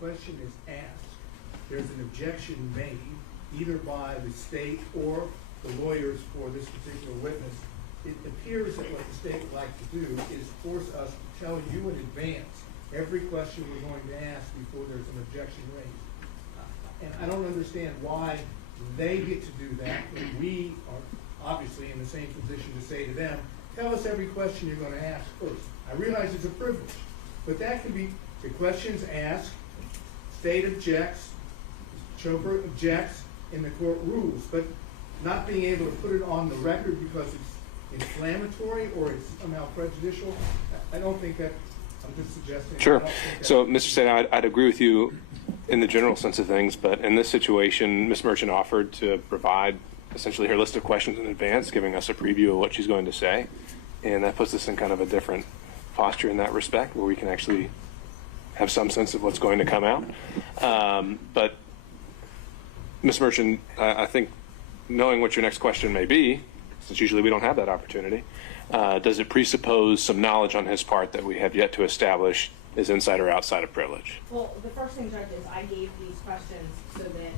question is asked, there's an objection made either by the state or the lawyers for this particular witness, it appears that what the state would like to do is force us to tell you in advance every question we're going to ask before there's an objection raised. And I don't understand why they get to do that when we are obviously in the same position to say to them, tell us every question you're going to ask first. I realize it's a privilege, but that can be the questions asked, state objects, chauffeur objects, and the court rules, but not being able to put it on the record because it's inflammatory or it's somehow prejudicial, I don't think that, I'm just suggesting. Sure. So, Mr. State, I'd agree with you in the general sense of things, but in this situation, Ms. Merchant offered to provide essentially her list of questions in advance, giving us a preview of what she's going to say, and that puts us in kind of a different posture in that respect, where we can actually have some sense of what's going to come out. But Ms. Merchant, I think knowing what your next question may be, since usually we don't have that opportunity, does it presuppose some knowledge on his part that we have yet to establish is inside or outside of privilege? Well, the first thing, Judge, is I gave these questions so that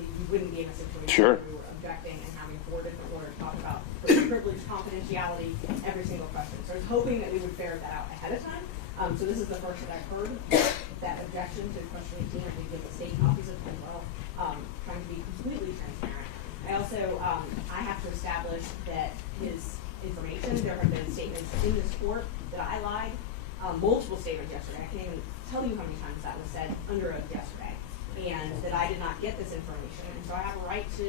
you wouldn't be in a situation Sure. where you were objecting and having 4 different lawyers talk about privilege, confidentiality, every single question. So I was hoping that we would ferret that out ahead of time. So this is the first that I've heard that objection to question 18. I did give the state copies of it as well, trying to be completely transparent. I also, I have to establish that his information, there have been statements in this court that I lied, multiple statements yesterday. I can't even tell you how many times that was said under oath yesterday, and that I did not get this information, and so I have a right to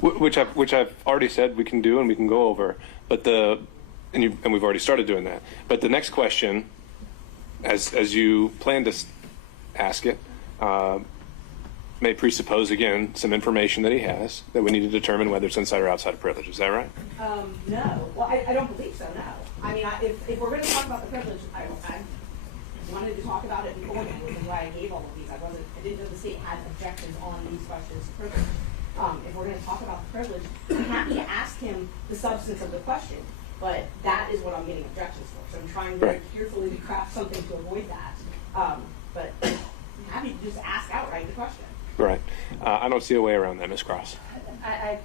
Which I've already said we can do and we can go over, but and we've already started doing that. But the next question, as you plan to ask it, may presuppose again some information that he has that we need to determine whether it's inside or outside of privilege. Is that right? No. Well, I don't believe so. No. I mean, if we're going to talk about the privilege, I wanted to talk about it beforehand, which is why I gave all of these. I didn't know the state had objections on these questions to privilege. If we're going to talk about the privilege, I'm happy to ask him the substance of the question, but that is what I'm getting objections for. So I'm trying very carefully to craft something to avoid that. But I'm happy to just ask outright the question. Right. I don't see a way around that, Ms. Cross. I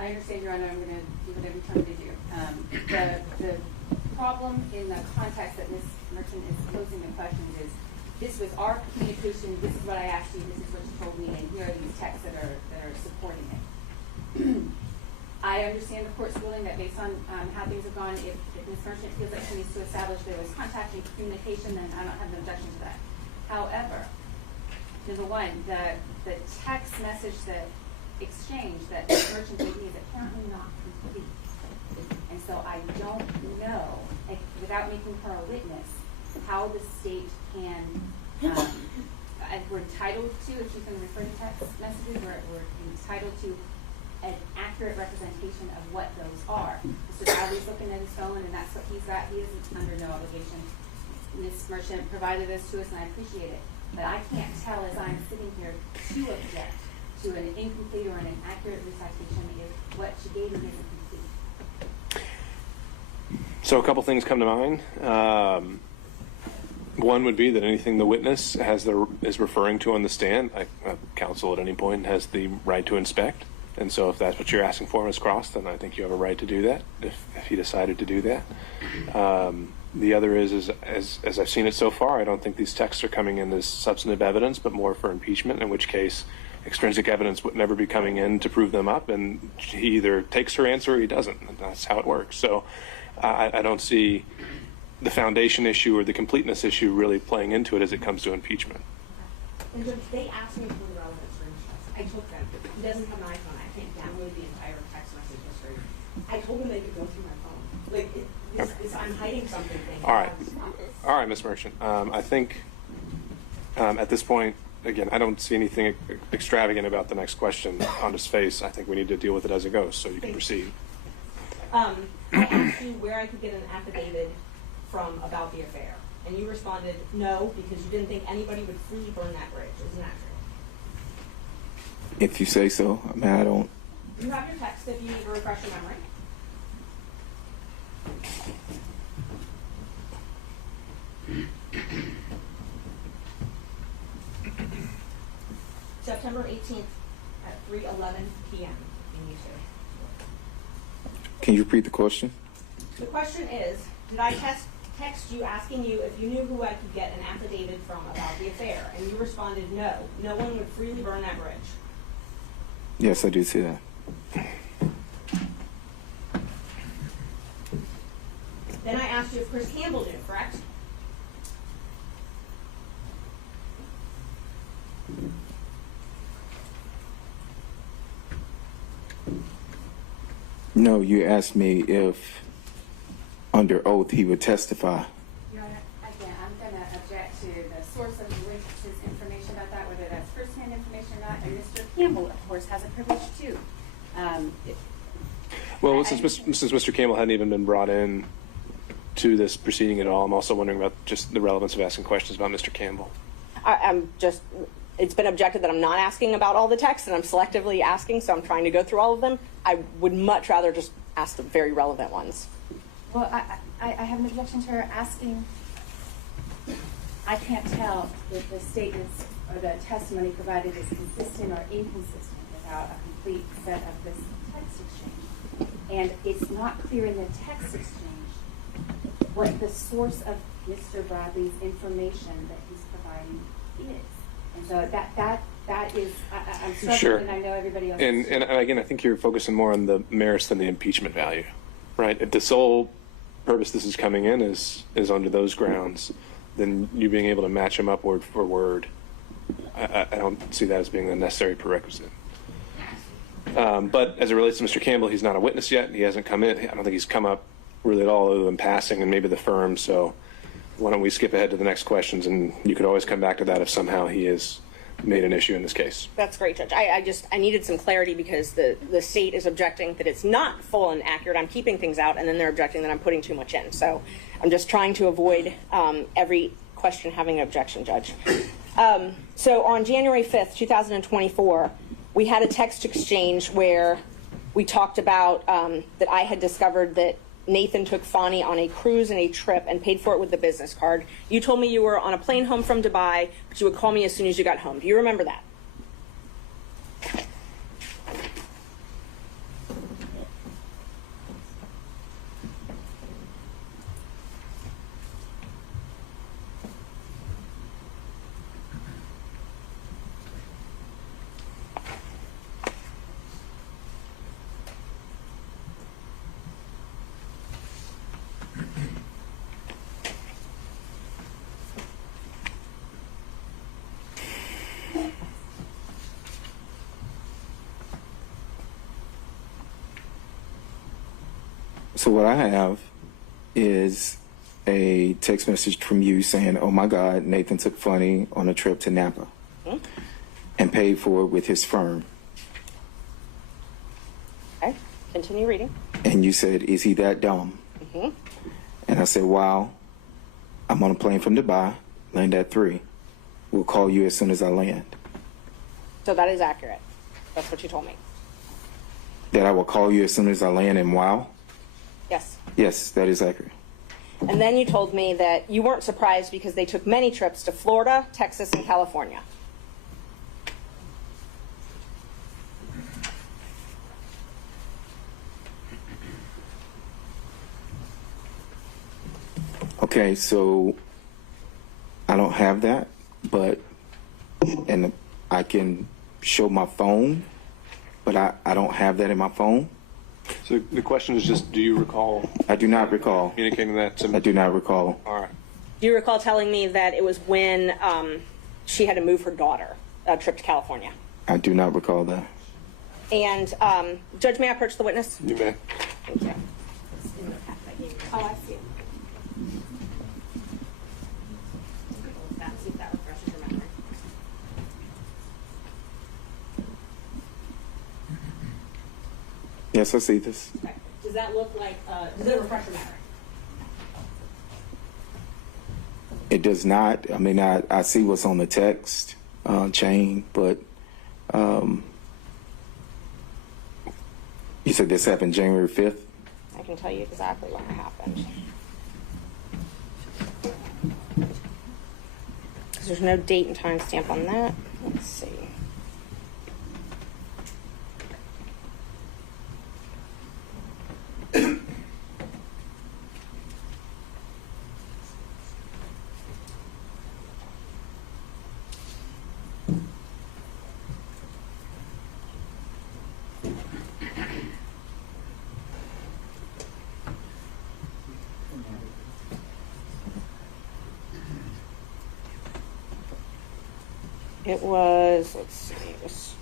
understand, Your Honor. I'm going to do whatever you're trying to do. The problem in the context that Ms. Merchant is posing the questions is, this was our communication, this is what I asked you, this is what you told me, and here are these texts that are supporting it. I understand the court's ruling that based on how things have gone, if Ms. Merchant feels like she needs to establish there was contact and communication, then I don't have an objection to that. However, number one, the text message that exchange that Ms. Merchant gave me is apparently not complete. And so I don't know, without making her a witness, how the state can, we're entitled to, if you can refer to text messages, we're entitled to an accurate representation of what those are. Mr. Bradley's looking at his phone, and that's what he's got. He is under no obligation. Ms. Merchant provided this to us, and I appreciate it. But I can't tell as I'm sitting here to object to an incomplete or an inaccurate recitation if what she gave me isn't complete. So a couple things come to mind. One would be that anything the witness is referring to on the stand, counsel at any point has the right to inspect. And so if that's what you're asking for, Ms. Cross, then I think you have a right to do that if he decided to do that. The other is as I've seen it so far, I don't think these texts are coming in as substantive evidence, but more for impeachment, in which case extrinsic evidence would never be coming in to prove them up, and he either takes her answer or he doesn't. And that's how it works. So I don't see the foundation issue or the completeness issue really playing into it as it comes to impeachment. And Judge, they asked me for the relevant screenshots. I took them. He doesn't have an iPhone. I can't download the entire text message history. I told him they could go through my phone. Like, I'm hiding something. All right, Ms. Merchant. I think at this point, again, I don't see anything extravagant about the next question on his face. I think we need to deal with it as it goes, so you can proceed. I asked you where I could get an affidavit from about the affair, and you responded no, because you didn't think anybody would freely burn that bridge. Isn't that true? If you say so. I mean, I don't. You have your text if you need to refresh your memory. September 18th at 3:11 p.m. in YouTube. Can you repeat the question? The question is, did I text you asking you if you knew who I could get an affidavit from about the affair? And you responded, no. No one would freely burn that bridge. Yes, I do see that. Then I asked you if Chris Campbell knew, correct? No, you asked me if under oath he would testify. Your Honor, again, I'm going to object to the source of the witness's information about that, whether that's first-hand information or not. And Mr. Campbell, of course, has a privilege too. Well, since Mr. Campbell hadn't even been brought in to this proceeding at all, I'm also wondering about just the relevance of asking questions about Mr. Campbell. It's been objected that I'm not asking about all the texts and I'm selectively asking, so I'm trying to go through all of them. I would much rather just ask the very relevant ones. Well, I have an objection to her asking. I can't tell if the statements or the testimony provided is consistent or inconsistent without a complete set of this text exchange. And it's not clear in the text exchange what the source of Mr. Bradley's information that he's providing is. And so that is, I'm struggling, Sure. and I know everybody else And again, I think you're focusing more on the merits than the impeachment value, right? If the sole purpose this is coming in is under those grounds, then you being able to match them up word for word, I don't see that as being the necessary prerequisite. But as it relates to Mr. Campbell, he's not a witness yet. He hasn't come in. I don't think he's come up really at all other than passing and maybe the firm. So why don't we skip ahead to the next questions, and you could always come back to that if somehow he has made an issue in this case. That's great, Judge. I needed some clarity because the state is objecting that it's not full and accurate. I'm keeping things out, and then they're objecting that I'm putting too much in. So I'm just trying to avoid every question having an objection, Judge. So on January 5th, 2024, we had a text exchange where we talked about that I had discovered that Nathan took Fani on a cruise and a trip and paid for it with the business card. You told me you were on a plane home from Dubai, but you would call me as soon as you got home. Do you remember that? So what I have is a text message from you saying, oh my God, Nathan took Fani on a trip to Napa and paid for it with his firm. Okay, continue reading. And you said, is he that dumb? And I said, wow, I'm on a plane from Dubai, land at 3. We'll call you as soon as I land. So that is accurate. That's what you told me. That I will call you as soon as I land, and wow? Yes. Yes, that is accurate. And then you told me that you weren't surprised because they took many trips to Florida, Texas, and California. Okay, so I don't have that, and I can show my phone, but I don't have that in my phone. So the question is just, do you recall I do not recall. communicating that to me? I do not recall. All right. Do you recall telling me that it was when she had to move her daughter, a trip to California? I do not recall that. And Judge, may I approach the witness? You may. Thank you. It's in the packet I gave you. Oh, I see. See if that refreshes your memory. Yes, I see this. Okay. Does that look like, does it refresh your memory? It does not. I mean, I see what's on the text chain, but you said this happened January 5th? I can tell you exactly when it happened. Because there's no date and time stamp on that. Let's see. It was, let's see, it was.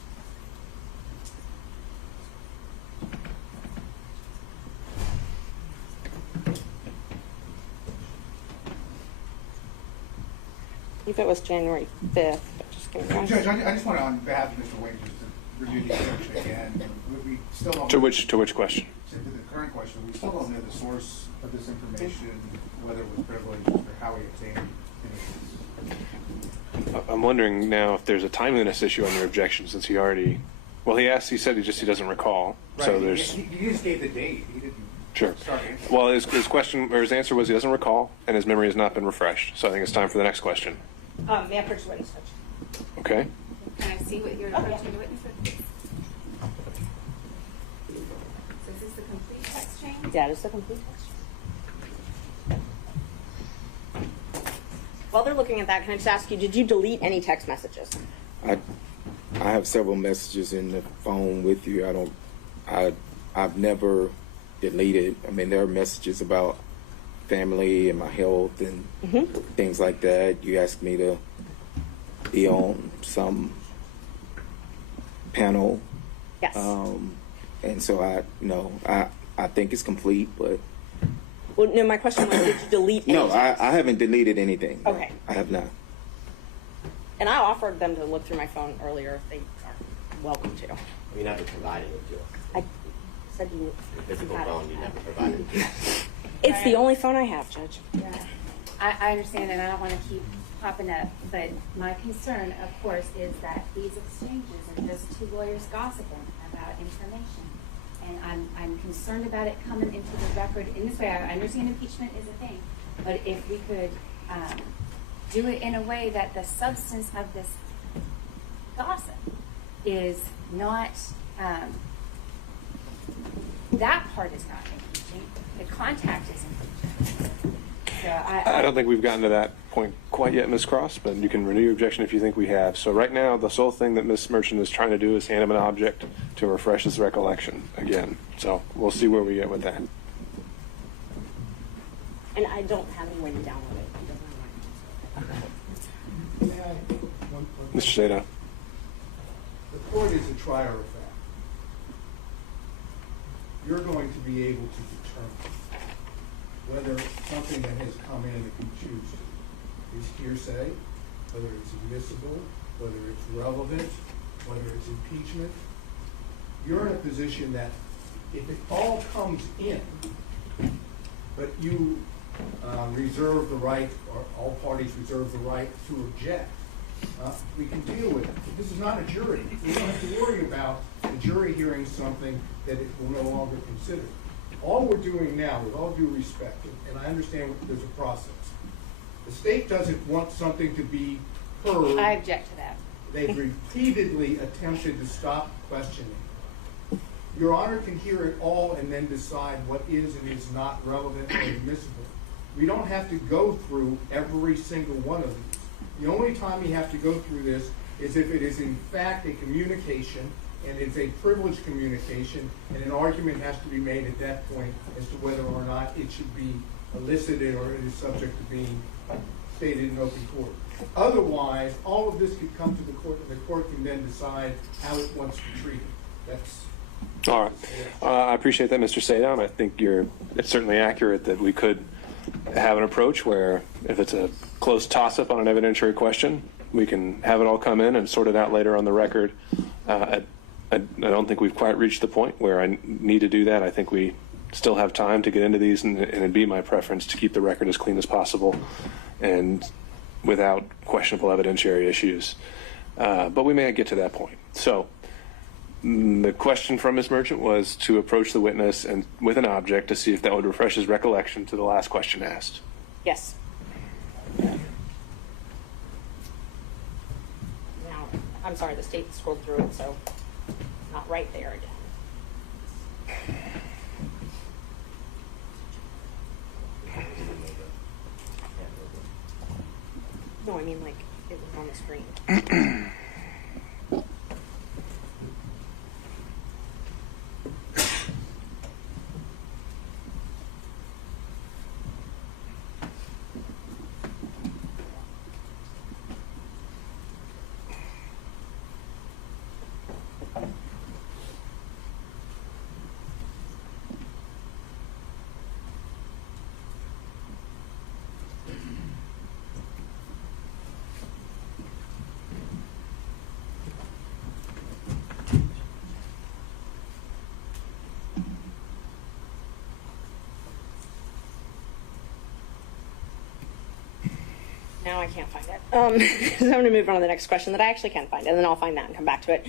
I believe it was January 5th. But just give me one Judge, second. I just want to, on behalf of Mr. Wayne, just to review the objection again. We still don't. To which question? To the current question, we still don't know the source of this information, whether it was privileged or how he obtained it. I'm wondering now if there's a timeliness issue on your objection, since he already, well, he said he doesn't recall. So Right, there's, he just gave the date. He didn't sure. start answering. Well, his question, or his answer was he doesn't recall, and his memory has not been refreshed. So I think it's time for the next question. May I approach the witness, Judge? Okay? Can I see what you're approaching the witness with? So is this the complete text chain? That is the complete text. While they're looking at that, can I just ask you, did you delete any text messages? I have several messages in the phone with you. I've never deleted. I mean, there are messages about family and my health and things like that. You asked me to be on some panel. Yes. And so I think it's complete, but Well, no, my question was, did you delete any no, text? I haven't deleted anything. Okay. I have not. And I offered them to look through my phone earlier if they are welcome to. You never provided it to us. I said you The physical had it. phone, you never provided it to us. It's the only phone I have, Judge. Yeah. I understand, and I don't want to keep popping up, but my concern, of course, is that these exchanges are just two lawyers gossiping about information. And I'm concerned about it coming into the record in this way. I understand impeachment is a thing, but if we could do it in a way that the substance of this gossip is not, that part is not impeaching, the contact is impeaching. So I don't think we've gotten to that point quite yet, Ms. Cross, but you can renew your objection if you think we have. So right now, the sole thing that Ms. Merchant is trying to do is hand him an object to refresh his recollection again. So we'll see where we get with that. And I don't have any way to download it. It doesn't have my- May I- one- Mr. Seda. The court is a trier of fact. You're going to be able to determine whether something that has come in, if you choose to, is hearsay, whether it's admissible, whether it's relevant, whether it's impeachment. You're in a position that if it all comes in, but you reserve the right, or all parties reserve the right to object, we can deal with it. This is not a jury. We don't have to worry about the jury hearing something that it will no longer consider. All we're doing now, with all due respect, and I understand there's a process, the state doesn't want something to be heard. I object to that. They've repeatedly attempted to stop questioning. Your Honor can hear it all and then decide what is and is not relevant or admissible. We don't have to go through every single one of these. The only time you have to go through this is if it is in fact a communication, and it's a privileged communication, and an argument has to be made at that point as to whether or not it should be elicited or it is subject to being stated in open court. Otherwise, all of this could come to the court, and the court can then decide how it wants to treat it. That's All right. I appreciate that, Mr. Sadon. I think it's certainly accurate that we could have an approach where if it's a close toss-up on an evidentiary question, we can have it all come in and sort it out later on the record. I don't think we've quite reached the point where I need to do that. I think we still have time to get into these, and it'd be my preference to keep the record as clean as possible and without questionable evidentiary issues. But we may get to that point. So the question from Ms. Merchant was to approach the witness and with an object to see if that would refresh his recollection to the last question asked. Yes. Now, I'm sorry, the state scrolled through it, so not right there again. No, I mean like it was on the screen. Now I can't find it. So I'm going to move on to the next question that I actually can find, and then I'll find that and come back to it.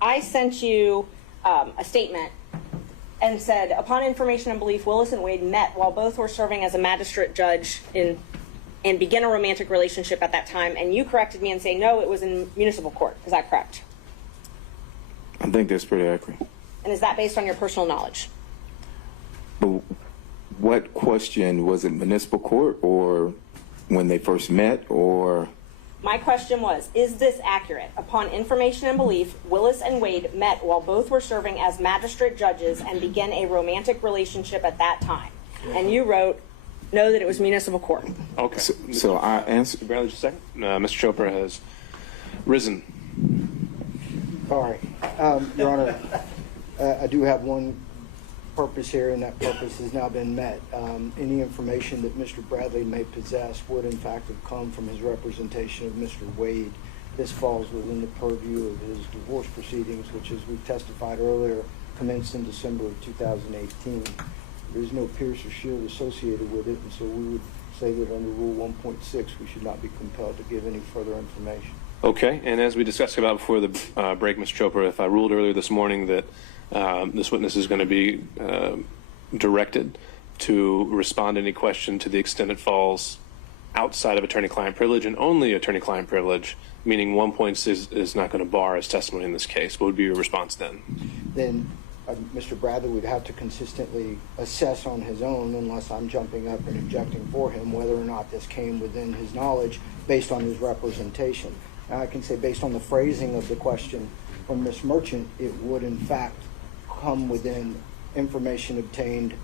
I sent you a statement and said, upon information and belief, Willis and Wade met while both were serving as a magistrate judge and began a romantic relationship at that time. And you corrected me and saying, no, it was in municipal court. Is that correct? I think that's pretty accurate. And is that based on your personal knowledge? But what question, was it municipal court or when they first met, or? My question was, is this accurate? Upon information and belief, Willis and Wade met while both were serving as magistrate judges and began a romantic relationship at that time. And you wrote, no, that it was municipal court. Okay. So I answer. Mr. Bradley, just a second. Mr. Chopra has risen. All right. Your Honor, I do have one purpose here, and that purpose has now been met. Any information that Mr. Bradley may possess would in fact have come from his representation of Mr. Wade. This falls within the purview of his divorce proceedings, which, as we testified earlier, commenced in December of 2018. There is no pierce or shield associated with it, and so we would say that under Rule 1.6 we should not be compelled to give any further information. Okay, and as we discussed about before the break, Mr. Chopra, if I ruled earlier this morning that this witness is going to be directed to respond to any question to the extent it falls outside of attorney-client privilege and only attorney-client privilege, meaning 1.6 is not going to bar his testimony in this case, what would be your response then? Then Mr. Bradley would have to consistently assess on his own, unless I'm jumping up and objecting for him, whether or not this came within his knowledge based on his representation. Now, I can say based on the phrasing of the question from Ms. Merchant, it would in fact come within information obtained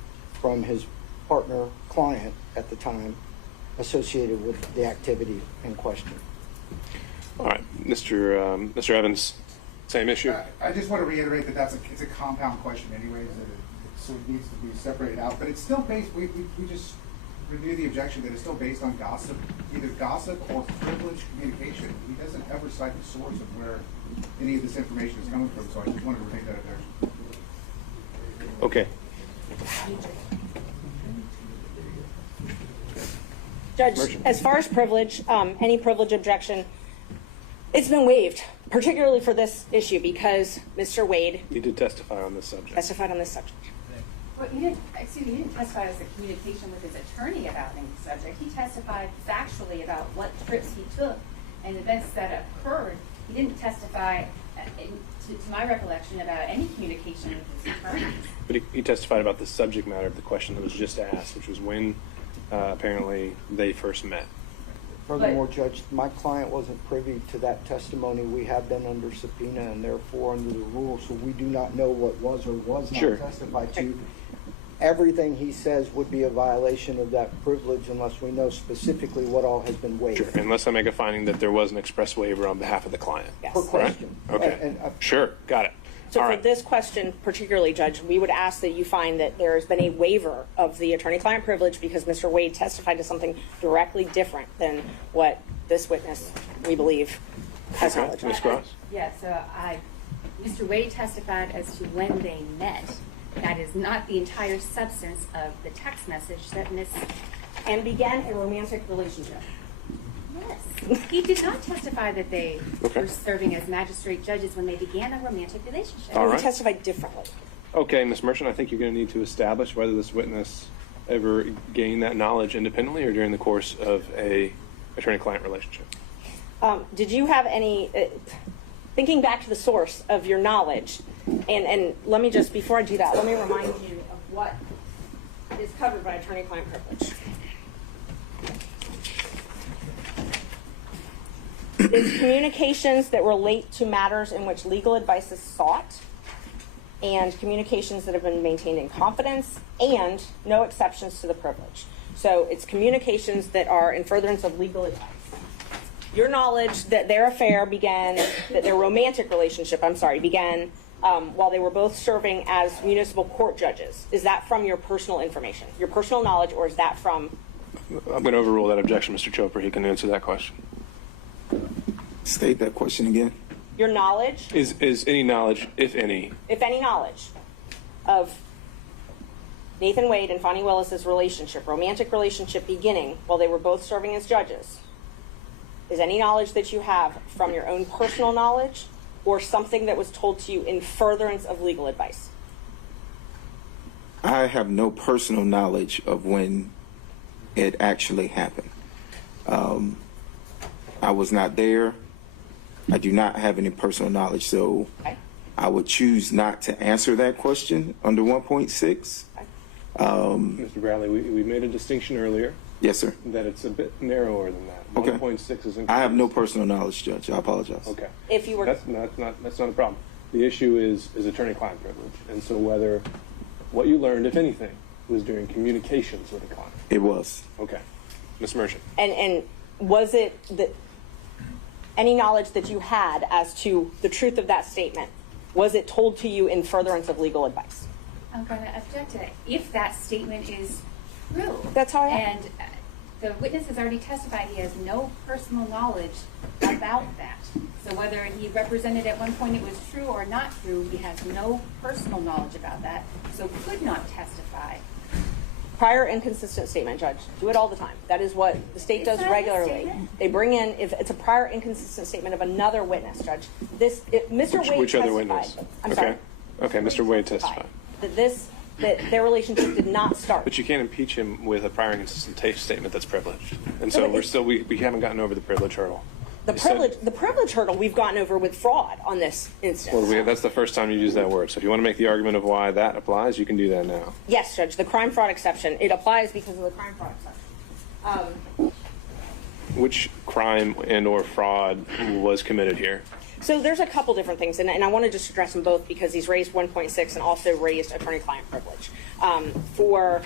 from his partner client at the time associated with the activity in question. All right, Mr. Evans, same issue? I just want to reiterate that it's a compound question anyways, so it needs to be separated out, but it's still based, we just review the objection that it's still based on gossip, either gossip or privileged communication. He doesn't ever cite the source of where any of this information is coming from, so I just wanted to make that objection. Okay. Judge, as far as privilege, any privilege objection, it's been waived, particularly for this issue because Mr. Wade He did testify on this subject. testified on this subject. Well, he didn't testify as a communication with his attorney about any subject. He testified factually about what trips he took and events that occurred. He didn't testify, to my recollection, about any communication with his attorney. But he testified about the subject matter of the question that was just asked, which was when apparently they first met. Furthermore, Judge, my client wasn't privy to that testimony. We have been under subpoena and therefore under the rules, so we do not know what was or was not Sure. testified to. Everything he says would be a violation of that privilege unless we know specifically what all has been waived. Sure, unless I make a finding that there was an express waiver on behalf of the client. Yes. Per Right? question. Okay. And, Sure, got it. So All for right. this question particularly, Judge, we would ask that you find that there has been a waiver of the attorney-client privilege because Mr. Wade testified to something directly different than what this witness, we believe, has Okay. knowledge Ms. of. Cross? Yeah, so Mr. Wade testified as to when they met. That is not the entire substance of the text message that Ms. And began a romantic relationship. Yes. He did not testify that they Okay. were serving as magistrate judges when they began a romantic relationship. All And right. he testified differently. Okay, Ms. Merchant, I think you're going to need to establish whether this witness ever gained that knowledge independently or during the course of a attorney-client relationship. Did you have any, thinking back to the source of your knowledge, and let me just, before I do that, let me remind you of what is covered by attorney-client privilege. It's communications that relate to matters in which legal advice is sought, and communications that have been maintained in confidence, and no exceptions to the privilege. So it's communications that are in furtherance of legal advice. Your knowledge that their affair began, that their romantic relationship, began while they were both serving as municipal court judges. Is that from your personal information, your personal knowledge, or is that from? I'm going to overrule that objection, Mr. Chopra. He can answer that question. State that question again. Your knowledge, Is any knowledge, if any, if any knowledge, of Nathan Wade and Fani Willis's relationship, romantic relationship beginning while they were both serving as judges, is any knowledge that you have from your own personal knowledge or something that was told to you in furtherance of legal advice? I have no personal knowledge of when it actually happened. I was not there. I do not have any personal knowledge, so Okay. I would choose not to answer that question under 1.6. Mr. Bradley, we made a distinction earlier Yes, sir. that it's a bit narrower than that. Okay. 1.6 is I have no personal knowledge, Judge. I apologize. Okay. If you were- That's not a problem. The issue is attorney-client privilege, and so whether what you learned, if anything, was during communications with a client. It was. Okay. Ms. Merchant. And was it that any knowledge that you had as to the truth of that statement, was it told to you in furtherance of legal advice? I'm going to object to it. If that statement is true. That's how I- And the witness has already testified he has no personal knowledge about that. So whether he represented at one point it was true or not true, he has no personal knowledge about that, so could not testify. Prior inconsistent statement, Judge. Do it all the time. That is what the state It's does not a regularly. statement. They bring in, if it's a prior inconsistent statement of another witness, Judge. Mr. Wade Which other testified. witness? I'm Okay. sorry. Okay, Mr. Wade testified. That their relationship did not start. But you can't impeach him with a prior inconsistent statement that's privileged. And so No, but we're it's- still, we haven't gotten over the privilege hurdle. The You said- privilege hurdle we've gotten over with fraud on this instance. Well, that's the first time you used that word. So if you want to make the argument of why that applies, you can do that now. Yes, Judge, the crime fraud exception, it applies because of the crime fraud exception. Which crime and or fraud was committed here? So there's a couple different things, and I want to just address them both because he's raised 1.6 and also raised attorney-client privilege. For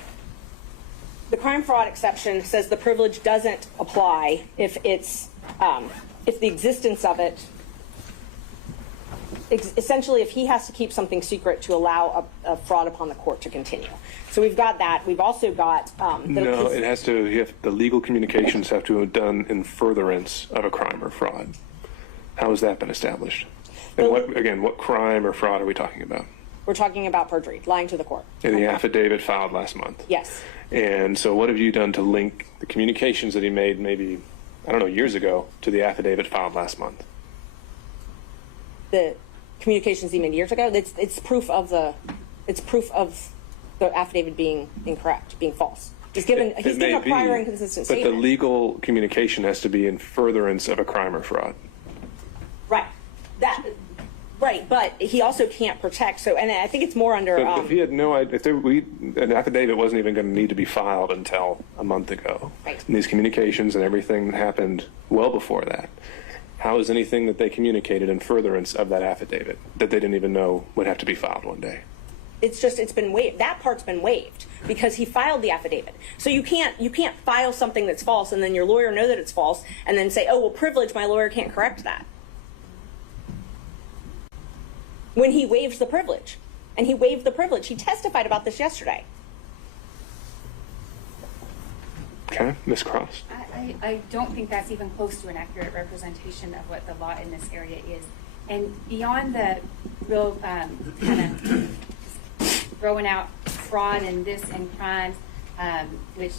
the crime fraud exception says the privilege doesn't apply if it's if the existence of it, essentially if he has to keep something secret to allow a fraud upon the court to continue. So we've got that. We've also got No, it has to, the legal communications have to have done in furtherance of a crime or fraud. How has that been established? And what crime or fraud are we talking about? We're talking about perjury, lying to the court. In the affidavit filed last month. Yes. And so what have you done to link the communications that he made maybe, I don't know, years ago to the affidavit filed last month? The communications he made years ago, it's proof of the affidavit being incorrect, being false. He's given It a may prior be, inconsistent but statement. the legal communication has to be in furtherance of a crime or fraud. Right, but he also can't protect. So, and I think it's more under. But if he had no idea, an affidavit wasn't even going to need to be filed until a month ago. Right. And these communications and everything happened well before that. How is anything that they communicated in furtherance of that affidavit that they didn't even know would have to be filed one day? it's been waived. That part's been waived because he filed the affidavit. So you can't file something that's false and then your lawyer know that it's false and then say, oh well, privilege, my lawyer can't correct that. When he waives the privilege, and he waived the privilege, he testified about this yesterday. Okay, Ms. Cross. I don't think that's even close to an accurate representation of what the law in this area is. And beyond the real kind of throwing out fraud and this and crimes, which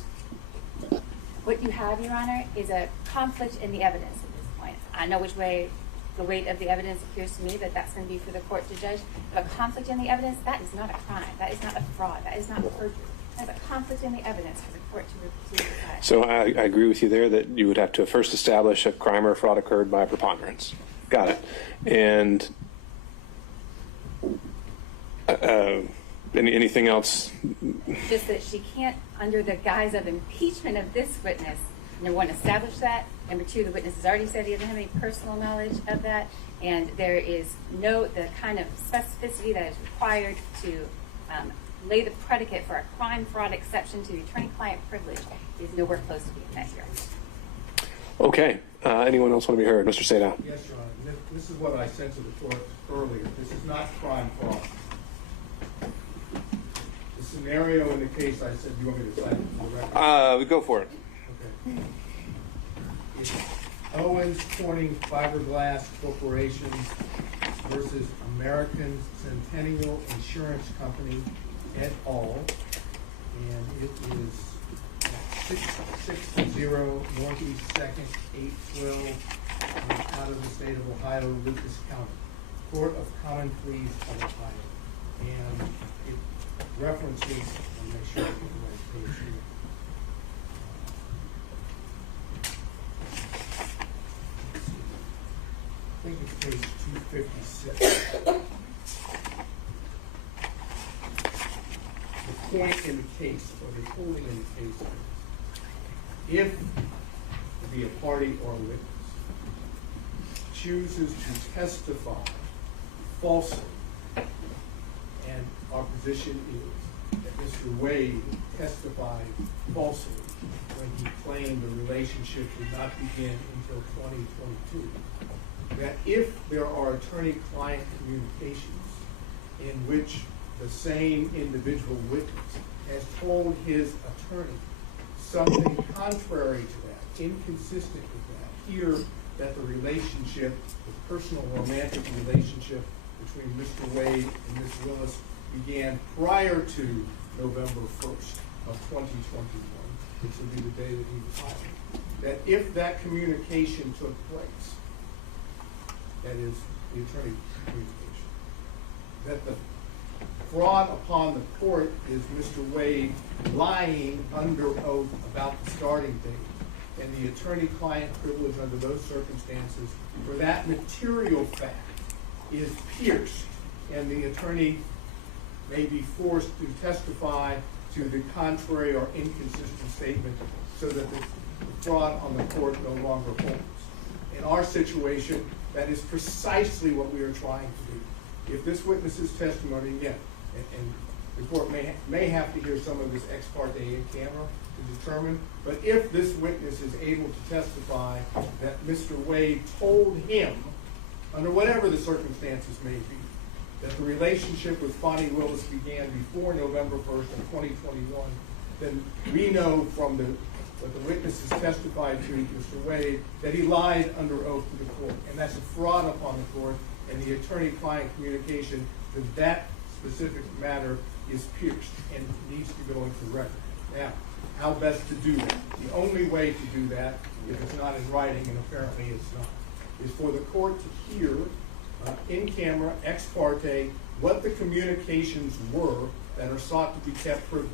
what you have, Your Honor, is a conflict in the evidence at this point. I know which way the weight of the evidence appears to me that that's going to be for the court to judge. But a conflict in the evidence, that is not a crime. That is not a fraud. That is not perjury. That's a conflict in the evidence for the court to decide. So I agree with you there that you would have to first establish a crime or fraud occurred by a preponderance. Got it. And anything else? Just that she can't, under the guise of impeachment of this witness, number one, establish that. Number two, the witness has already said he doesn't have any personal knowledge of that. And there is the kind of specificity that is required to lay the predicate for a crime fraud exception to the attorney-client privilege is nowhere close to being met here. Okay. Anyone else want to be heard? Mr. Sadow. Yes, Your Honor. This is what I said to the court earlier. This is not crime fraud. The scenario in the case I said, you want me to cite it for the record? Go for it. Okay. It's Owens Corning Fiberglass Corporation versus American Centennial Insurance Company et al. And it is 660 Northeast 2nd, 812, out of the state of Ohio, Lucas County, Court of Common Pleas of Ohio. And it references, I'll make sure I get the right page here. I think it's page 256. The point in the case, or the holding in the case, if the party or witness chooses to testify falsely, and our position is that Mr. Wade testified falsely when he claimed the relationship did not begin until 2022, that if there are attorney-client communications in which the same individual witness has told his attorney something contrary to that, inconsistent with that, here that the relationship, the personal romantic relationship between Mr. Wade and Ms. Willis began prior to November 1st of 2021, which would be the day that he was hired, that if that communication took place, that is the attorney communication, that the fraud upon the court is Mr. Wade lying under oath about the starting date, and the attorney-client privilege under those circumstances, where that material fact is pierced, and the attorney may be forced to testify to the contrary or inconsistent statement so that the fraud on the court no longer holds. In our situation, that is precisely what we are trying to do. If this witness's testimony, again, and the court may have to hear some of this ex parte in camera to determine, but if this witness is able to testify that Mr. Wade told him, under whatever the circumstances may be, that the relationship with Fani Willis began before November 1st of 2021, then we know from what the witness has testified to Mr. Wade that he lied under oath to the court, and that's a fraud upon the court, and the attorney-client communication that specific matter is pierced and needs to go into the record. Now, how best to do that? The only way to do that, if it's not in writing, and apparently it's not, is for the court to hear in camera, ex parte, what the communications were that are sought to be kept privileged.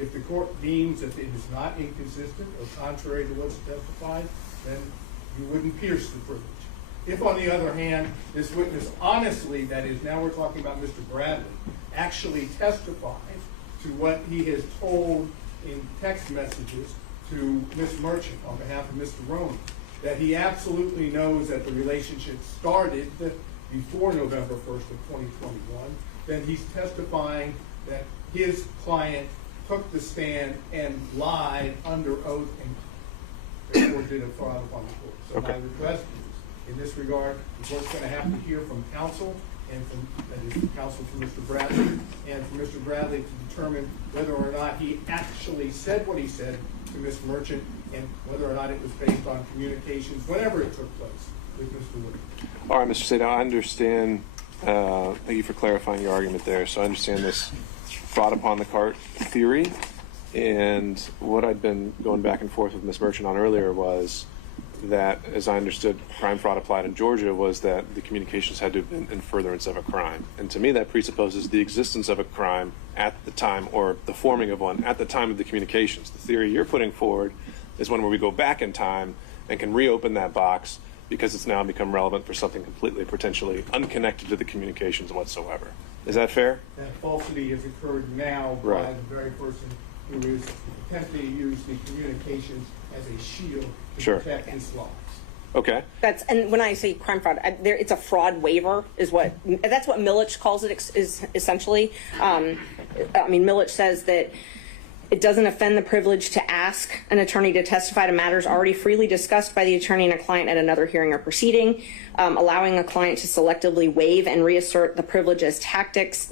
If the court deems that it is not inconsistent or contrary to what's testified, then you wouldn't pierce the privilege. If, on the other hand, this witness honestly, that is, now we're talking about Mr. Bradley, actually testifies to what he has told in text messages to Ms. Merchant on behalf of Mr. Roman, that he absolutely knows that the relationship started before November 1st of 2021, then he's testifying that his client took the stand and lied under oath and therefore did a fraud upon the court. So Okay. my request is, in this regard, the court's going to have to hear from counsel, and from, that is, counsel from Mr. Bradley, and from Mr. Bradley to determine whether or not he actually said what he said to Ms. Merchant, and whether or not it was based on communications, whenever it took place, with Mr. Wood. All right, Mr. Sadow, I understand. Thank you for clarifying your argument there. So I understand this fraud upon the cart theory, and what I'd been going back and forth with Ms. Merchant on earlier was that, as I understood, crime fraud applied in Georgia was that the communications had to have been in furtherance of a crime. And to me, that presupposes the existence of a crime at the time, or the forming of one at the time of the communications. The theory you're putting forward is one where we go back in time and can reopen that box because it's now become relevant for something completely, potentially unconnected to the communications whatsoever. Is that fair? That falsity has occurred now by Right. the very person who is attempting to use the communications as a shield to Sure. protect his lives. Okay. And when I say crime fraud, it's a fraud waiver that's what Millich calls it, is essentially. Millich says that it doesn't offend the privilege to ask an attorney to testify to matters already freely discussed by the attorney and a client at another hearing or proceeding. Allowing a client to selectively waive and reassert the privilege as tactics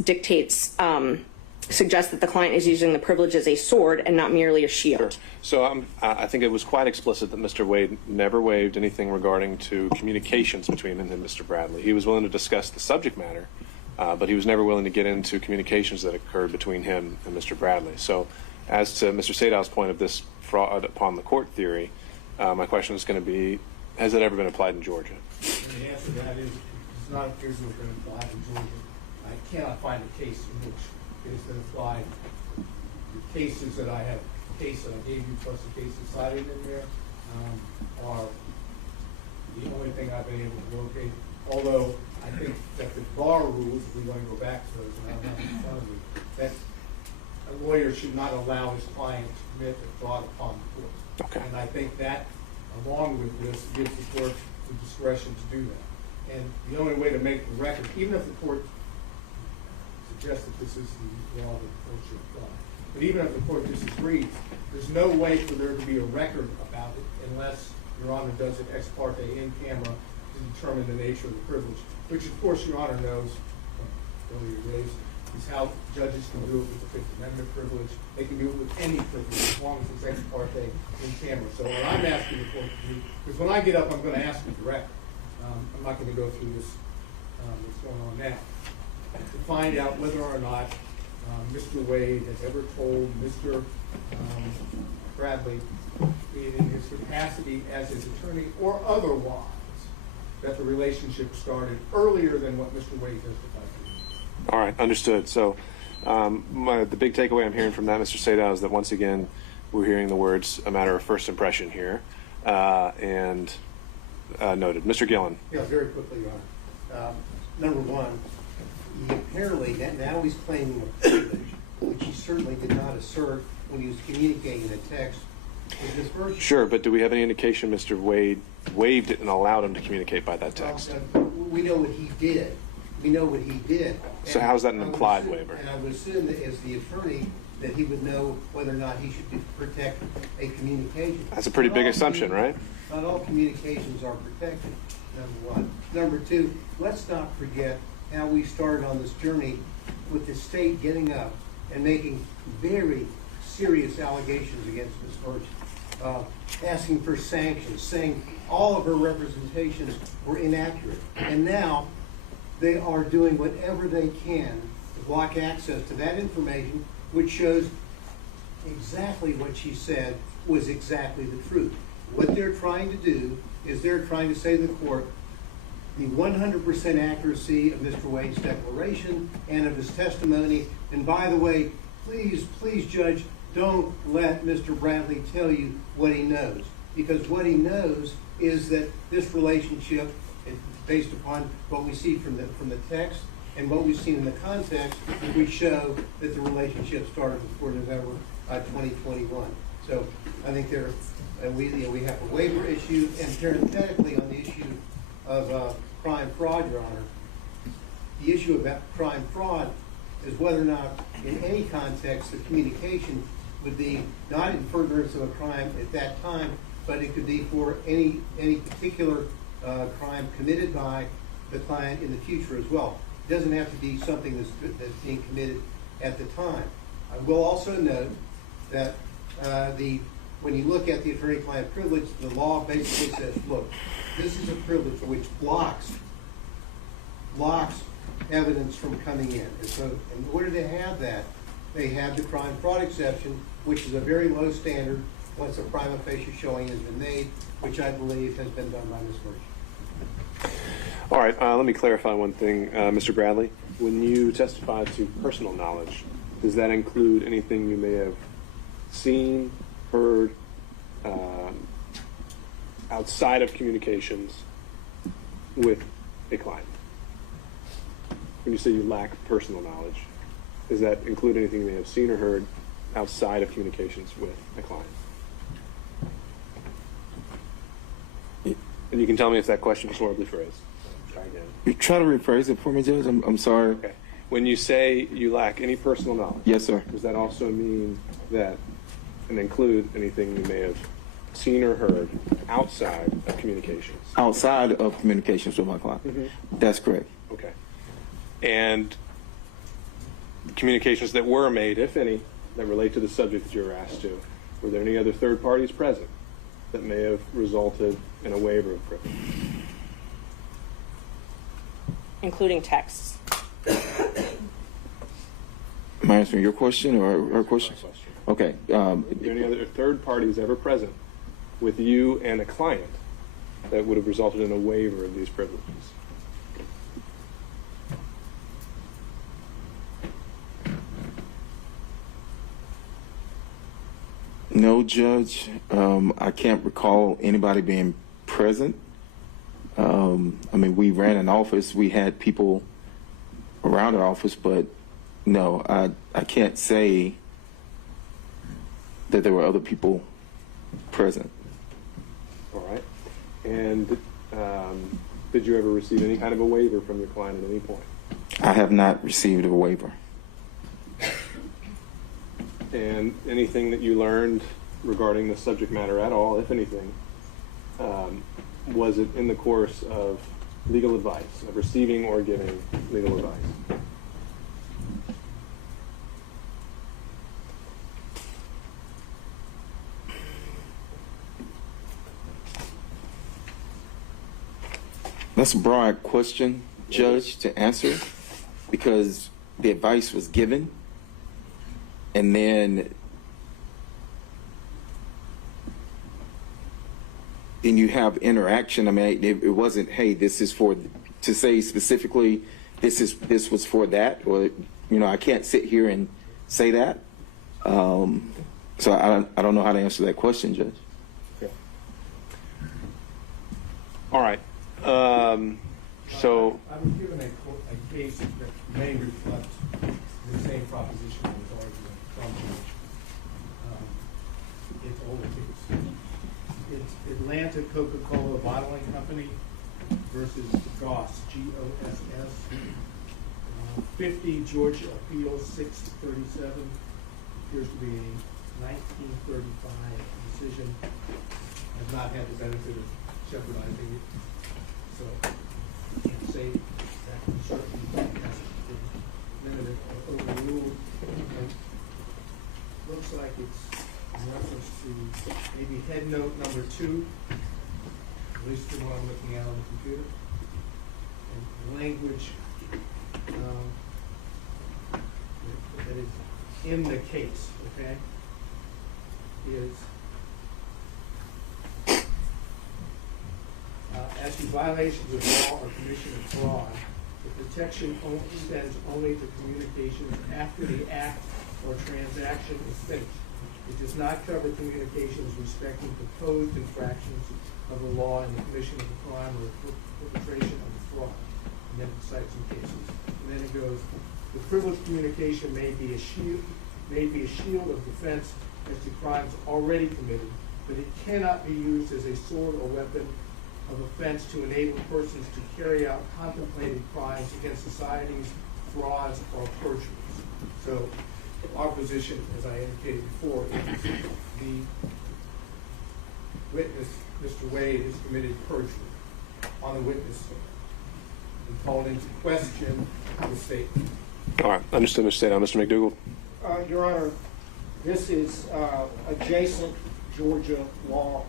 suggests that the client is using the privilege as a sword and not merely a shield. Sure. So I think it was quite explicit that Mr. Wade never waived anything regarding to communications between him and Mr. Bradley. He was willing to discuss the subject matter, but he was never willing to get into communications that occurred between him and Mr. Bradley. So as to Mr. Sadow's point of this fraud upon the court theory, my question is going to be, has that ever been applied in Georgia? And the answer to that is, it's not appears to have been applied in Georgia. I cannot find a case in which it has been applied. The cases that I have, the case that I gave you plus the cases cited in there, are the only thing I've been able to locate. Although I think that the bar rules, if we're going to go back to those, and I don't have them in front of me, that a lawyer should not allow his client to commit a fraud upon the court. Okay. And I think that, along with this, gives the court the discretion to do that. And the only way to make the record, even if the court suggests that this is the law that the court should apply, but even if the court disagrees, there's no way for there to be a record about it unless Your Honor does it ex parte in camera to determine the nature of the privilege, which of course Your Honor knows from earlier days, is how judges can do it with the Fifth Amendment privilege. They can do it with any privilege as long as it's ex parte in camera. So what I'm asking the court to do, because when I get up, I'm going to ask the director. I'm not going to go through this, what's going on now, to find out whether or not Mr. Wade has ever told Mr. Bradley, in his capacity as his attorney or otherwise, that the relationship started earlier than what Mr. Wade testified to. All right, understood. So the big takeaway I'm hearing from that, Mr. Sadow, is that once again, we're hearing the words a matter of first impression here, and noted. Mr. Gillen. Yeah, very quickly, Your Honor. Number one, he apparently, now he's claiming a privilege, which he certainly did not assert when he was communicating a text with Ms. Virtue. Sure, but do we have any indication Mr. Wade waived it and allowed him to communicate by that text? We know what he did. We know what he did. So how's that an implied waiver? And I would assume that as the attorney, that he would know whether or not he should protect a communication. That's a pretty big assumption, right? Not all communications are protected, number one. Number two, let's not forget how we started on this journey with the state getting up and making very serious allegations against Ms. Virtue, asking for sanctions, saying all of her representations were inaccurate. And now they are doing whatever they can to block access to that information, which shows exactly what she said was exactly the truth. What they're trying to do is they're trying to say to the court the 100% accuracy of Mr. Wade's declaration and of his testimony. And by the way, please, Judge, don't let Mr. Bradley tell you what he knows. Because what he knows is that this relationship, based upon what we see from the text and what we've seen in the context, we show that the relationship started before November 2021. So I think we have a waiver issue, and parenthetically on the issue of crime fraud, Your Honor, the issue about crime fraud is whether or not in any context the communication would be not in furtherance of a crime at that time, but it could be for any particular crime committed by the client in the future as well. It doesn't have to be something that's being committed at the time. I will also note that when you look at the attorney-client privilege, the law basically says, look, this is a privilege which blocks evidence from coming in. And so in order to have that, they have the crime fraud exception, which is a very low standard once a prima facie showing has been made, which I believe has been done by Ms. Virtue. All right, let me clarify one thing, Mr. Bradley. When you testify to personal knowledge, does that include anything you may have seen, heard, outside of communications with a client? When you say you lack personal knowledge, does that include anything you may have seen or heard outside of communications with a client? And you can tell me if that question is horribly phrased. Try again. You try to rephrase it for me, Judge? I'm sorry. Okay. When you say you lack any personal knowledge, Yes, sir. does that also mean that, and include anything you may have seen or heard outside of communications? Outside of communications with my client. Mm-hmm. That's correct. Okay. And communications that were made, if any, that relate to the subject that you were asked to, were there any other third parties present that may have resulted in a waiver of privilege? Including texts. Am I answering your question or her question? My question. Okay. Are there any other third parties ever present with you and a client that would have resulted in a waiver of these privileges? No, Judge. I can't recall anybody being present. I mean, we ran an office. We had people around our office, but no, I can't say that there were other people present. All right. And did you ever receive any kind of a waiver from your client at any point? I have not received a waiver. And anything that you learned regarding the subject matter at all, if anything, was it in the course of legal advice, of receiving or giving legal advice? That's a broad question, Judge, to answer, because the advice was given, and then you have interaction. I mean, it wasn't, hey, this is for, to say specifically, this was for that, or, you know, I can't sit here and say that. So I don't know how to answer that question, Judge. Okay. All right. So I was given a case that may reflect the same proposition I was arguing from Judge. It's old case. It's Atlanta Coca-Cola Bottling Company versus Goss, G-O-S-S. 50 Georgia Appeals 637. Appears to be a 1935 decision. I've not had the benefit of shepherdizing it, so I can't say that certainly hasn't been limited or overruled. And looks like it's in reference to maybe head note number 2, at least the one I'm looking at on the computer. And language that is in the case, okay, is as to violations of law or commission of fraud, the protection extends only to communications after the act or transaction is finished. It does not cover communications respecting proposed infractions of the law in the commission of the crime or perpetration of the fraud. And then it cites some cases. And then it goes, the privileged communication may be a shield of defense as to crimes already committed, but it cannot be used as a sword or weapon of offense to enable persons to carry out contemplated crimes against societies, frauds, or perjuries. So our position, as I indicated before, is the witness, Mr. Wade, has committed perjury on the witness stand and called into question the statement. all right, understood, Mr. State. Mr. McDougall. Your Honor, this is adjacent Georgia law,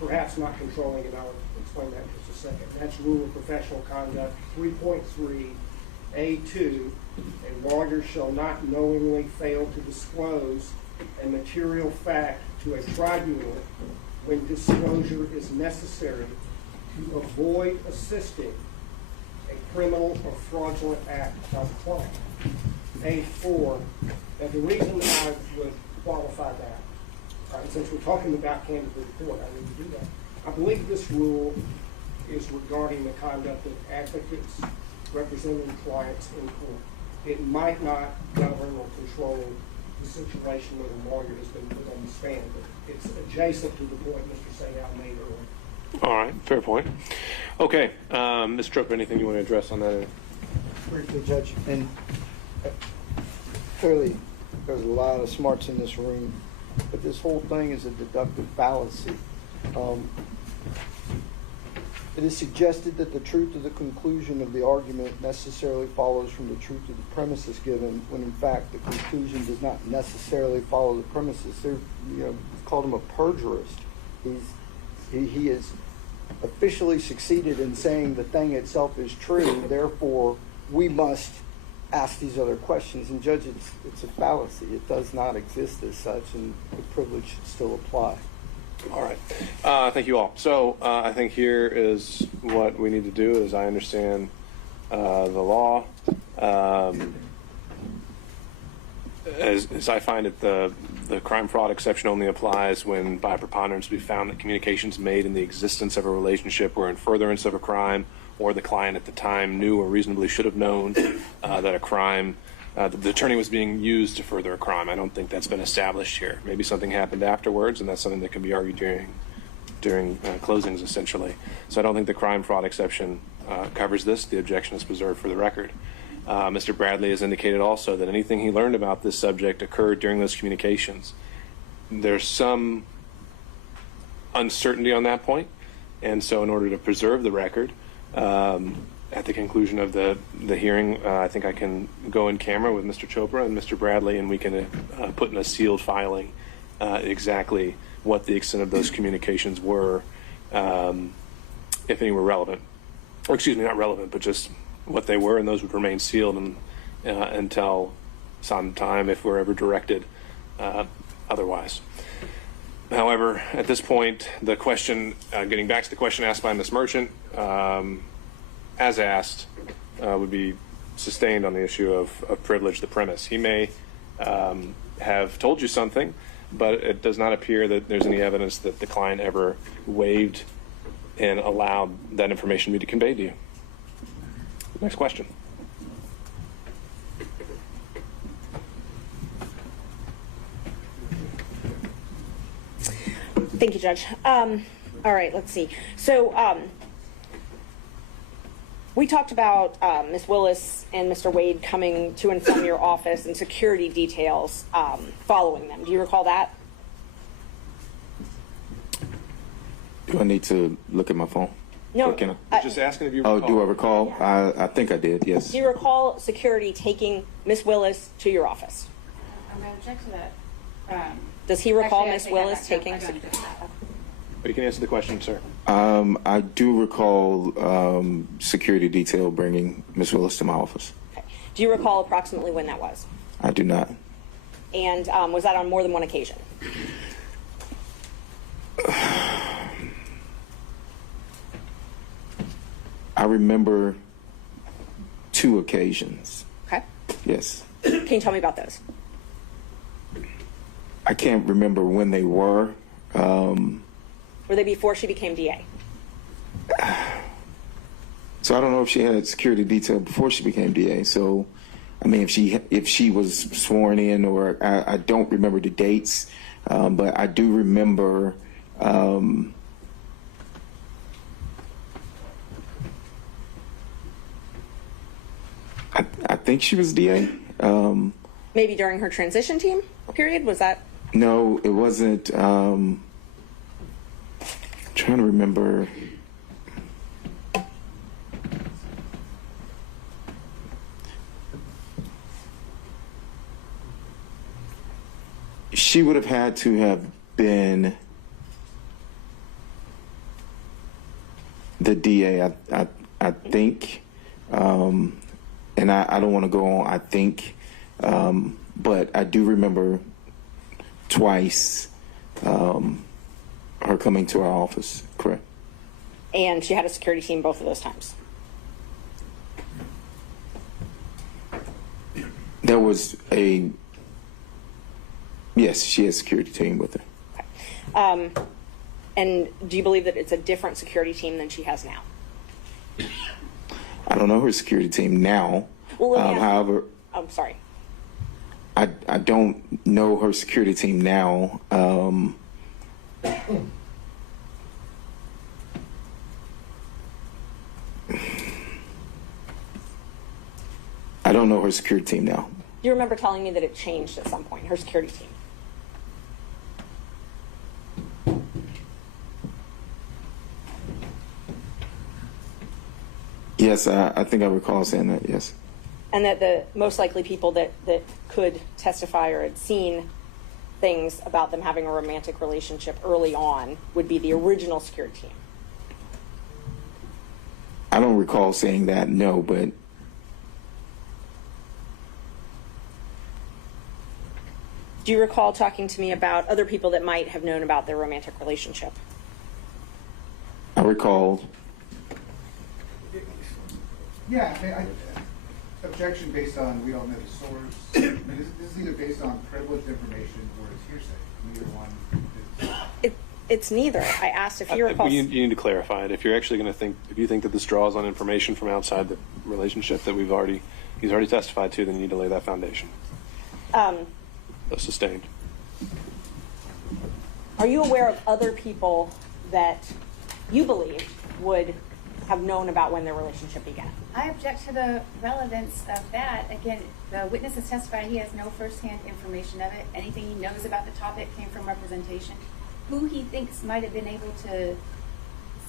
perhaps not controlling it. I'll explain that in just a second. That's Rule of Professional Conduct 3.3A2. A lawyer shall not knowingly fail to disclose a material fact to a tribunal when disclosure is necessary to avoid assisting a criminal or fraudulent act by the client. A4, and the reason I would qualify that, since we're talking about candidate report, I need to do that. I believe this rule is regarding the conduct of advocates representing clients in court. It might not govern or control the situation where the lawyer has been put on the stand, but it's adjacent to the point Mr. Sayal made earlier. All right, fair point. Okay, Ms. Troop, anything you want to address on that? Briefly, Judge, and clearly there's a lot of smarts in this room, but this whole thing is a deductive fallacy. It is suggested that the truth of the conclusion of the argument necessarily follows from the truth of the premises given, when in fact the conclusion does not necessarily follow the premises. They're, called him a perjurist. He has officially succeeded in saying the thing itself is true, therefore we must ask these other questions. And Judge, it's a fallacy. It does not exist as such, and the privilege should still apply. All right. Thank you all. So I think here is what we need to do, as I understand the law. As I find it, the crime fraud exception only applies when by preponderance we found that communications made in the existence of a relationship were in furtherance of a crime, or the client at the time knew or reasonably should have known that a crime, the attorney was being used to further a crime. I don't think that's been established here. Maybe something happened afterwards, and that's something that can be argued during closings, essentially. So I don't think the crime fraud exception covers this. The objection is preserved for the record. Mr. Bradley has indicated also that anything he learned about this subject occurred during those communications. There's some uncertainty on that point, and so in order to preserve the record, at the conclusion of the hearing, I think I can go in camera with Mr. Chopra and Mr. Bradley, and we can put in a sealed filing exactly what the extent of those communications were, if any were relevant. Or excuse me, not relevant, but just what they were, and those would remain sealed until some time if we're ever directed otherwise. However, at this point, the question, getting back to the question asked by Ms. Merchant, as asked, would be sustained on the issue of privilege, the premise. He may have told you something, but it does not appear that there's any evidence that the client ever waived and allowed that information to be conveyed to you. Next question. Thank you, Judge. All right, let's see. So we talked about Ms. Willis and Mr. Wade coming to and from your office and security details following them. Do you recall that? Do I need to look at my phone? No. Or can I? Just asking if you Oh, recall. do I recall? I think I did, yes. Do you recall security taking Ms. Willis to your office? I'm going to object to that. Does he recall Actually, I Ms. take that Willis back. taking? I don't do that. But you can answer the question, sir. I do recall security detail bringing Ms. Willis to my office. Okay. Do you recall approximately when that was? I do not. And was that on more than one occasion? I remember 2 occasions. Okay. Yes. Can you tell me about those? I can't remember when they were. Were they before she became DA? So I don't know if she had security detail before she became DA. So, I mean, if she was sworn in, or I don't remember the dates, but I do remember. I think she was DA. Maybe during her transition team period? Was that? No, it wasn't. Trying to remember. She would have had to have been the DA, I think. And I don't want to go on, I think. But I do remember twice her coming to our office, correct? And she had a security team both of those times. There was yes, she had a security team with her. Okay. And do you believe that it's a different security team than she has now? I don't know her security team now. Well, let me ask you- However, I'm sorry. I don't know her security team now. I don't know her security team now. Do you remember telling me that it changed at some point, her security team? Yes, I think I recall saying that, yes. And that the most likely people that could testify or had seen things about them having a romantic relationship early on would be the original security team. I don't recall saying that, no, but Do you recall talking to me about other people that might have known about their romantic relationship? I recall. Yeah, I mean, objection based on, we don't know the source. I mean, this is either based on privileged information or it's hearsay. Neither one is. It's neither. I asked if you recall. You need to clarify it. If you're actually going to think, if you think that this draws on information from outside the relationship that he's already testified to, then you need to lay that foundation. Sustained. Are you aware of other people that you believe would have known about when their relationship began? I object to the relevance of that. Again, the witness has testified he has no firsthand information of it. Anything he knows about the topic came from representation. Who he thinks might have been able to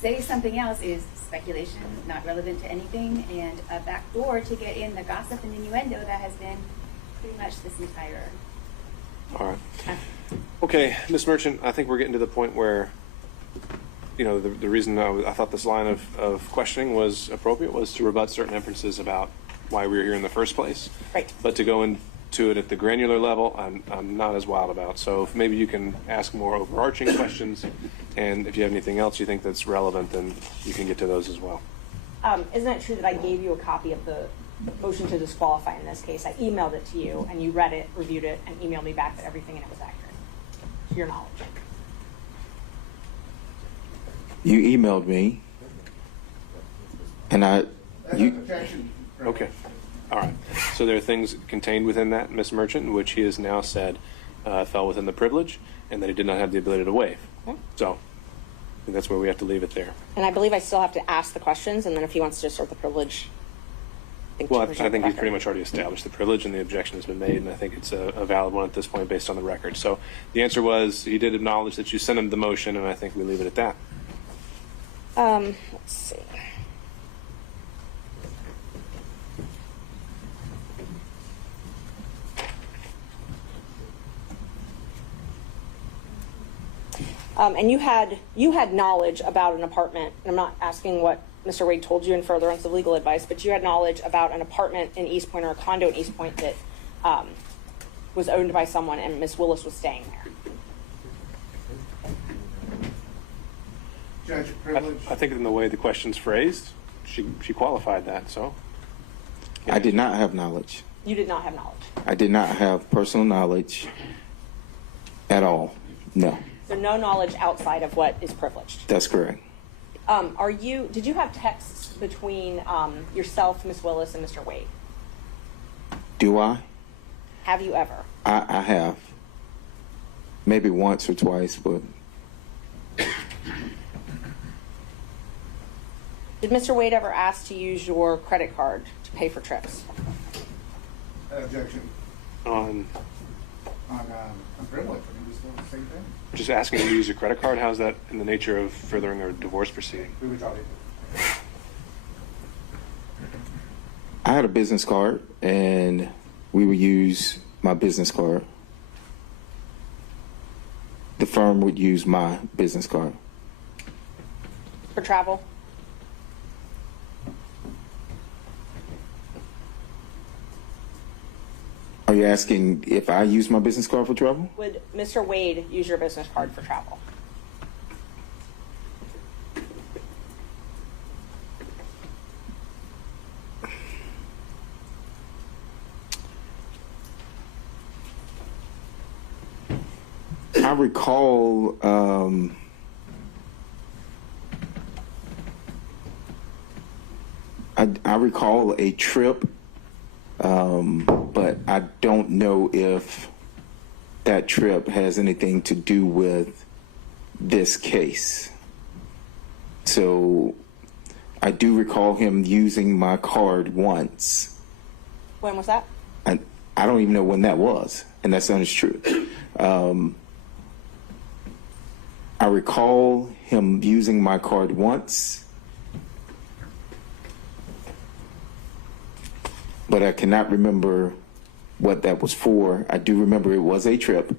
say something else is speculation, not relevant to anything, and a backdoor to get in the gossip and innuendo that has been pretty much this entire. All right. Okay, Ms. Merchant, I think we're getting to the point where, you know, the reason I thought this line of questioning was appropriate was to rebut certain inferences about why we were here in the first place. Right. But to go into it at the granular level, I'm not as wild about. So if maybe you can ask more overarching questions, and if you have anything else you think that's relevant, then you can get to those as well. Isn't it true that I gave you a copy of the motion to disqualify in this case? I emailed it to you, and you read it, reviewed it, and emailed me back that everything in it was accurate, to your knowledge. You emailed me, and Objection. Okay. All right. So there are things contained within that, Ms. Merchant, which he has now said fell within the privilege and that he did not have the ability to waive. Okay. So I think that's where we have to leave it there. And I believe I still have to ask the questions, and then if he wants to assert the privilege. Well, I think he's pretty much already established the privilege, and the objection has been made, and I think it's a valid one at this point based on the record. So the answer was he did acknowledge that you sent him the motion, and I think we leave it at that. Let's see. And you had knowledge about an apartment, and I'm not asking what Mr. Wade told you in furtherance of legal advice, but you had knowledge about an apartment in East Point or a condo in East Point that was owned by someone, and Miss Willis was staying there. Judge, privilege. I think in the way the question's phrased, she qualified that. So I did not have knowledge. You did not have knowledge. I did not have personal knowledge at all. No, So no knowledge outside of what is privileged. that's correct. Did you have texts between yourself, Miss Willis, and Mr. Wade? Do I? Have you ever? I have. Maybe once or twice, but Did Mr. Wade ever ask to use your credit card to pay for trips? Objection. on On privilege, I mean, we still the same thing. just asking to use your credit card, how's that in the nature of furthering a divorce proceeding? We would probably. I had a business card, and we would use my business card. The firm would use my business card. For travel? Are you asking if I use my business card for travel? Would Mr. Wade use your business card for travel? I recall I recall a trip, but I don't know if that trip has anything to do with this case. So I do recall him using my card once. When was that? And I don't even know when that was, and that's honest truth. I recall him using my card once, but I cannot remember what that was for. I do remember it was a trip,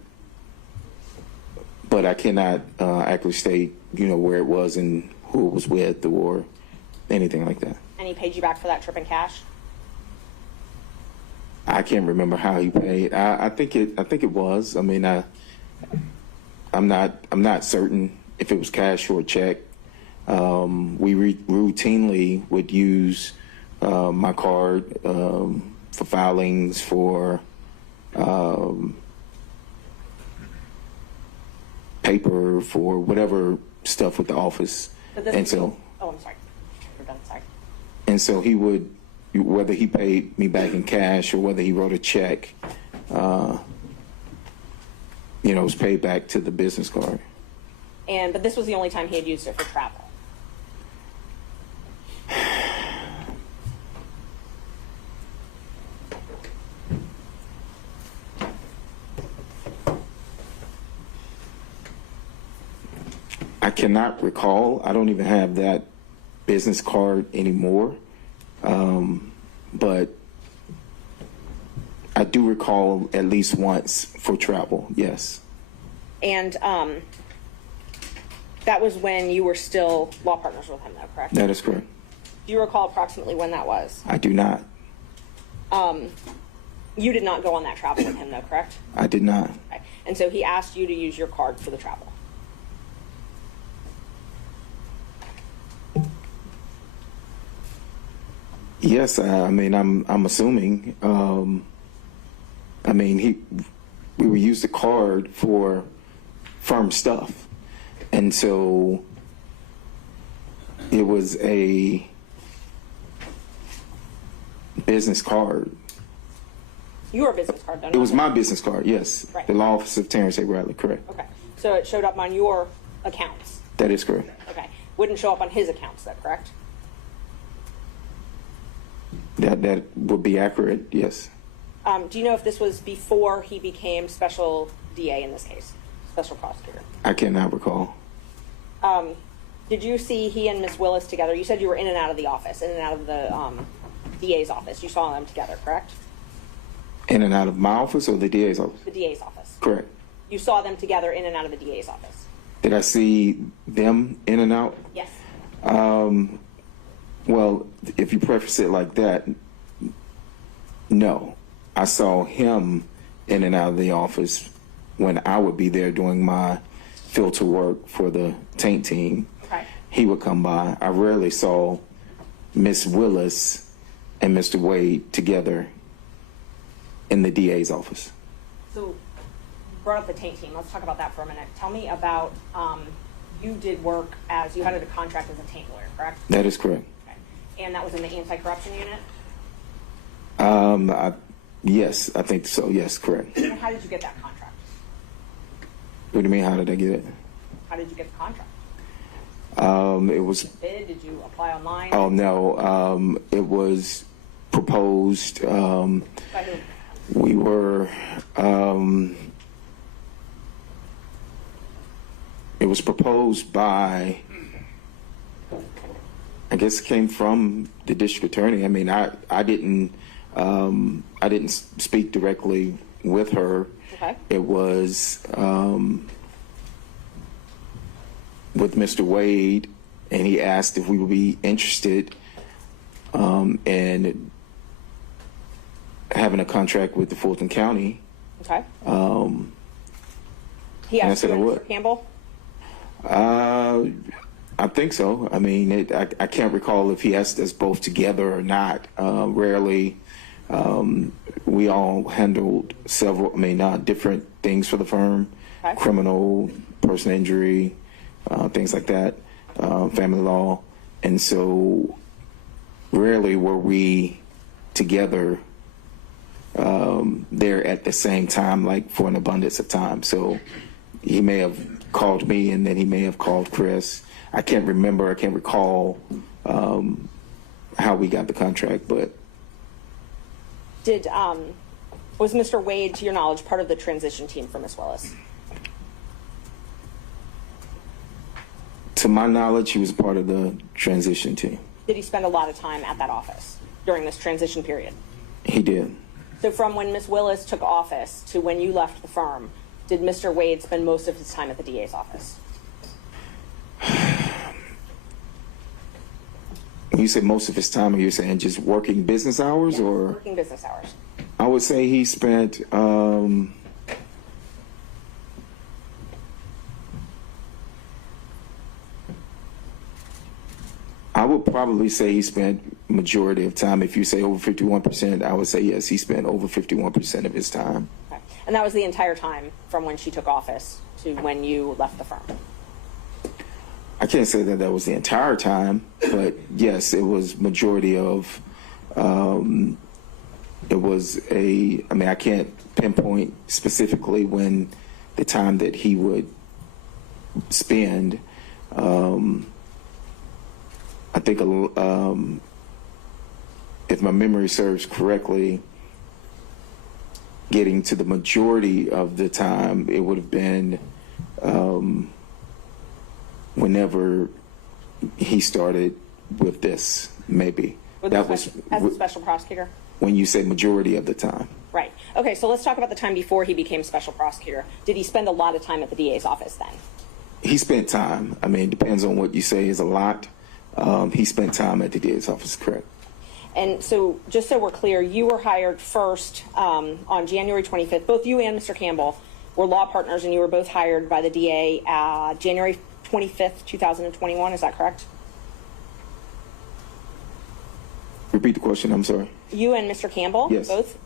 but I cannot accurately state, where it was and who it was with or anything like that. And he paid you back for that trip in cash? I can't remember how he paid. I think it was. I mean, I'm not certain if it was cash or a check. We routinely would use my card for filings, for paper, for whatever stuff with the office. But this And is- so, oh, I'm sorry. We're done. Sorry. and so he would, whether he paid me back in cash or whether he wrote a check, it was paid back to the business card. But this was the only time he had used it for travel. I cannot recall. I don't even have that business card anymore. But I do recall at least once for travel, yes. And that was when you were still law partners with him, though, correct? That is correct. Do you recall approximately when that was? I do not. You did not go on that travel with him, though, correct? I did not. Okay. And so he asked you to use your card for the travel. Yes, I mean, I'm assuming. I mean, we would use the card for firm stuff, and so it was a business card. Your business card, though. It was my business card, yes. Right. The law office of Terrence A. Bradley, correct. Okay. So it showed up on your accounts. That is correct. Okay. Wouldn't show up on his accounts, though, correct? That would be accurate, yes. Do you know if this was before he became special DA in this case, special prosecutor? I cannot recall. Did you see he and Ms. Willis together? You said you were in and out of the office, in and out of the DA's office. You saw them together, correct? In and out of my office or the DA's office? The DA's office. Correct. You saw them together in and out of the DA's office. Did I see them in and out? Yes. Well, if you preface it like that, no. I saw him in and out of the office when I would be there doing my filter work for the taint team. Okay. He would come by. I rarely saw Miss Willis and Mr. Wade together in the DA's office. So you brought up the taint team. Let's talk about that for a minute. Tell me about, you did work you had a contract as a taint lawyer, correct? That is correct. Okay. And that was in the anti-corruption unit? Yes, I think so. Yes, correct. And how did you get that contract? What do you mean, how did I get it? How did you get the contract? It was, Bid? Did you apply online? oh no, it was proposed, By who? we were, it was proposed by, I guess it came from the district attorney. I mean, I didn't speak directly with her. Okay. It was with Mr. Wade, and he asked if we would be interested in having a contract with the Fulton County. Okay. He and I asked said you I and would. Mr. Campbell? I think so. I mean, I can't recall if he asked us both together or not. Rarely. We all handled several, different things for the firm, Okay. criminal, personal injury, things like that, family law. And so rarely were we together there at the same time, like for an abundance of time. So he may have called me and then he may have called Chris. I can't recall how we got the contract, but Was Mr. Wade, to your knowledge, part of the transition team for Ms. Willis? to my knowledge, he was part of the transition team. Did he spend a lot of time at that office during this transition period? He did. So from when Ms. Willis took office to when you left the firm, did Mr. Wade spend most of his time at the DA's office? When you say most of his time, are you saying just working business hours Yeah, or? working business hours. I would say he spent, I would probably say he spent majority of time. If you say over 51%, I would say yes, he spent over 51% of his time. Okay. And that was the entire time from when she took office to when you left the firm? I can't say that that was the entire time, but yes, it was majority of, it was I mean, I can't pinpoint specifically when the time that he would spend. I think if my memory serves correctly, getting to the majority of the time, it would have been whenever he started with this, maybe. As a special prosecutor? When you say majority of the time. Right. Okay, so let's talk about the time before he became special prosecutor. Did he spend a lot of time at the DA's office then? He spent time. I mean, it depends on what you say is a lot. He spent time at the DA's office, correct. And so, just so we're clear, you were hired first on January 25th. Both you and Mr. Campbell were law partners, and you were both hired by the DA January 25th, 2021. Is that correct? Repeat the question, I'm sorry. You and Mr. Campbell, yes, both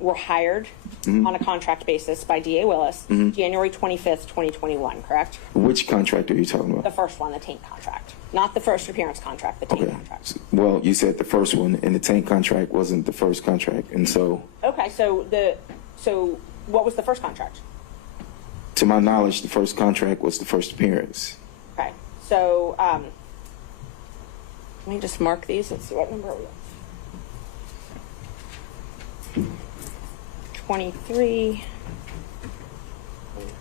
were hired on a contract basis by DA Willis January 25th, 2021, correct? Which contract are you talking about? The first one, the taint contract. Not the first appearance contract, the taint contract. Well, you said the first one, and the taint contract wasn't the first contract, and so... Okay, so what was the first contract? To my knowledge, the first contract was the first appearance. Okay, so let me just mark these. Let's see, what number are we on? 23,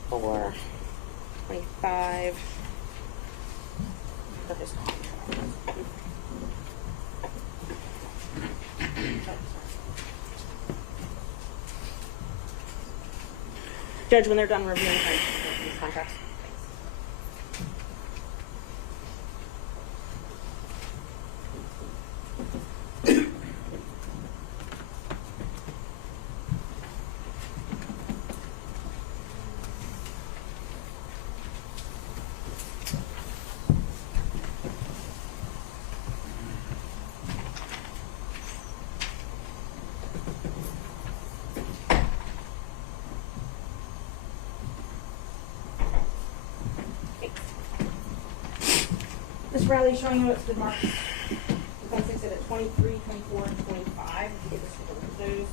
24, 25. For his contract. Judge, when they're done reviewing these contracts. Mr. Bradley, showing you what's been marked. Defense exhibit 23, 24, and 25. If you give us a look at those.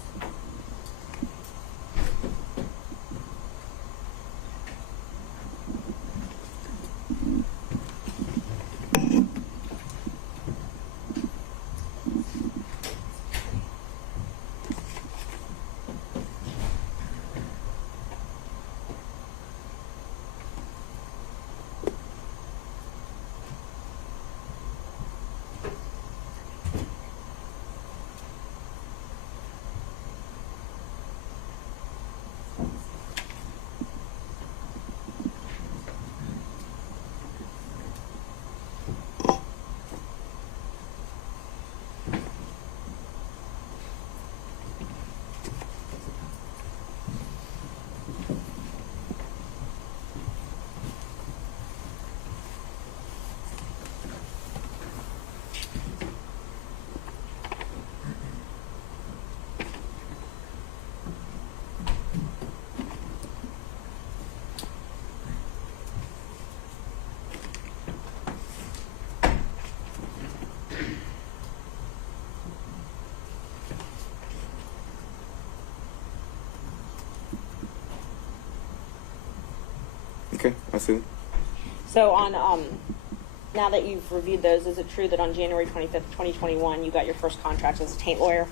Okay, I see. So on now that you've reviewed those, is it true that on January 25th, 2021, you got your first contract as a taint lawyer?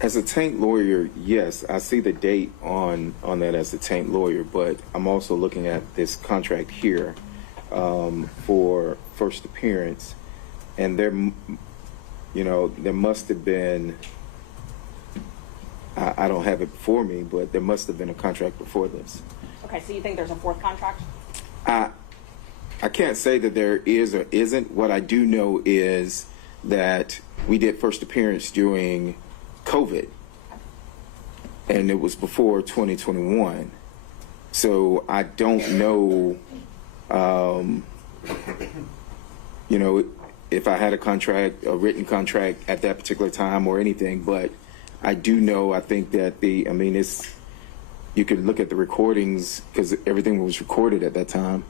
As a taint lawyer, yes, I see the date on that as a taint lawyer, but I'm also looking at this contract here for first appearance, and there must have been, I don't have it before me, but there must have been a contract before this. Okay, so you think there's a fourth contract? I can't say that there is or isn't. What I do know is that we did first appearance during COVID, and it was before 2021. So I don't know, you know, if I had a written contract at that particular time or anything, but I do know, I think that you could look at the recordings because everything was recorded at that time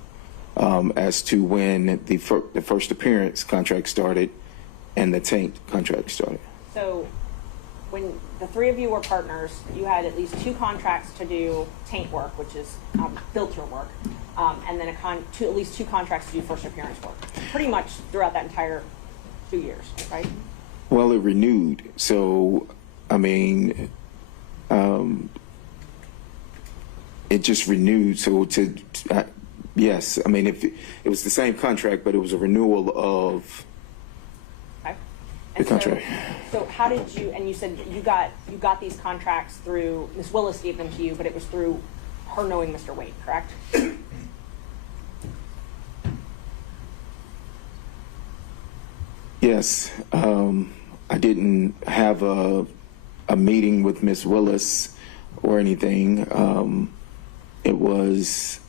as to when the first appearance contract started and the taint contract started. So when the three of you were partners, you had at least 2 contracts to do taint work, which is filter work, and then at least 2 contracts to do first appearance work, pretty much throughout that entire 2 years, right? Well, it renewed. So, it just renewed. So yes, if it was the same contract, but it was a renewal of the contract. So how did you, and you said you got these contracts through, Ms. Willis gave them to you, but it was through her knowing Mr. Wade, correct? Yes. I didn't have a meeting with Ms. Willis or anything. It was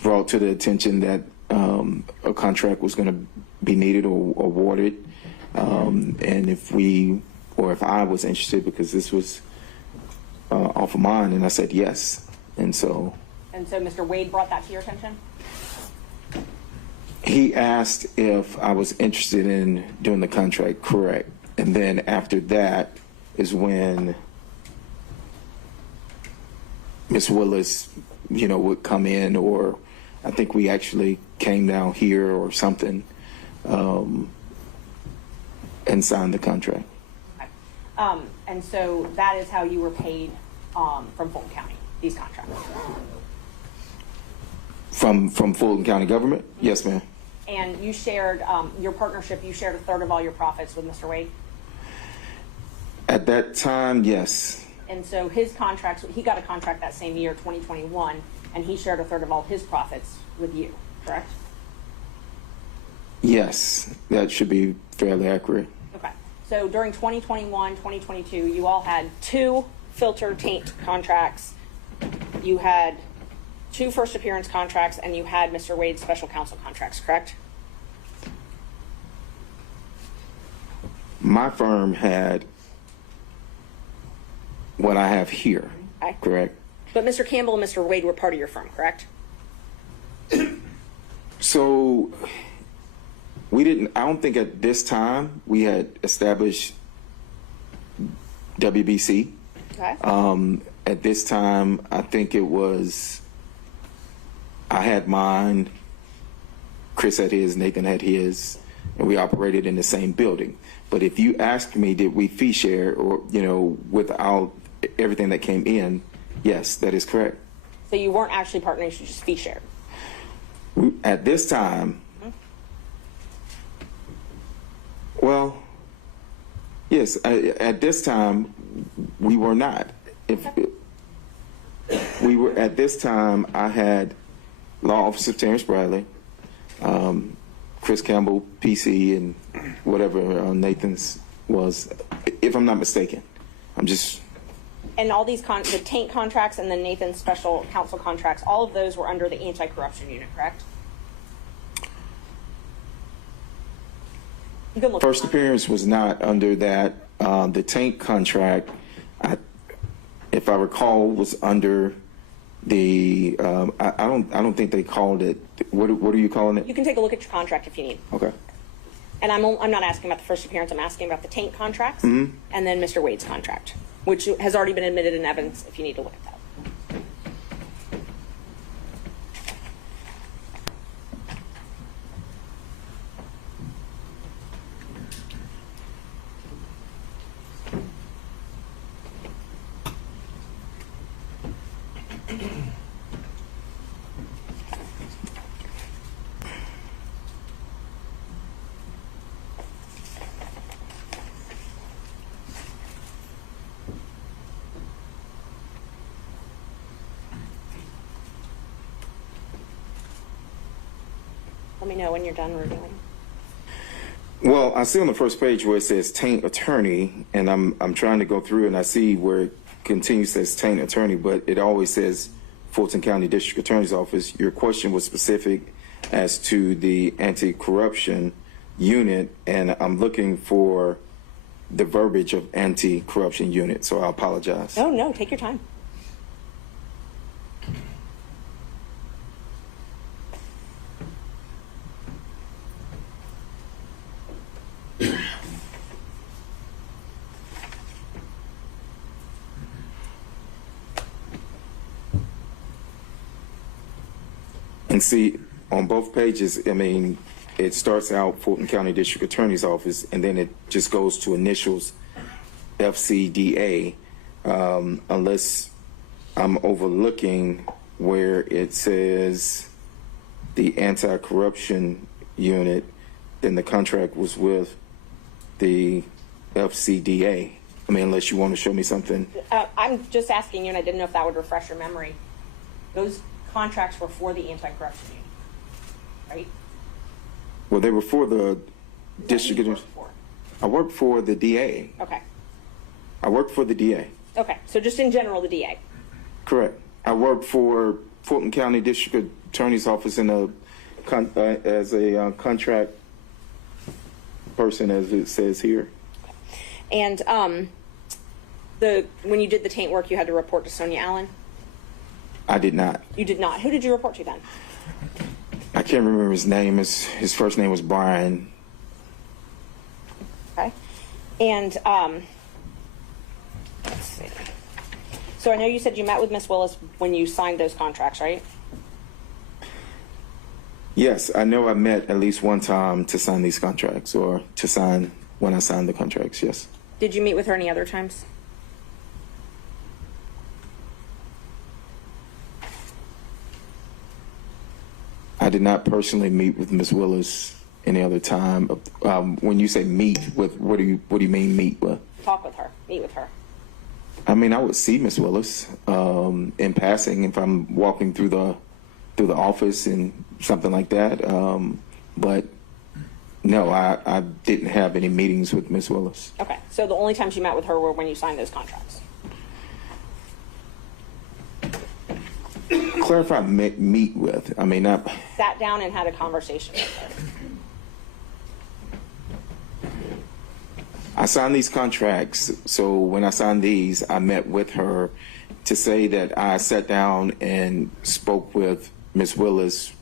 brought to the attention that a contract was going to be needed or awarded, and if I was interested, because this was off of mine, and I said yes, and so Mr. Wade brought that to your attention? He asked if I was interested in doing the contract, correct, and then after that is when Ms. Willis, would come in, or I think we actually came down here or something, and signed the contract. Okay. And so that is how you were paid from Fulton County, these contracts? From Fulton County government? Yes, ma'am. And you shared, your partnership, you shared 1/3 of all your profits with Mr. Wade? At that time, yes. And so his contracts, he got a contract that same year, 2021, and he shared 1/3 of all his profits with you, correct? Yes, that should be fairly accurate. Okay. So during 2021, 2022, you all had 2 filter taint contracts. You had 2 first appearance contracts, and you had Mr. Wade's special counsel contracts, correct? My firm had what I have here, Okay. correct? But Mr. Campbell and Mr. Wade were part of your firm, correct? So I don't think at this time we had established WBC. Okay. At this time, I think I had mine, Chris had his, Nathan had his, and we operated in the same building. But if you ask me, did we fee share or, without everything that came in, yes, that is correct. So you weren't actually partners, you just fee shared? At this time, well, yes, at this time, we were not. We were, at this time, I had Law Officer Terrence Bradley, Chris Campbell, PC, and whatever Nathan's was, if I'm not mistaken. And all these the taint contracts and then Nathan's special counsel contracts, all of those were under the anti-corruption unit, correct? You can look. First appearance was not under that. The taint contract, if I recall, was under the. I don't think they called it. What are you calling it? You can take a look at your contract if you need. Okay. And I'm not asking about the first appearance. I'm asking about the taint contracts and then Mr. Wade's contract, which has already been admitted in evidence if you need to look at that. Let me know when you're done reviewing. Well, I see on the first page where it says taint attorney, and I'm trying to go through and I see where it continues says taint attorney, but it always says Fulton County District Attorney's Office. Your question was specific as to the anti-corruption unit, and I'm looking for the verbiage of anti-corruption unit, so I apologize. Oh, no, take your time. And see, on both pages, I mean, it starts out Fulton County District Attorney's Office, and then it just goes to initials FCDA, unless I'm overlooking where it says the anti-corruption unit, then the contract was with the FCDA. I mean, unless you want to show me something. I'm just asking you, and I didn't know if that would refresh your memory. Those contracts were for the anti-corruption unit, right? Well, they were for the Is that district. who you worked for? I worked for the DA. Okay. I worked for the DA. Okay. So just in general, the DA. Correct. I worked for Fulton County District Attorney's Office in as a contract person, as it says here. And when you did the taint work, you had to report to Sonia Allen? I did not. You did not. Who did you report to then? I can't remember his name. His first name was Brian. Okay. And let's see. So I know you said you met with Miss Willis when you signed those contracts, right? Yes, I know I met at least one time to sign these contracts, or to sign when I signed the contracts, yes. Did you meet with her any other times? I did not personally meet with Ms. Willis any other time. When you say meet with, what do you mean meet with? Talk with her, meet with her. I mean, I would see Ms. Willis in passing if I'm walking through the office and something like that. But no, I didn't have any meetings with Ms. Willis. Okay, so the only times you met with her were when you signed those contracts. Clarify meet with. I mean, not. Sat down and had a conversation with her. I signed these contracts, so when I signed these, I met with her. To say that I sat down and spoke with Ms. Willis,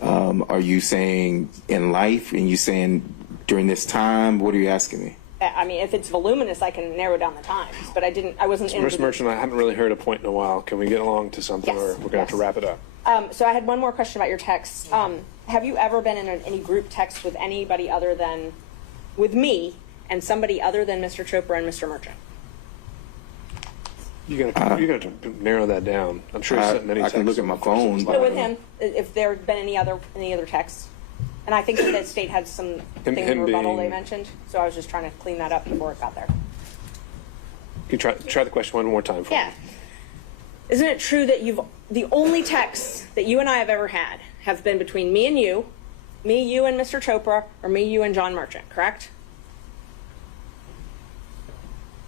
are you saying in life, and you saying during this time? What are you asking me? I mean, if it's voluminous, I can narrow down the times, but I wasn't in. Ms. Merchant, I haven't really heard a point in a while. Can we get along to something, Yes, or we're going to have to wrap it up? So I had one more question about your text. Have you ever been in any group text with anybody other than, with me, and somebody other than Mr. Chopra and Mr. Merchant? You're going to narrow that down. I'm sure it's many I can look at my phone. So with him, if there had been any other texts, and I think that the state had some thing in rebuttal they mentioned. So I was just trying to clean that up before it got there. Can you try the question one more time for me? Yeah. Isn't it true that the only texts that you and I have ever had have been between me, you and Mr. Chopra, or me, you and John Merchant, correct?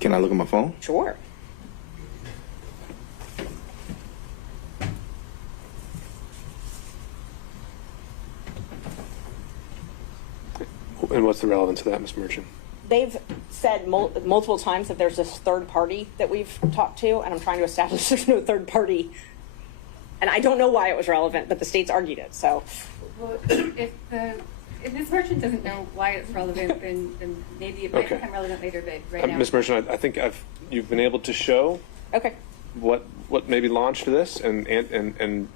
Can I look at my phone? Sure. And what's the relevance of that, Ms. Merchant? They've said multiple times that there's this third party that we've talked to, and I'm trying to establish there's no third party. And I don't know why it was relevant, but the state's argued it, so. Well, if Ms. Merchant doesn't know why it's relevant, then maybe it might Okay. become relevant later, but right now. Ms. Merchant, I think you've been able to show Okay. what maybe launched this and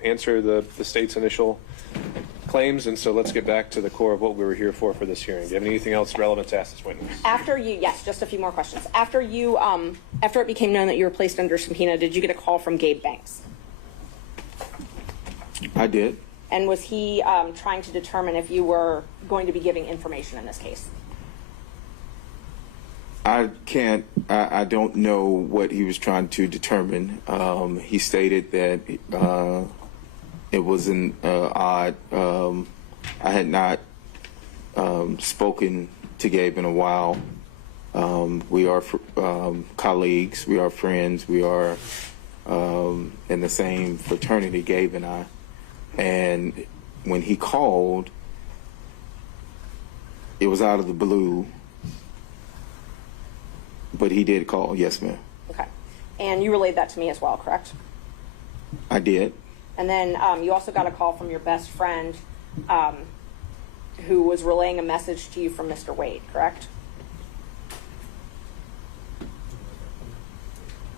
answer the state's initial claims, and so let's get back to the core of what we were here for this hearing. Do you have anything else relevant to ask this witness? Yes, just a few more questions. After it became known that you were placed under subpoena, did you get a call from Gabe Banks? I did. And was he trying to determine if you were going to be giving information in this case? I don't know what he was trying to determine. He stated that it was an odd. I had not spoken to Gabe in a while. We are colleagues. We are friends. We are in the same fraternity, Gabe and I. And when he called, it was out of the blue, but he did call. Yes, ma'am. Okay. And you relayed that to me as well, correct? I did. And then you also got a call from your best friend who was relaying a message to you from Mr. Wade, correct?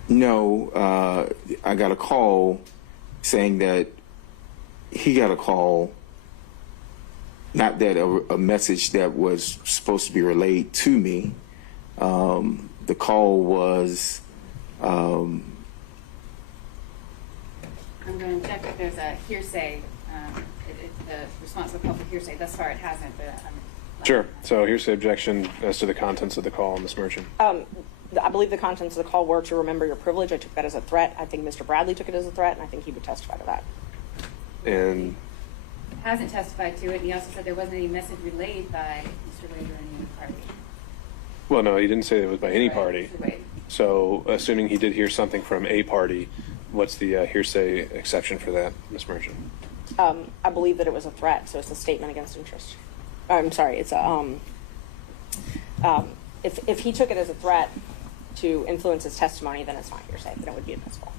No, I got a call saying that he got a call, not that a message that was supposed to be relayed to me. The call was, I'm going to check if there's a hearsay, the responsible call for hearsay. Thus far, it hasn't, but Sure. So here's the objection as to the contents of the call, Ms. Merchant. I believe the contents of the call were to remember your privilege. I took that as a threat. I think Mr. Bradley took it as a threat, and I think he would testify to that. And hasn't testified to it. And he also said there wasn't any message relayed by Mr. Wade or any other party. well, no, he didn't say it was by any Right, party. Mr. Wade. So assuming he did hear something from a party, what's the hearsay exception for that, Ms. Merchant? I believe that it was a threat, so it's a statement against interest. I'm sorry, it's a if he took it as a threat to influence his testimony, then it's not hearsay, then it would be admissible.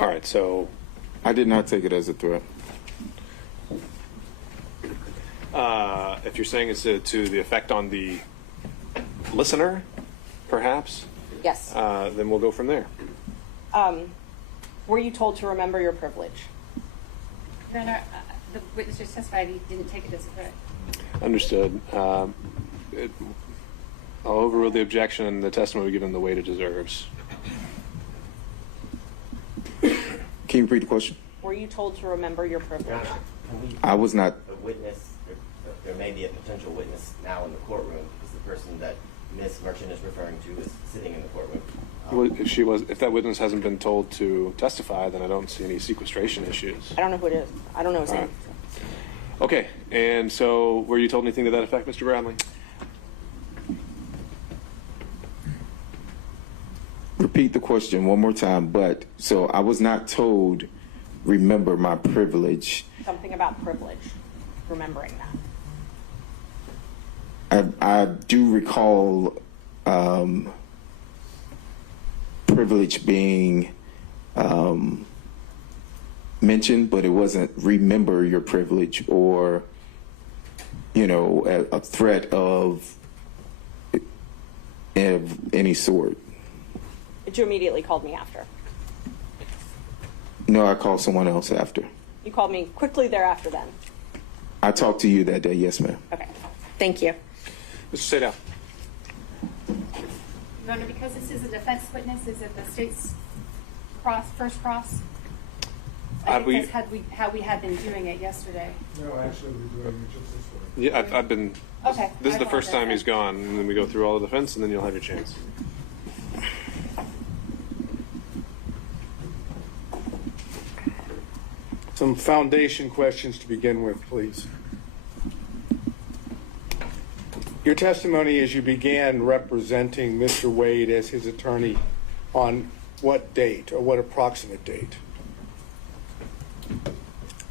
All right, so I did not take it as a threat. if you're saying it's to the effect on the listener, perhaps, Yes. then we'll go from there. Were you told to remember your privilege? Your Honor, the witness just testified he didn't take it as a threat. Understood. I'll overrule the objection and the testimony given the weight it deserves. Can you repeat the question? Were you told to remember your Your privilege? Honor, can we, I was not. a witness, there may be a potential witness now in the courtroom, because the person that Ms. Merchant is referring to is sitting in the courtroom. Well, if that witness hasn't been told to testify, then I don't see any sequestration issues. I don't know who it is. I don't know his All name. right. Okay, and so were you told anything to that effect, Mr. Bradley? Repeat the question one more time, but so I was not told, remember my privilege. Something about privilege. Remembering that. I do recall privilege being mentioned, but it wasn't remember your privilege or, a threat of any sort. But you immediately called me after. No, I called someone else after. You called me quickly thereafter then. I talked to you that day, yes, ma'am. Okay. Thank you. Mr. Sadell. Your Honor, because this is a defense witness, is it the state's first cross? I Have we- think that's how we had been doing it yesterday. No, actually, we're doing it just this way. Yeah, I've been. Okay. This is I the first time apologize. he's gone, and then we go through all the defense, and then you'll have your chance. Some foundation questions to begin with, please. Your testimony as you began representing Mr. Wade as his attorney on what date or what approximate date?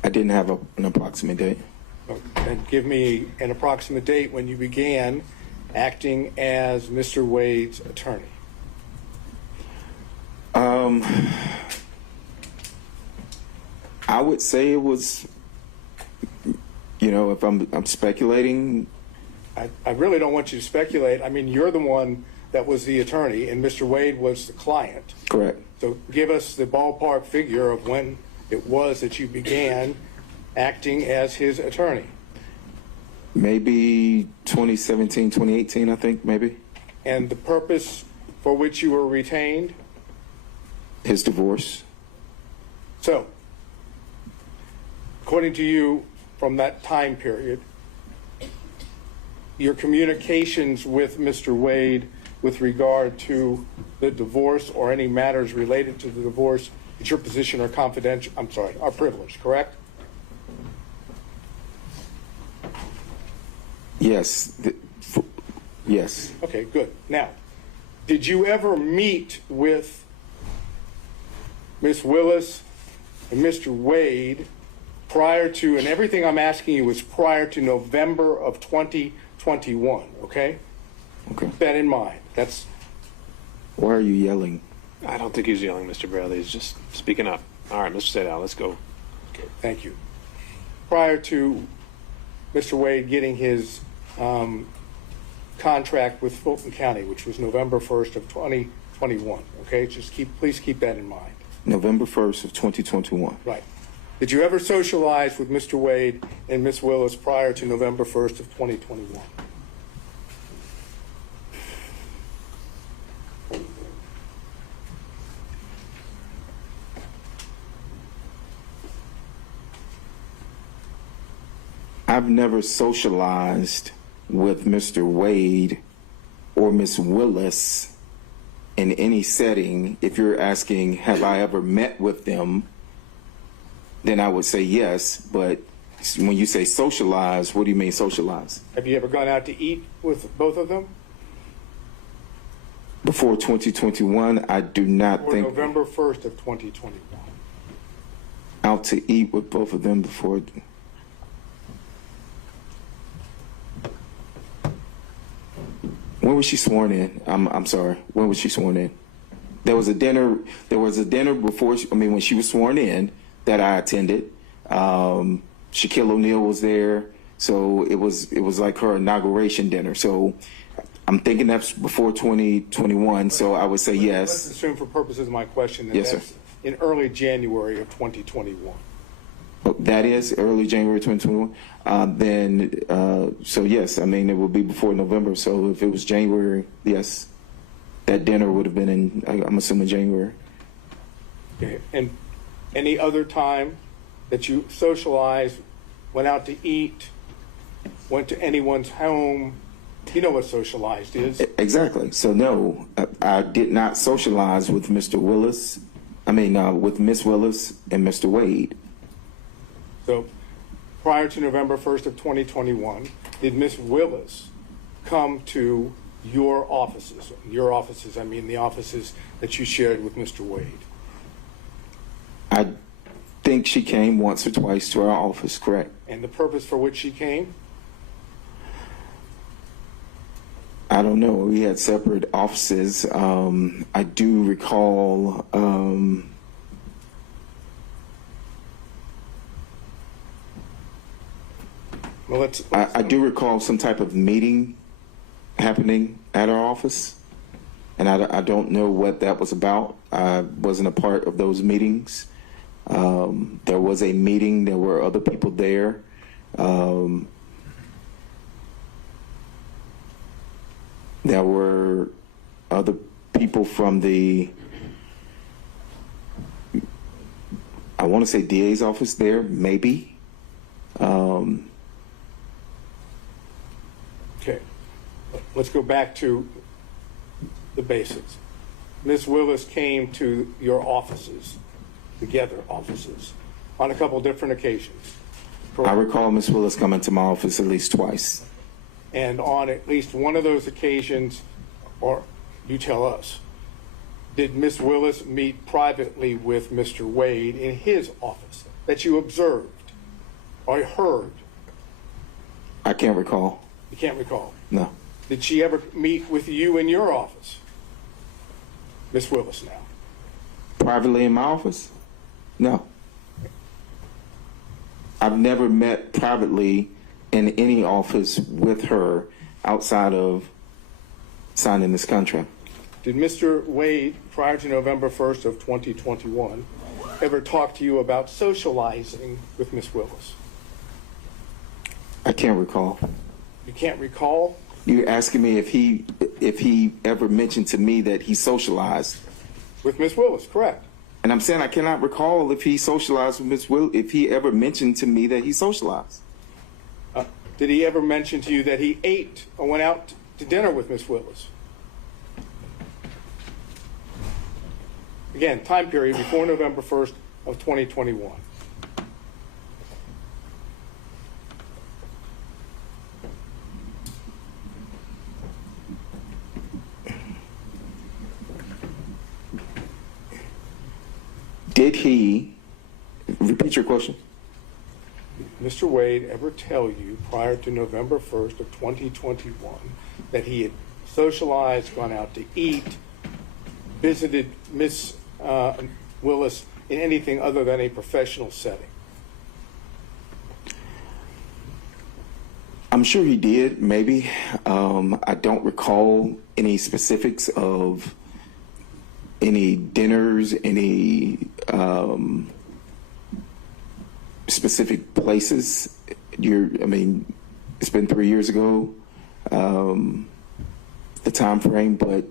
I didn't have an approximate date. And give me an approximate date when you began acting as Mr. Wade's attorney. I would say it was, if I'm speculating. I really don't want you to speculate. I mean, you're the one that was the attorney, and Mr. Wade was the client. Correct. So give us the ballpark figure of when it was that you began acting as his attorney. Maybe 2017, 2018, I think, maybe. And the purpose for which you were retained? His divorce. So, according to you, from that time period, your communications with Mr. Wade with regard to the divorce or any matters related to the divorce, it's your position are confidential, are privileged, correct? Yes. Yes. Okay, good. Now, did you ever meet with Ms. Willis and Mr. Wade prior to, and everything I'm asking you is prior to November of 2021, okay? Okay. Keep that in mind. That's, Why are you yelling? I don't think he's yelling, Mr. Bradley. He's just speaking up. All right, Mr. Sadal, let's go. okay, thank you. Prior to Mr. Wade getting his contract with Fulton County, which was November 1st of 2021, okay? Please keep that in mind. November 1st of 2021. Right. Did you ever socialize with Mr. Wade and Ms. Willis prior to November 1st of 2021? I've never socialized with Mr. Wade or Ms. Willis in any setting. If you're asking, have I ever met with them, then I would say yes. But when you say socialize, what do you mean socialize? Have you ever gone out to eat with both of them? Before 2021, I do not Or think November 1st of 2021? out to eat with both of them before. When was she sworn in? I'm sorry. When was she sworn in? There was a dinner. There was a dinner before. When she was sworn in, that I attended. Shaquille O'Neal was there, so it was like her inauguration dinner. So I'm thinking that's before 2021. So I would say Let's yes. assume for purposes of my question that Yes, sir. that's in early January of 2021. That is early January 2021. So yes, it would be before November. So if it was January, yes, that dinner would have been in, I'm assuming, January. Okay. And any other time that you socialized, went out to eat, went to anyone's home, you know what socialized is. Exactly. So no, I did not socialize with Mr. Willis. With Miss Willis and Mr. Wade. So prior to November 1st of 2021, did Miss Willis come to your offices? Your offices, the offices that you shared with Mr. Wade. I think she came once or twice to our office, correct? And the purpose for which she came? I don't know. We had separate offices. I do recall. I do recall some type of meeting happening at our office, and I don't know what that was about. I wasn't a part of those meetings. There was a meeting. There were other people there. There were other people from the, I want to say DA's office there, maybe. Okay. Let's go back to the basics. Ms. Willis came to your offices, together offices, on a couple different occasions. I recall Ms. Willis coming to my office at least twice. And on at least one of those occasions, or you tell us, did Ms. Willis meet privately with Mr. Wade in his office that you observed or heard? I can't recall. You can't recall. No. Did she ever meet with you in your office? Ms. Willis now. Privately in my office? No. I've never met privately in any office with her outside of signing this contract. Did Mr. Wade, prior to November 1st of 2021, ever talk to you about socializing with Ms. Willis? I can't recall. You can't recall? You're asking me if he ever mentioned to me that he socialized with Ms. Willis, correct? And I'm saying I cannot recall if he socialized with Ms. Willis, if he ever mentioned to me that he socialized. Did he ever mention to you that he ate or went out to dinner with Ms. Willis? Again, time period before November 1st of 2021. did he, repeat your question? Mr. Wade ever tell you prior to November 1st of 2021 that he had socialized, gone out to eat, visited Miss Willis in anything other than a professional setting? I'm sure he did, maybe. I don't recall any specifics of any dinners, any specific places. I mean, it's been 3 years ago, the time frame, but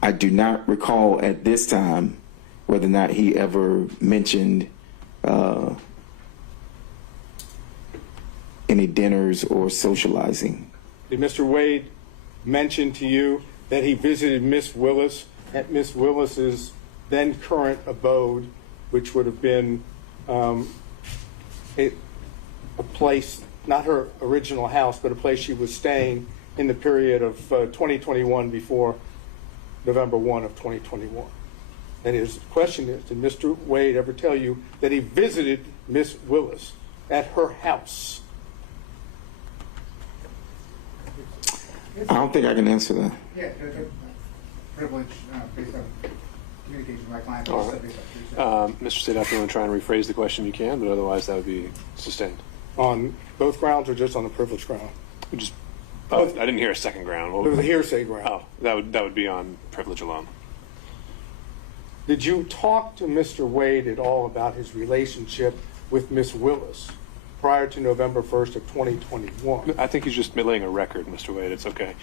I do not recall at this time whether or not he ever mentioned any dinners or socializing. Did Mr. Wade mention to you that he visited Miss Willis at Miss Willis's then current abode, which would have been a place, not her original house, but a place she was staying in the period of 2021 before November 1 of 2021? And his question is, did Mr. Wade ever tell you that he visited Miss Willis at her house? I don't think I can answer that. Yeah, the privilege based on communication with my client. All right. Mr. State, if you want to try and rephrase the question, you can, but otherwise that would be sustained. On both grounds or just on the privilege ground? Just, I didn't hear a second ground. It was a hearsay ground. Oh, that would be on privilege alone. Did you talk to Mr. Wade at all about his relationship with Miss Willis prior to November 1st of 2021? I think he's just laying a record, Mr. Wade. It's okay.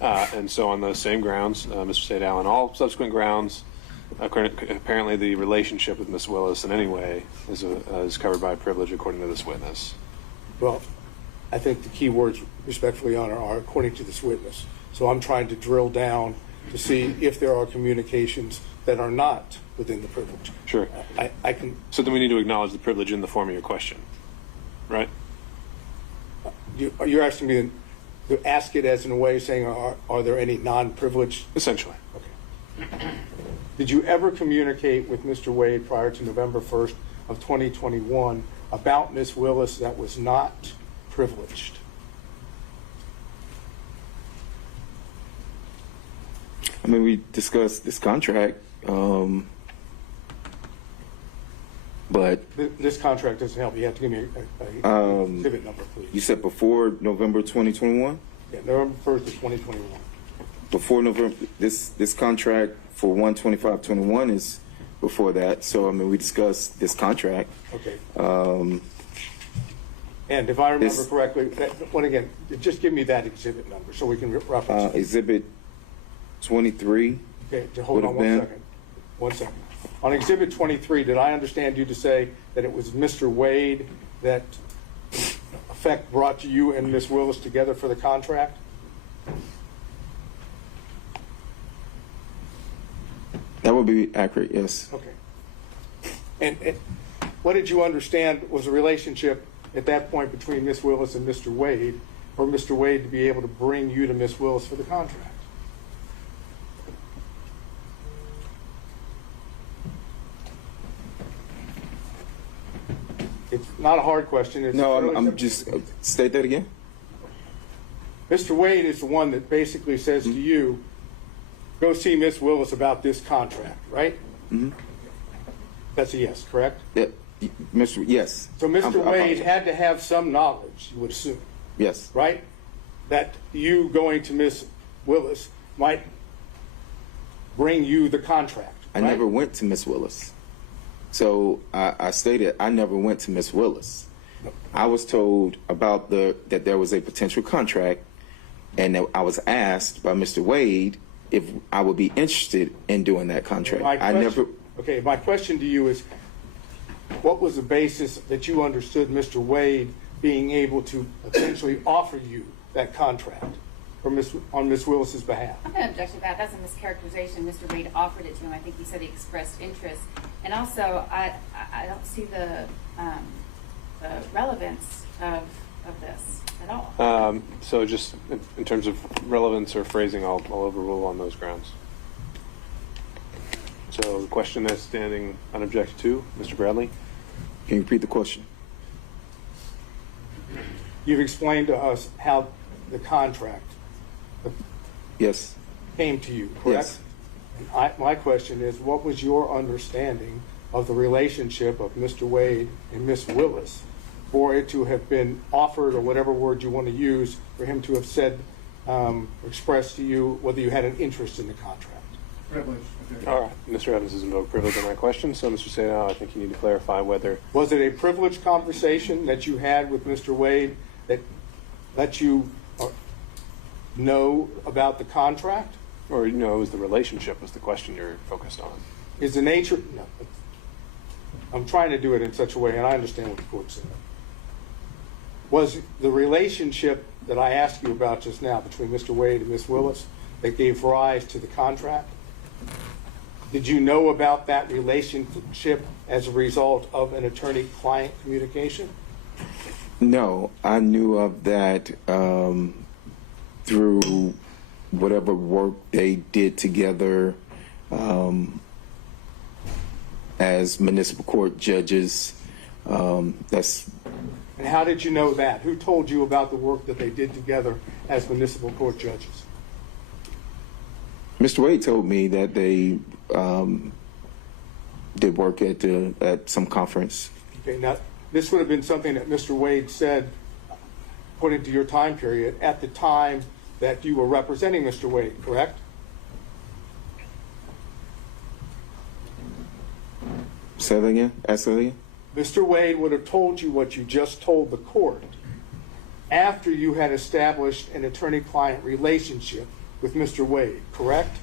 And so on those same grounds, Mr. State Allen, all subsequent grounds, apparently the relationship with Miss Willis in any way is covered by privilege according to this witness. Well, I think the key words, respectfully, Your Honor, are according to this witness. So I'm trying to drill down to see if there are communications that are not within the privilege. Sure. I can. So then we need to acknowledge the privilege in the form of your question, right? You're asking me to ask it as in a way saying, are there any non-privileged? Essentially. Okay. Did you ever communicate with Mr. Wade prior to November 1st of 2021 about Miss Willis that was not privileged? I mean, we discussed this contract, but This contract doesn't help. You have to give me a exhibit number, please. you said before November 2021? Yeah, November 1st of 2021. Before November, this contract for 1/25/21 is before that. So I mean, we discussed this contract. Okay. And if I remember This- correctly, again, just give me that exhibit number so we can reference it. Exhibit 23. Okay, hold would on have been- 1 second. 1 second. On Exhibit 23, did I understand you to say that it was Mr. Wade that effect brought you and Miss Willis together for the contract? That would be accurate, yes. Okay. And what did you understand was a relationship at that point between Miss Willis and Mr. Wade, for Mr. Wade to be able to bring you to Miss Willis for the contract? It's not a hard question. It's No, fairly I'm simple. just state that again. Mr. Wade is the one that basically says to you, go see Miss Willis about this contract, right? Mm-hmm. That's a yes, correct? Yeah, Mr. Yes. So Mr. I Wade apologize. had to have some knowledge, you would assume, Yes. right? That you going to Miss Willis might bring you the contract. I right? never went to Miss Willis. So I stated I never went to Miss Willis. I was told about that there was a potential contract, and that I was asked by Mr. Wade if I would be interested in doing that contract. Okay, my question to you is, what was the basis that you understood Mr. Wade being able to potentially offer you that contract on Miss Willis's behalf? I'm going to object to that. That's a mischaracterization. Mr. Wade offered it to him. I think he said he expressed interest. And also, I don't see the relevance of this at all. So just in terms of relevance or phrasing, I'll overrule on those grounds. So the question is standing unobjected to. Mr. Bradley? Can you repeat the question? You've explained to us how the contract Yes. came to you, correct? Yes. My question is, what was your understanding of the relationship of Mr. Wade and Miss Willis for it to have been offered, or whatever word you want to use, for him to have said, expressed to you whether you had an interest in the contract? Privilege. All right. Mr. Evans has invoked privilege on my question, so Mr. Sadao, I think you need to clarify whether Was it a privileged conversation that you had with Mr. Wade that let you know about the contract? or it was the relationship was the question you're focused on. Is the nature, no, I'm trying to do it in such a way, and I understand what the court said. Was the relationship that I asked you about just now between Mr. Wade and Ms. Willis that gave rise to the contract? Did you know about that relationship as a result of an attorney-client communication? No, I knew of that through whatever work they did together as municipal court judges. That's. And how did you know that? Who told you about the work that they did together as municipal court judges? Mr. Wade told me that they did work at some conference. Okay, now this would have been something that Mr. Wade said, according to your time period, at the time that you were representing Mr. Wade, correct? Say that again? Ask that again? Mr. Wade would have told you what you just told the court after you had established an attorney-client relationship with Mr. Wade, correct?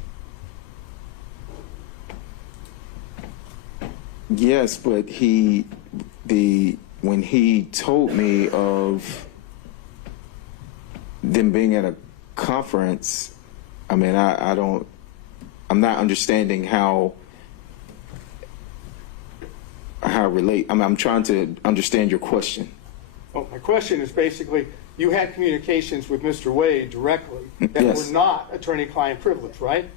Yes, but when he told me of them being at a conference, I mean, I'm not understanding how relate. I'm trying to understand your question. Well, my question is basically, you had communications with Mr. Wade directly that Yes. were not attorney-client privilege, right?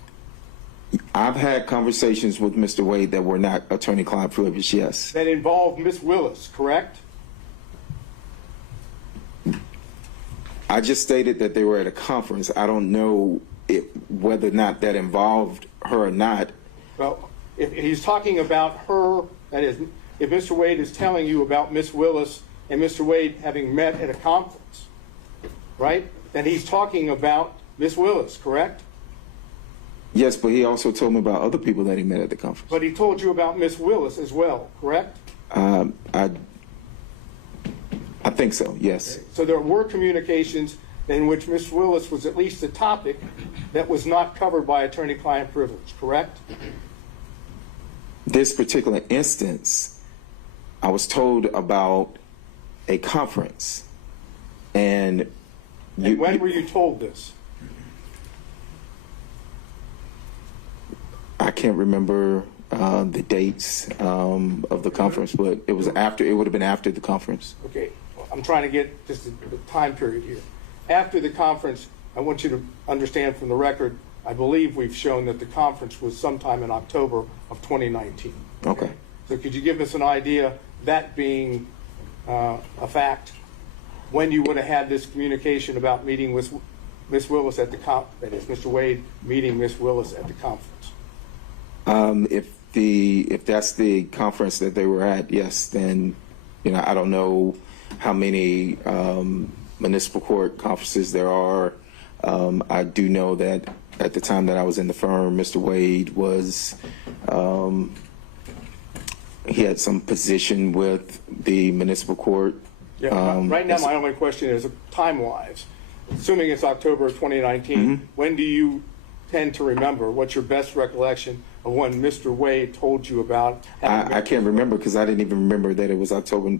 I've had conversations with Mr. Wade that were not attorney-client privileged, yes. That involved Miss Willis, correct? I just stated that they were at a conference. I don't know whether or not that involved her or not. Well, if he's talking about her, that is, if Mr. Wade is telling you about Miss Willis and Mr. Wade having met at a conference, right, then he's talking about Miss Willis, correct? Yes, but he also told me about other people that he met at the conference. But he told you about Miss Willis as well, correct? I think so, yes. So there were communications in which Miss Willis was at least a topic that was not covered by attorney-client privilege, correct? This particular instance, I was told about a conference. And when were you told this? I can't remember the dates of the conference, but it was after. It would have been after the conference. Okay, I'm trying to get just the time period here. After the conference, I want you to understand from the record, I believe we've shown that the conference was sometime in October of 2019. Okay. So could you give us an idea, that being a fact, when you would have had this communication about meeting with Miss Willis at the conference, that is, Mr. Wade meeting Miss Willis at the conference? If that's the conference that they were at, yes, then, I don't know how many municipal court conferences there are. I do know that at the time that I was in the firm, Mr. Wade was, he had some position with the municipal court. Yeah, right now my only question is time-wise, assuming it's October of 2019, when do you tend to remember? What's your best recollection of when Mr. Wade told you about? I can't remember because I didn't even remember that it was October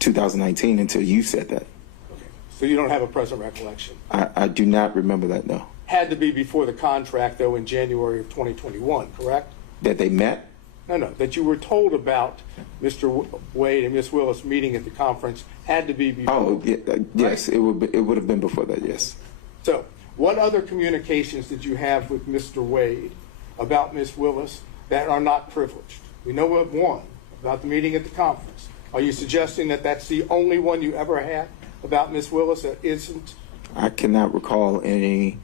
2019 until you said that. Okay. So you don't have a present recollection? I do not remember that, no. Had to be before the contract, though, in January of 2021, correct? That they met? No, that you were told about Mr. Wade and Miss Willis meeting at the conference had to be before. Oh, yeah, yes, right? it would have been before that, yes. So what other communications did you have with Mr. Wade about Miss Willis that are not privileged. We know of one about the meeting at the conference. Are you suggesting that that's the only one you ever had about Ms. Willis that isn't? I cannot recall any.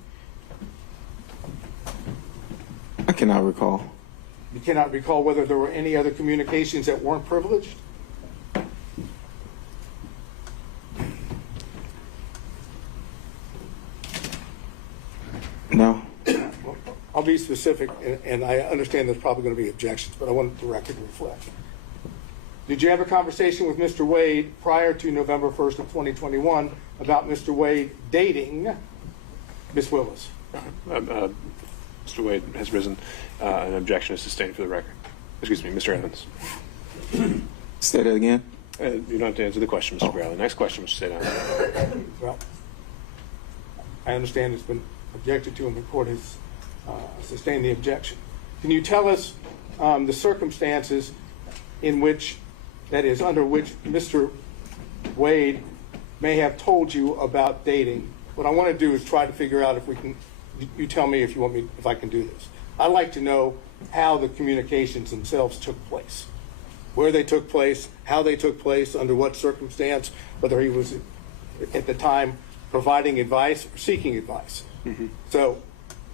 I cannot recall. You cannot recall whether there were any other communications that weren't privileged? No. I'll be specific, and I understand there's probably going to be objections, but I want the record to reflect. Did you have a conversation with Mr. Wade prior to November 1st of 2021 about Mr. Wade dating Ms. Willis? Mr. Wade has risen. An objection is sustained for the record. Excuse me, Mr. Evans. Say that again. You don't have to answer the question, Mr. Bradley. Next question, Mr. Sadon. Well, I understand it's been objected to and the court has sustained the objection. Can you tell us the circumstances in which, that is, under which Mr. Wade may have told you about dating? What I want to do is try to figure out if we can, you tell me if you want me, if I can do this. I'd like to know how the communications themselves took place, where they took place, how they took place, under what circumstance, whether he was at the time providing advice or seeking advice. Mm-hmm. So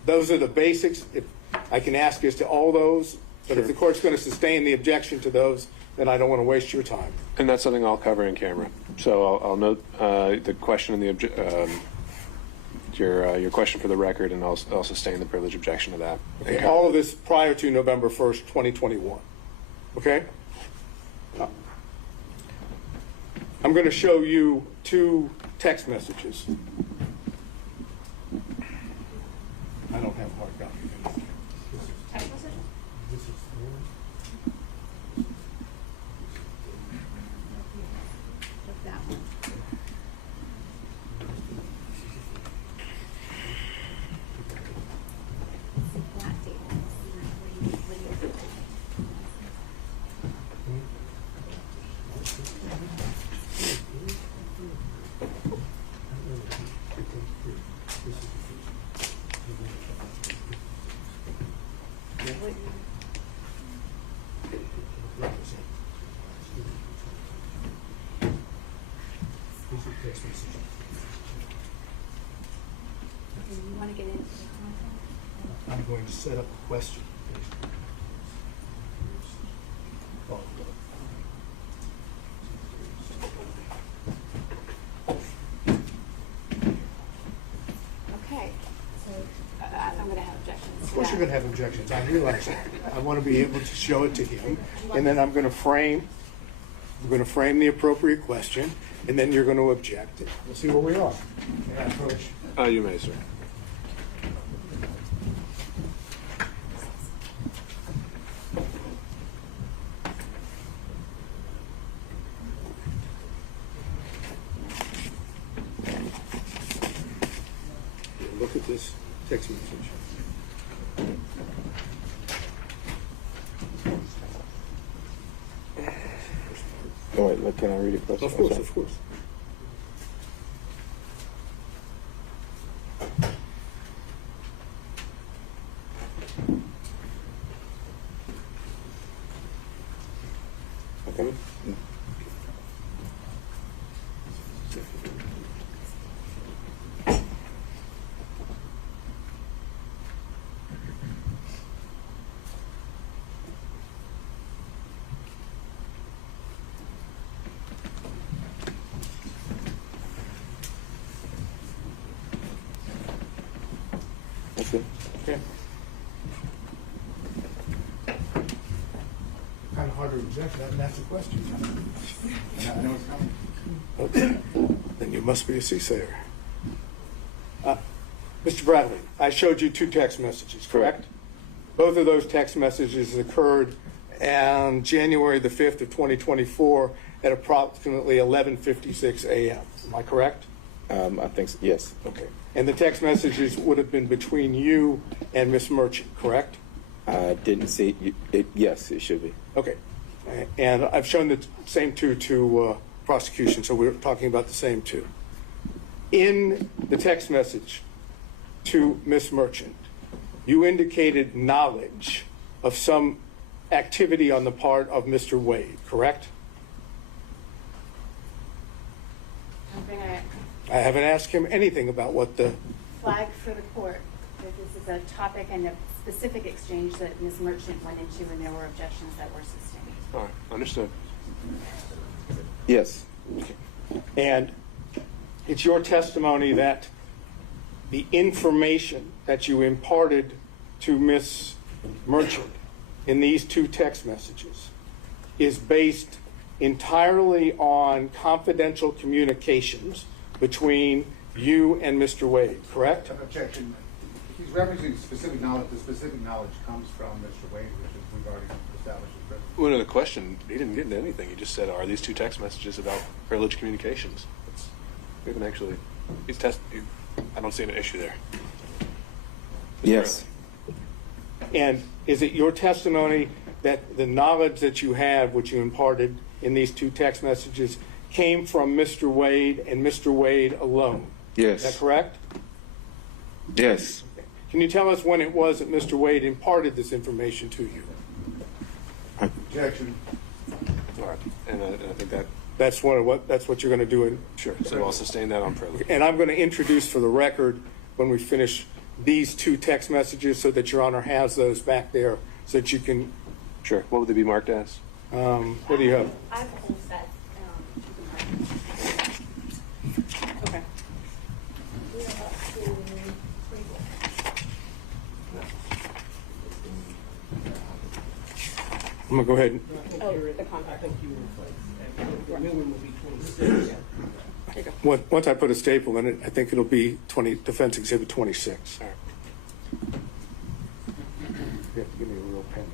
those are the basics. If I can ask as to all those, but if the court's going to sustain the objection to those, then I don't want to waste your time. And that's something I'll cover in camera. So I'll note the question and your question for the record, and I'll sustain the privilege objection to that. Okay. All of this prior to November 1st, 2021. Okay? I'm going to show you two text messages. I don't have a hard copy. Text message? This is That one. That date. What do you think? Do you want to get into the content? I'm going to set up a question. Okay, so I'm going to have objections. Of course you're going to have objections. I realize that. I want to be able to show it to him, and then I'm going to frame the appropriate question, and then you're going to object. We'll see where we are. May I approach? You may, sir. Look at this text message. Oh, wait, can I read it first? Of course, of course. Okay. Okay. Okay. Kind of hard to object to that, and that's the question. I know it's coming. Okay. Then you must be a soothsayer. Mr. Bradley, I showed you two text messages, correct? Both of those text messages occurred on January the 5th of 2024 at approximately 11:56 a.m. Am I correct? I think so, yes. Okay. And the text messages would have been between you and Miss Merchant, correct? I didn't see it. Yes, it should be. Okay. And I've shown the same two to prosecution, so we're talking about the same two. In the text message to Miss Merchant, you indicated knowledge of some activity on the part of Mr. Wade, correct? I'm gonna I haven't asked him anything about what the, flag for the court that this is a topic and a specific exchange that Ms. Merchant went into, and there were objections that were sustained. All right, understood. Yes. and it's your testimony that the information that you imparted to Ms. Merchant in these 2 text messages is based entirely on confidential communications between you and Mr. Wade, correct? Objection. He's referencing specific knowledge. The specific knowledge comes from Mr. Wade, which is regarding established privilege. Well, no, the question, he didn't get into anything. He just said, are these 2 text messages about privileged communications? We haven't actually, I don't see an issue there. Yes. And is it your testimony that the knowledge that you have, which you imparted in these 2 text messages, came from Mr. Wade and Mr. Wade alone? Yes. Is that correct? Yes. Can you tell us when it was that Mr. Wade imparted this information to you? Objection. All right, and I think that, That's what you're going to do. sure, so I'll sustain that on privilege. And I'm going to introduce for the record, when we finish these 2 text messages, so that Your Honor has those back there, so that you can, Sure, what would they be marked as? what do you have? I have a whole set. Okay. We're up to 24. I'm going to go ahead and, Oh, the contract. The new one will be 26. There you go. once I put a staple in it, I think it'll be Defense Exhibit 26. All right. You have to give me a real pen.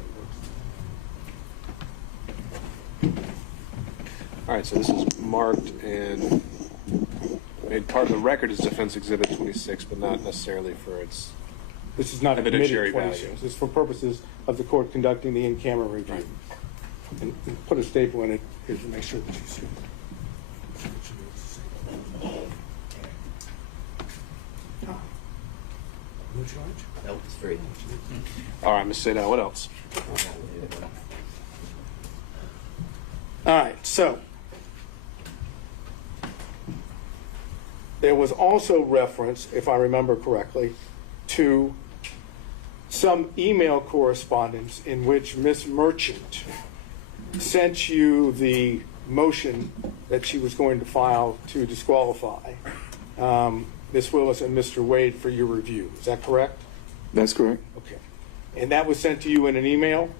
All right, so this is marked and made part of the record as Defense Exhibit 26, but not necessarily for its. This is not Evidentiary admitted value. 26. This is for purposes of the court conducting the in-camera review. Right. And put a staple in it here to make sure that you see. No charge? Nope, it's free. All right, Ms. Sadao, what else? All right, so there was also reference, if I remember correctly, to some email correspondence in which Ms. Merchant sent you the motion that she was going to file to disqualify Ms. Willis and Mr. Wade for your review. Is that correct? That's correct. Okay. And that was sent to you in an email?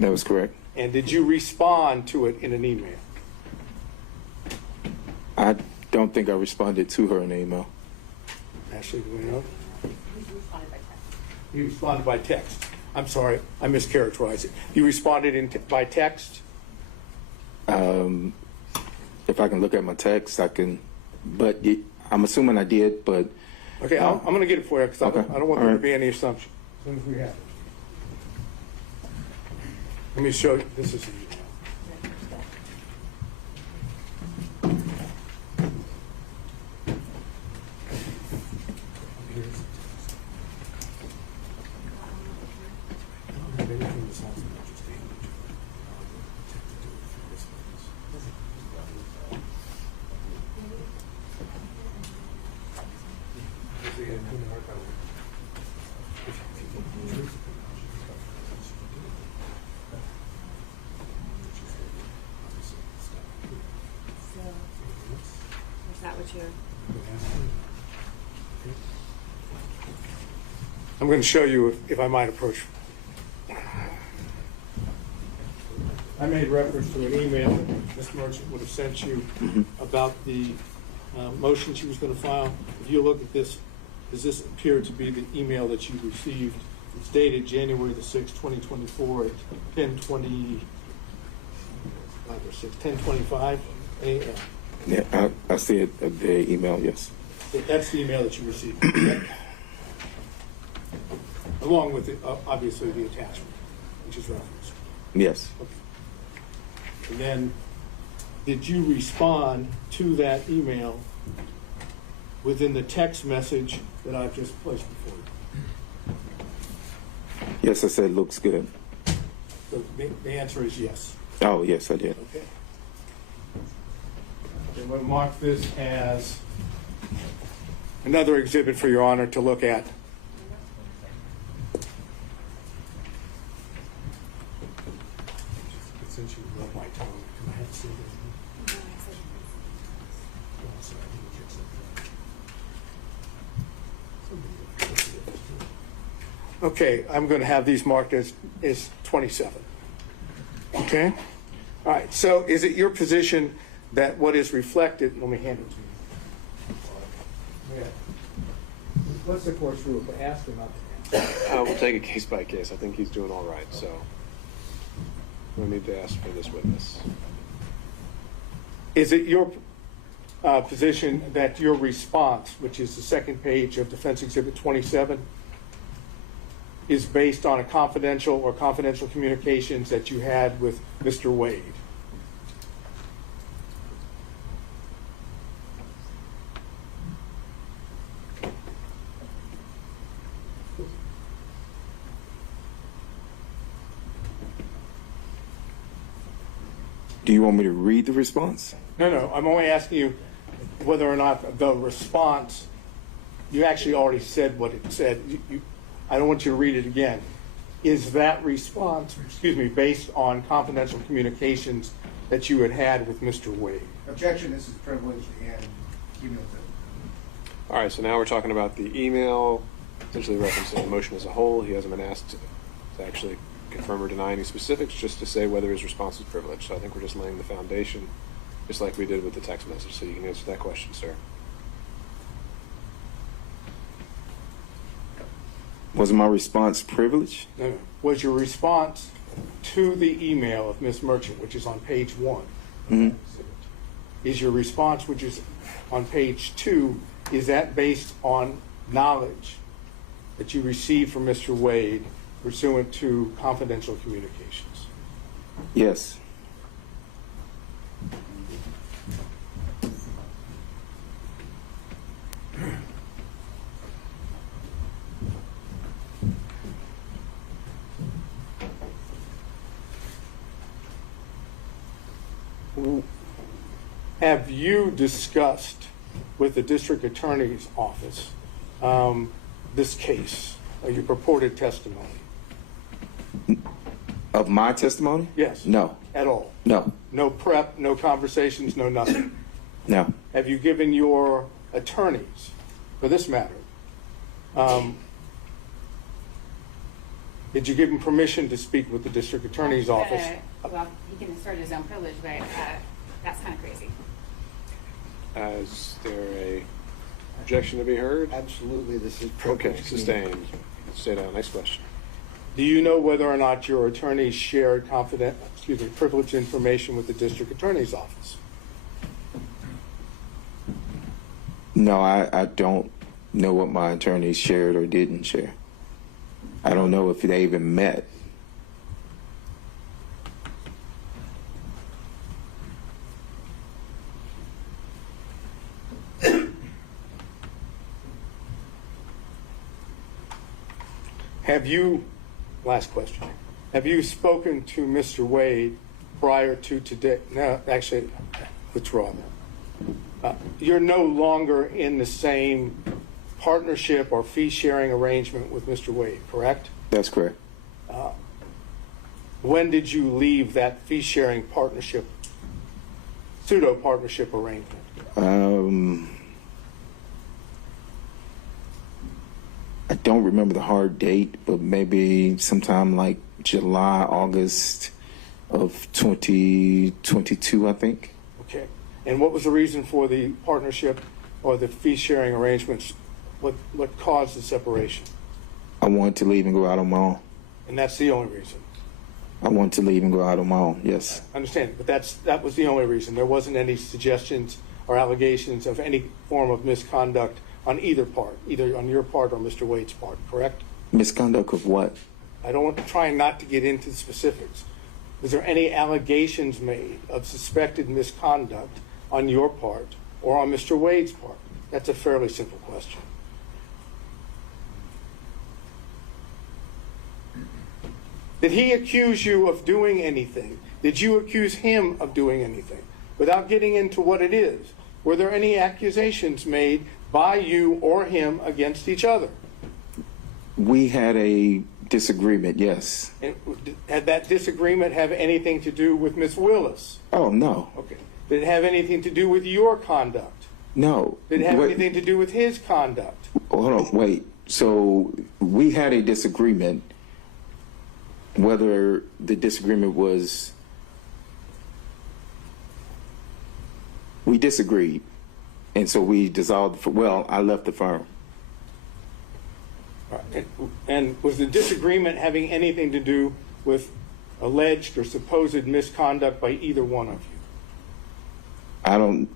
That was correct. And did you respond to it in an email? I don't think I responded to her in an email. Ashley, do we know? We responded by text. You responded by text. I'm sorry, I mischaracterized it. You responded by text? If I can look at my text, I can, but I'm assuming I did, but Okay, I'm going to get it for you because Okay. I don't want All there to right. be any assumption. As soon as we have it. Let me show you. This is the email. Here's the text. I don't have anything besides the Dutchess damage. I'll attempt to do it for this purpose. Is that what you're? I'm going to show you if I might approach. I made reference to an email that Ms. Merchant would have sent you about the motion she was going to file. If you look at this, does this appear to be the email that you received? It's dated January the 6th, 2024 at 10:25 a.m. yeah, I see it, the email, yes. That's the email that you received. Along with, obviously, the attachment, which is referenced. Yes. And then, did you respond to that email within the text message that I've just placed before you? Yes, I said looks good. The answer is yes. Oh, yes, I did. Okay. And we'll mark this as another exhibit for Your Honor to look at. Since you love my tone, can I have a seat? Okay, I'm going to have these marked as 27. Okay? All right, so is it your position that what is reflected, let me hand it to you. Yeah. What's the court's rule? To ask or not to ask? We'll take it case by case. I think he's doing all right, so we need to ask for this witness. Is it your position that your response, which is the second page of Defense Exhibit 27, is based on a confidential or confidential communications that you had with Mr. Wade? Do you want me to read the response? No, I'm only asking you whether or not the response, you actually already said what it said. I don't want you to read it again. Is that response, based on confidential communications that you had with Mr. Wade? Objection, this is privileged and cumulative. All right, so now we're talking about the email, essentially referencing the motion as a whole. He hasn't been asked to actually confirm or deny any specifics, just to say whether his response is privileged. So I think we're just laying the foundation, just like we did with the text message. So you can answer that question, sir. Was my response privileged? No. Was your response to the email of Ms. Merchant, which is on page 1, Mm-hmm. is your response, which is on page 2, is that based on knowledge that you received from Mr. Wade pursuant to confidential communications? Yes. Have you discussed with the district attorney's office this case, or your purported testimony? Of my testimony? Yes. No. At all? No. No prep, no conversations, no nothing? No. Have you given your attorneys, for this matter, did you give them permission to speak with the district attorney's office? Well, he can assert his own privilege, but that's kind of crazy. Is there a objection to be heard? Absolutely, this is Okay, privileged. sustained. Stay down. Next question. Do you know whether or not your attorneys shared privileged information with the district attorney's office? No, I don't know what my attorneys shared or didn't share. I don't know if they even met. Have you, last question, have you spoken to Mr. Wade prior to today? No, actually, withdraw that. You're no longer in the same partnership or fee-sharing arrangement with Mr. Wade, correct? That's correct. When did you leave that fee-sharing partnership, pseudo-partnership arrangement? I don't remember the hard date, but maybe sometime like July, August of 2022, I think. Okay. And what was the reason for the partnership or the fee-sharing arrangements? What caused the separation? I wanted to leave and go out on my own. And that's the only reason? I wanted to leave and go out on my own, yes. I understand, but that was the only reason. There wasn't any suggestions or allegations of any form of misconduct on either part, either on your part or Mr. Wade's part, correct? Misconduct of what? Trying not to get into the specifics. Was there any allegations made of suspected misconduct on your part or on Mr. Wade's part? That's a fairly simple question. Did he accuse you of doing anything? Did you accuse him of doing anything? Without getting into what it is, were there any accusations made by you or him against each other? We had a disagreement, yes. And had that disagreement have anything to do with Miss Willis? Oh, no. Okay. Did it have anything to do with your conduct? No. Did it have Wait. anything to do with his conduct? Hold on, wait. So we had a disagreement. Whether the disagreement was, we disagreed, and so we dissolved. Well, I left the firm. Right. And was the disagreement having anything to do with alleged or supposed misconduct by either one of you? I don't.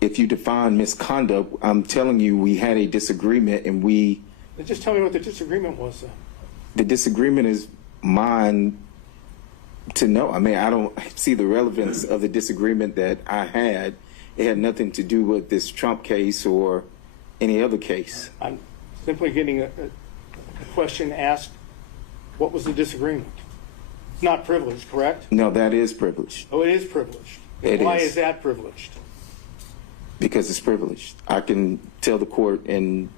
If you define misconduct, I'm telling you, we had a disagreement, and we. Just tell me what the disagreement was then. The disagreement is mine to know. I mean, I don't see the relevance of the disagreement that I had. It had nothing to do with this Trump case or any other case. I'm simply getting a question asked, what was the disagreement? It's not privileged, correct? No, that is privileged. Oh, it is privileged. It Why is. is that privileged? Because it's privileged. I can tell the court in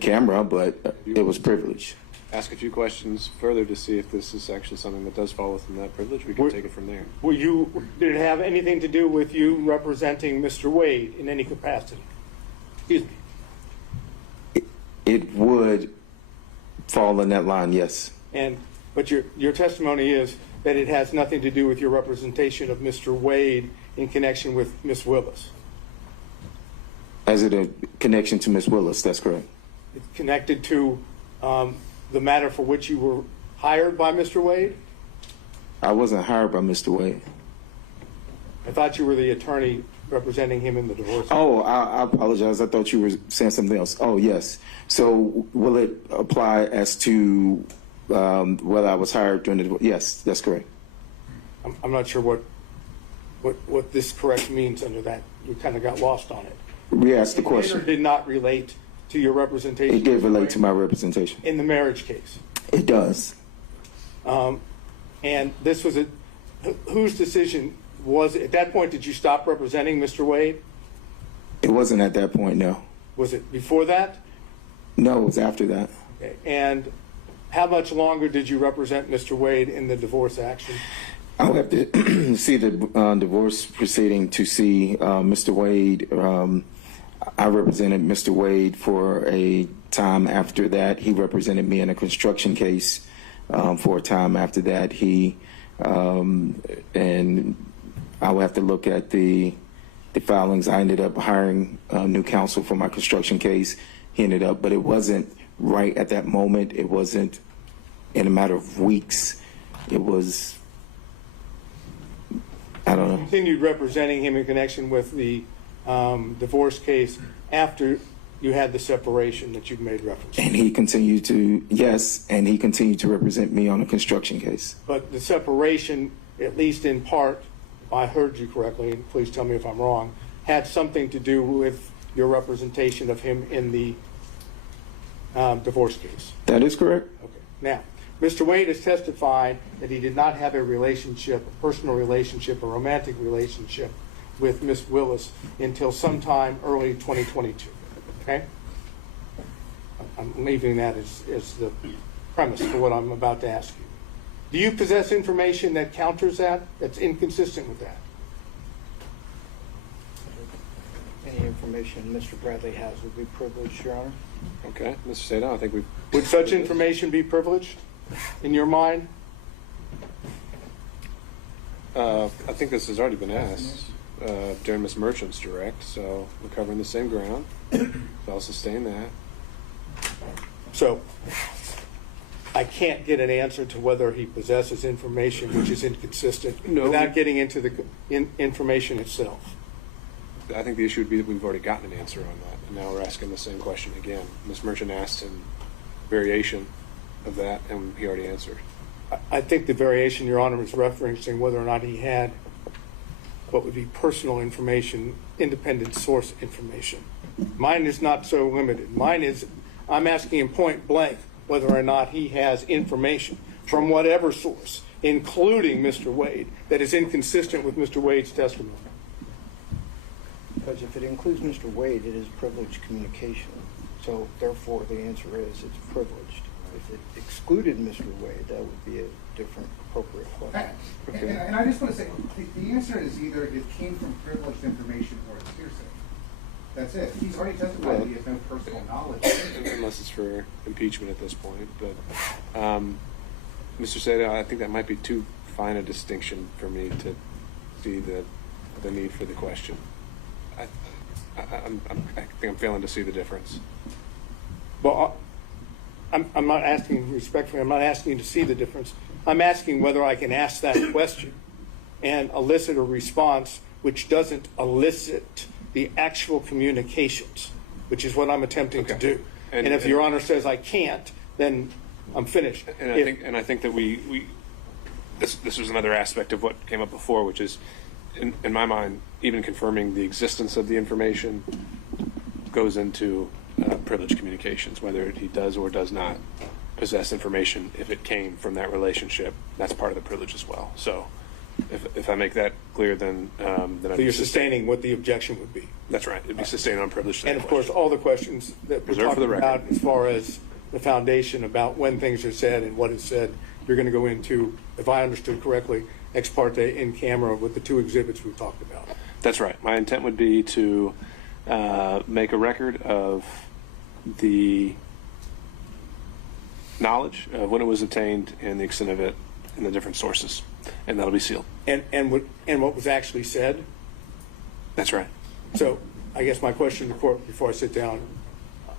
camera, but it was privileged. Ask a few questions further to see if this is actually something that does fall within that privilege. We can take it from there. Did it have anything to do with you representing Mr. Wade in any capacity? Excuse me. It would fall in that line, yes. But your testimony is that it has nothing to do with your representation of Mr. Wade in connection with Miss Willis. As it a connection to Miss Willis, that's correct. It's connected to the matter for which you were hired by Mr. Wade? I wasn't hired by Mr. Wade. I thought you were the attorney representing him in the divorce. Oh, I apologize. I thought you were saying something else. Oh, yes. So will it apply as to whether I was hired during the divorce? Yes, that's correct. I'm not sure what this correct means under that. You kind of got lost on it. We asked the It did or question. did not relate to your representation? It did relate to my representation. In the marriage case. It does. And this was whose decision was it? At that point, did you stop representing Mr. Wade? It wasn't at that point, no. Was it before that? No, it was after that. Okay. And how much longer did you represent Mr. Wade in the divorce action? I'll have to see the divorce proceeding to see Mr. Wade. I represented Mr. Wade for a time after that. He represented me in a construction case for a time after that. And I will have to look at the filings. I ended up hiring new counsel for my construction case. He ended up, but it wasn't right at that moment. It wasn't in a matter of weeks. It was, I don't know. Continued representing him in connection with the divorce case after you had the separation that you've made reference to. And he continued to, yes, and he continued to represent me on a construction case. But the separation, at least in part, if I heard you correctly, and please tell me if I'm wrong, had something to do with your representation of him in the divorce case. That is correct. Okay. Now, Mr. Wade has testified that he did not have a relationship, a personal relationship, a romantic relationship with Miss Willis until sometime early 2022. Okay? I'm leaving that as the premise for what I'm about to ask you. Do you possess information that counters that, that's inconsistent with that? Any information Mr. Bradley has would be privileged, Your Honor. Okay, Mr. Sada, I think we've. Would such information be privileged in your mind? I think this has already been asked during Ms. Merchant's direct, so we're covering the same ground. I'll sustain that. So I can't get an answer to whether he possesses information which is inconsistent without getting into the information itself. I think the issue would be that we've already gotten an answer on that, and now we're asking the same question again. Ms. Merchant asked in variation of that, and he already answered. I think the variation, Your Honor, is referencing whether or not he had what would be personal information, independent source information. Mine is not so limited. Mine is, I'm asking him point blank, whether or not he has information from whatever source, including Mr. Wade, that is inconsistent with Mr. Wade's testimony. Because if it includes Mr. Wade, it is privileged communication. So therefore, the answer is it's privileged. If it excluded Mr. Wade, that would be a different appropriate question. And I just want to say, the answer is either it came from privileged information or it's hearsay. That's it. He's already testified that he has no personal knowledge. Unless it's for impeachment at this point. But, Mr. Seda, I think that might be too fine a distinction for me to see the need for the question. I think I'm failing to see the difference. Well, I'm not asking, respectfully, I'm not asking you to see the difference. I'm asking whether I can ask that question and elicit a response which doesn't elicit the actual communications, which is what I'm attempting to do. And if Your Honor says I can't, then I'm finished. And I think that this was another aspect of what came up before, which is, in my mind, even confirming the existence of the information goes into privileged communications, whether he does or does not possess information. If it came from that relationship, that's part of the privilege as well. So if I make that clear, then so you're sustaining what the objection would be. That's right. It'd be sustained on privilege. And of course, all the questions that we're talking about as far as the foundation about when things are said and what is said, you're going to go into, if I understood correctly, ex parte in camera with the two exhibits we talked about. That's right. My intent would be to make a record of the knowledge of when it was obtained and the extent of it and the different sources, and that'll be sealed. And what was actually said? That's right. So I guess my question to the court before I sit down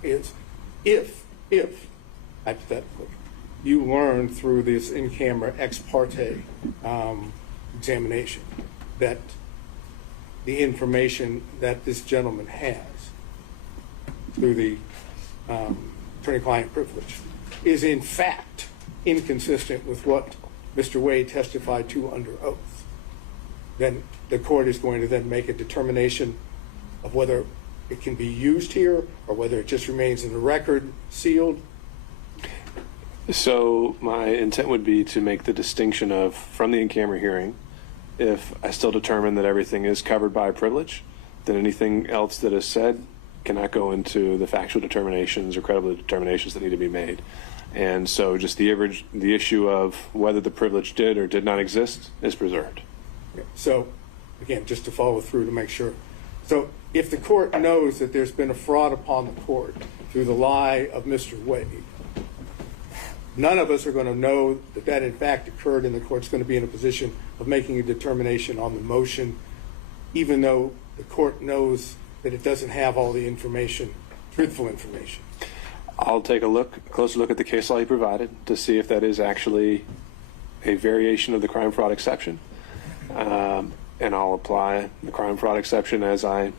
is, if hypothetically you learn through this in-camera ex parte examination that the information that this gentleman has through the attorney-client privilege is in fact inconsistent with what Mr. Wade testified to under oath, then the court is going to then make a determination of whether it can be used here or whether it just remains in the record sealed. So my intent would be to make the distinction of, from the in-camera hearing, if I still determine that everything is covered by privilege, then anything else that is said cannot go into the factual determinations or credibility determinations that need to be made. And so just the issue of whether the privilege did or did not exist is preserved. So again, just to follow through to make sure. So if the court knows that there's been a fraud upon the court through the lie of Mr. Wade, none of us are going to know that that in fact occurred, and the court's going to be in a position of making a determination on the motion, even though the court knows that it doesn't have all the information, truthful information. I'll take a closer look at the case law you provided to see if that is actually a variation of the crime fraud exception, and I'll apply the crime fraud exception as I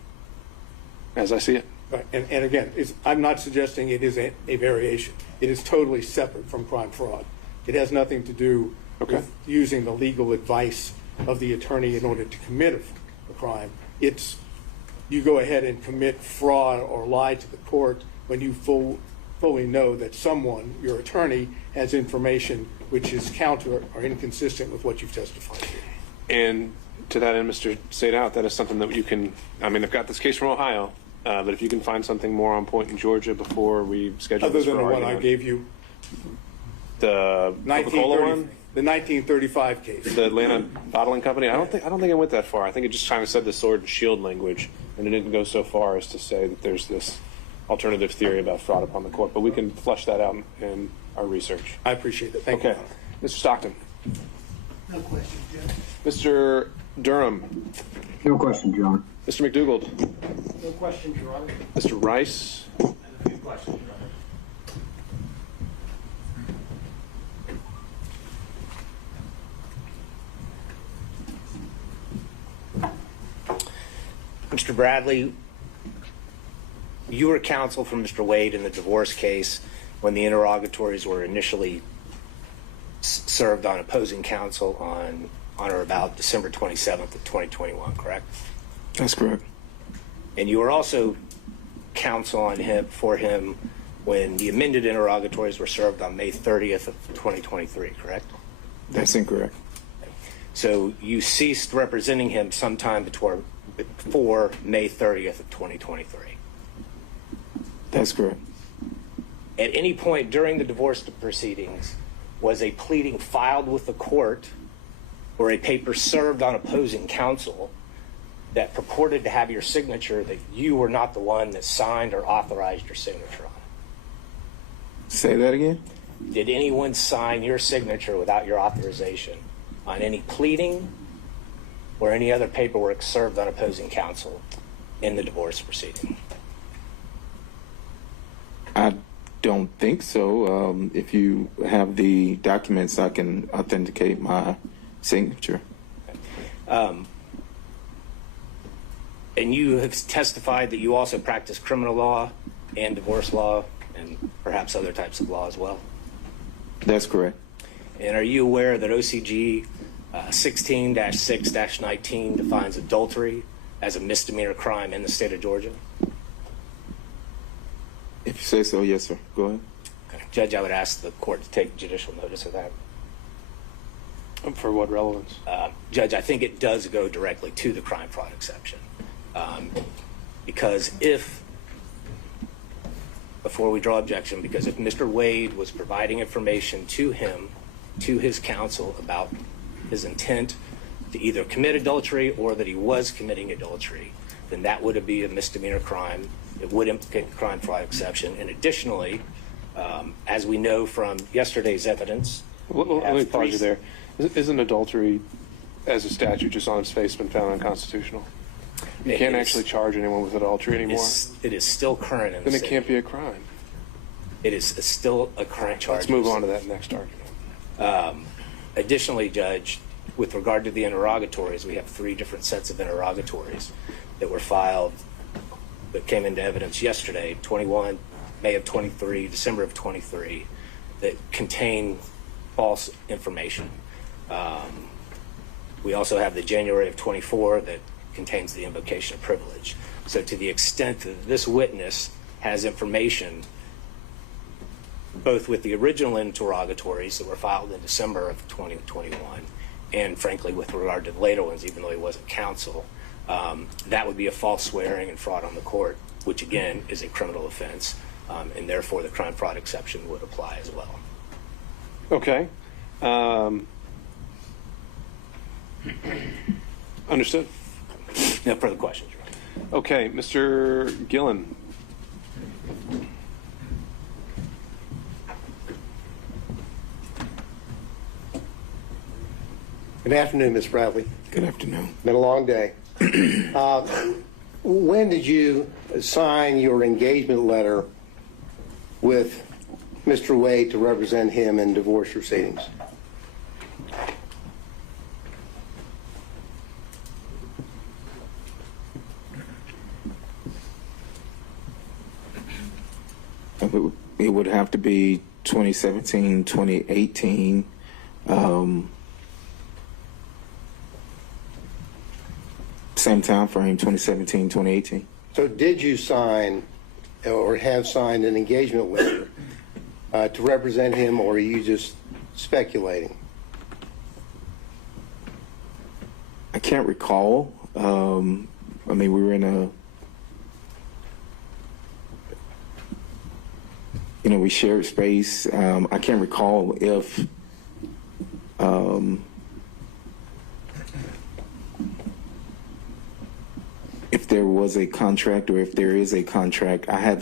see it. Right. And again, I'm not suggesting it is a variation. It is totally separate from crime fraud. It has nothing to do with using the legal advice of the attorney in order to commit a crime. It's you go ahead and commit fraud or lie to the court when you fully know that someone, your attorney, has information which is counter or inconsistent with what you've testified to. And to that end, Mr. Sadout, that is something that you can, I mean, I've got this case from Ohio, but if you can find something more on point in Georgia before we schedule Other this than for the one argument. I gave you, The Coca-Cola one? the 1935 case. The Atlanta Bottling Company? I don't think I went that far. I think it just kind of said the sword and shield language, and it didn't go so far as to say that there's this alternative theory about fraud upon the court. But we can flesh that out in our research. I appreciate it. Thank you. Okay. Mr. Stockton. No question, Judge. Mr. Durham. No question, John. Mr. McDougald. No question, Your Honor. Mr. Rice. A few questions, Your Honor. Mr. Bradley, you were counsel for Mr. Wade in the divorce case when the interrogatories were initially served on opposing counsel on or about December 27th of 2021, correct? That's correct. And you were also counsel for him when the amended interrogatories were served on May 30th of 2023, correct? That's incorrect. So you ceased representing him sometime before May 30th of 2023. That's correct. At any point during the divorce proceedings, was a pleading filed with the court or a paper served on opposing counsel that purported to have your signature that you were not the one that signed or authorized your signature on? Say that again? Did anyone sign your signature without your authorization on any pleading or any other paperwork served on opposing counsel in the divorce proceeding? I don't think so. If you have the documents, I can authenticate my signature. And you have testified that you also practice criminal law and divorce law and perhaps other types of law as well? That's correct. And are you aware that OCG 16-6-19 defines adultery as a misdemeanor crime in the state of Georgia? If you say so, yes, sir. Go ahead. Okay. Judge, I would ask the court to take judicial notice of that. For what relevance? Judge, I think it does go directly to the crime fraud exception. Because if Mr. Wade was providing information to him, to his counsel about his intent to either commit adultery or that he was committing adultery, then that would be a misdemeanor crime. It would implicate the crime fraud exception. And additionally, as we know from yesterday's evidence, let me pause you there. Isn't adultery, as a statute, just on its face, been found unconstitutional? You can't actually charge anyone with adultery anymore. It is still current in the Then it state. can't be a crime. It is still a current charge. Let's move on to that next argument. Additionally, Judge, with regard to the interrogatories, we have 3 different sets of interrogatories that were filed that came into evidence yesterday, 21, May of 23, December of 23, that contain false information. We also have the January of 24 that contains the invocation of privilege. So to the extent that this witness has information, both with the original interrogatories that were filed in December of 2021, and frankly with regard to the later ones, even though he wasn't counsel, that would be a false swearing and fraud on the court, which again is a criminal offense, and therefore the crime fraud exception would apply as well. Okay. Understood. No further questions, Your Honor. Okay, Mr. Gillen. Good afternoon, Ms. Bradley. Good afternoon. Been a long day. When did you sign your engagement letter with Mr. Wade to represent him in divorce proceedings? It would have to be 2017, 2018. Same time frame, 2017, 2018. So did you sign or have signed an engagement letter to represent him, or are you just speculating? I can't recall. I mean, we were in a, we shared space. I can't recall if there was a contract or if there is a contract. I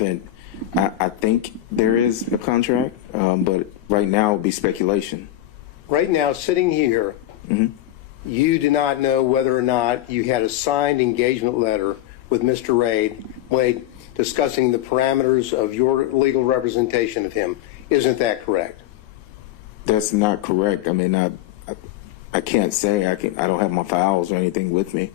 think there is a contract, but right now it would be speculation. Right now, sitting here, you do not know whether or not you had a signed engagement letter with Mr. Wade discussing the parameters of your legal representation of him. Isn't that correct? That's not correct. I mean, I can't say. I don't have my files or anything with me.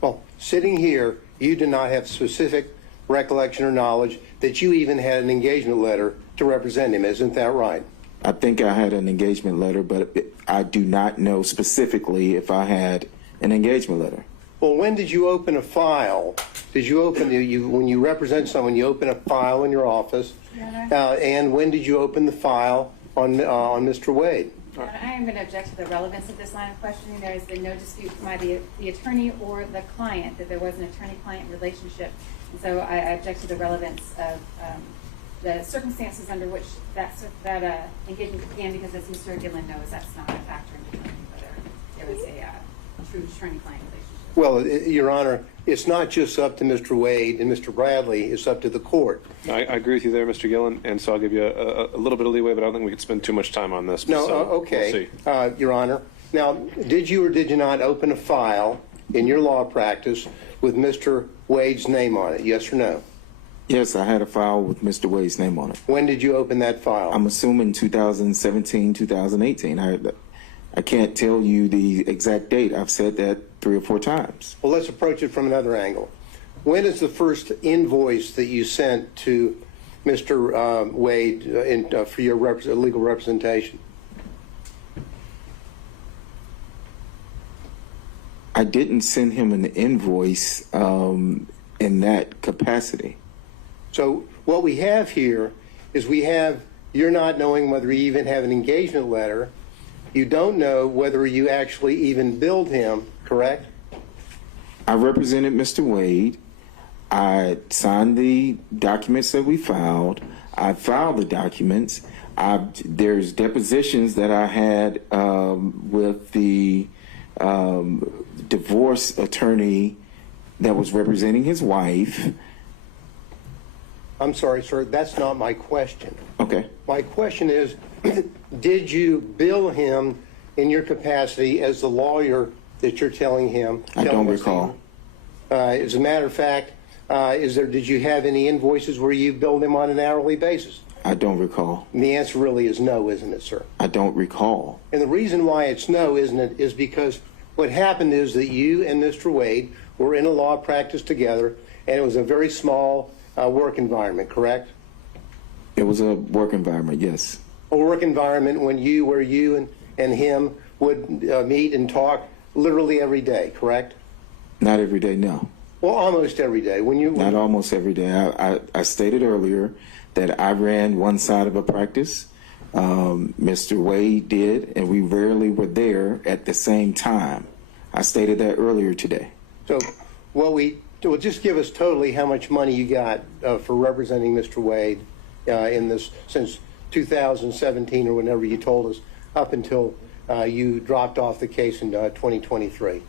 Well, sitting here, you do not have specific recollection or knowledge that you even had an engagement letter to represent him. Isn't that right? I think I had an engagement letter, but I do not know specifically if I had an engagement letter. Well, when did you open a file to Did you open when you represent someone, you open a file in your office? And when did you open the file on Mr. Wade? I am going to object to the relevance of this line of questioning. There has been no dispute by the attorney or the client that there was an attorney-client relationship. And so I object to the relevance of the circumstances under which that engagement began, because as Mr. Gillen knows, that's not a factor in determining whether there was a true attorney-client relationship. Well, Your Honor, it's not just up to Mr. Wade and Mr. Bradley, it's up to the court. I agree with you there, Mr. Gillen, and so I'll give you a little bit of leeway, but I don't think we could spend too much time on this. No, so okay, we'll see. Your Honor. Now, did you or did you not open a file in your law practice with Mr. Wade's name on it, yes or no? Yes, I had a file with Mr. Wade's name on it. When did you open that file? I'm assuming 2017, 2018. I can't tell you the exact date. I've said that 3 or 4 times. Well, let's approach it from another angle. When is the first invoice that you sent to Mr. Wade for your legal representation? I didn't send him an invoice in that capacity. So what we have here is you're not knowing whether you even have an engagement letter. You don't know whether you actually even billed him, correct? I represented Mr. Wade. I signed the documents that we filed. I filed the documents. There's depositions that I had with the divorce attorney that was representing his wife. I'm sorry, sir, that's not my question. Okay. My question is, did you bill him in your capacity as the lawyer that you're telling him? I don't recall. As a matter of fact, did you have any invoices where you billed him on an hourly basis? I don't recall. And the answer really is no, isn't it, sir? I don't recall. And the reason why it's no, isn't it, is because what happened is that you and Mr. Wade were in a law practice together, and it was a very small work environment, correct? It was a work environment, yes. A work environment where you and him would meet and talk literally every day, correct? Not every day, no. Well, almost every day. Not almost every day. I stated earlier that I ran one side of a practice. Mr. Wade did, and we rarely were there at the same time. I stated that earlier today. So, just give us totally how much money you got for representing Mr. Wade in this since 2017 or whenever you told us, up until you dropped off the case in 2023.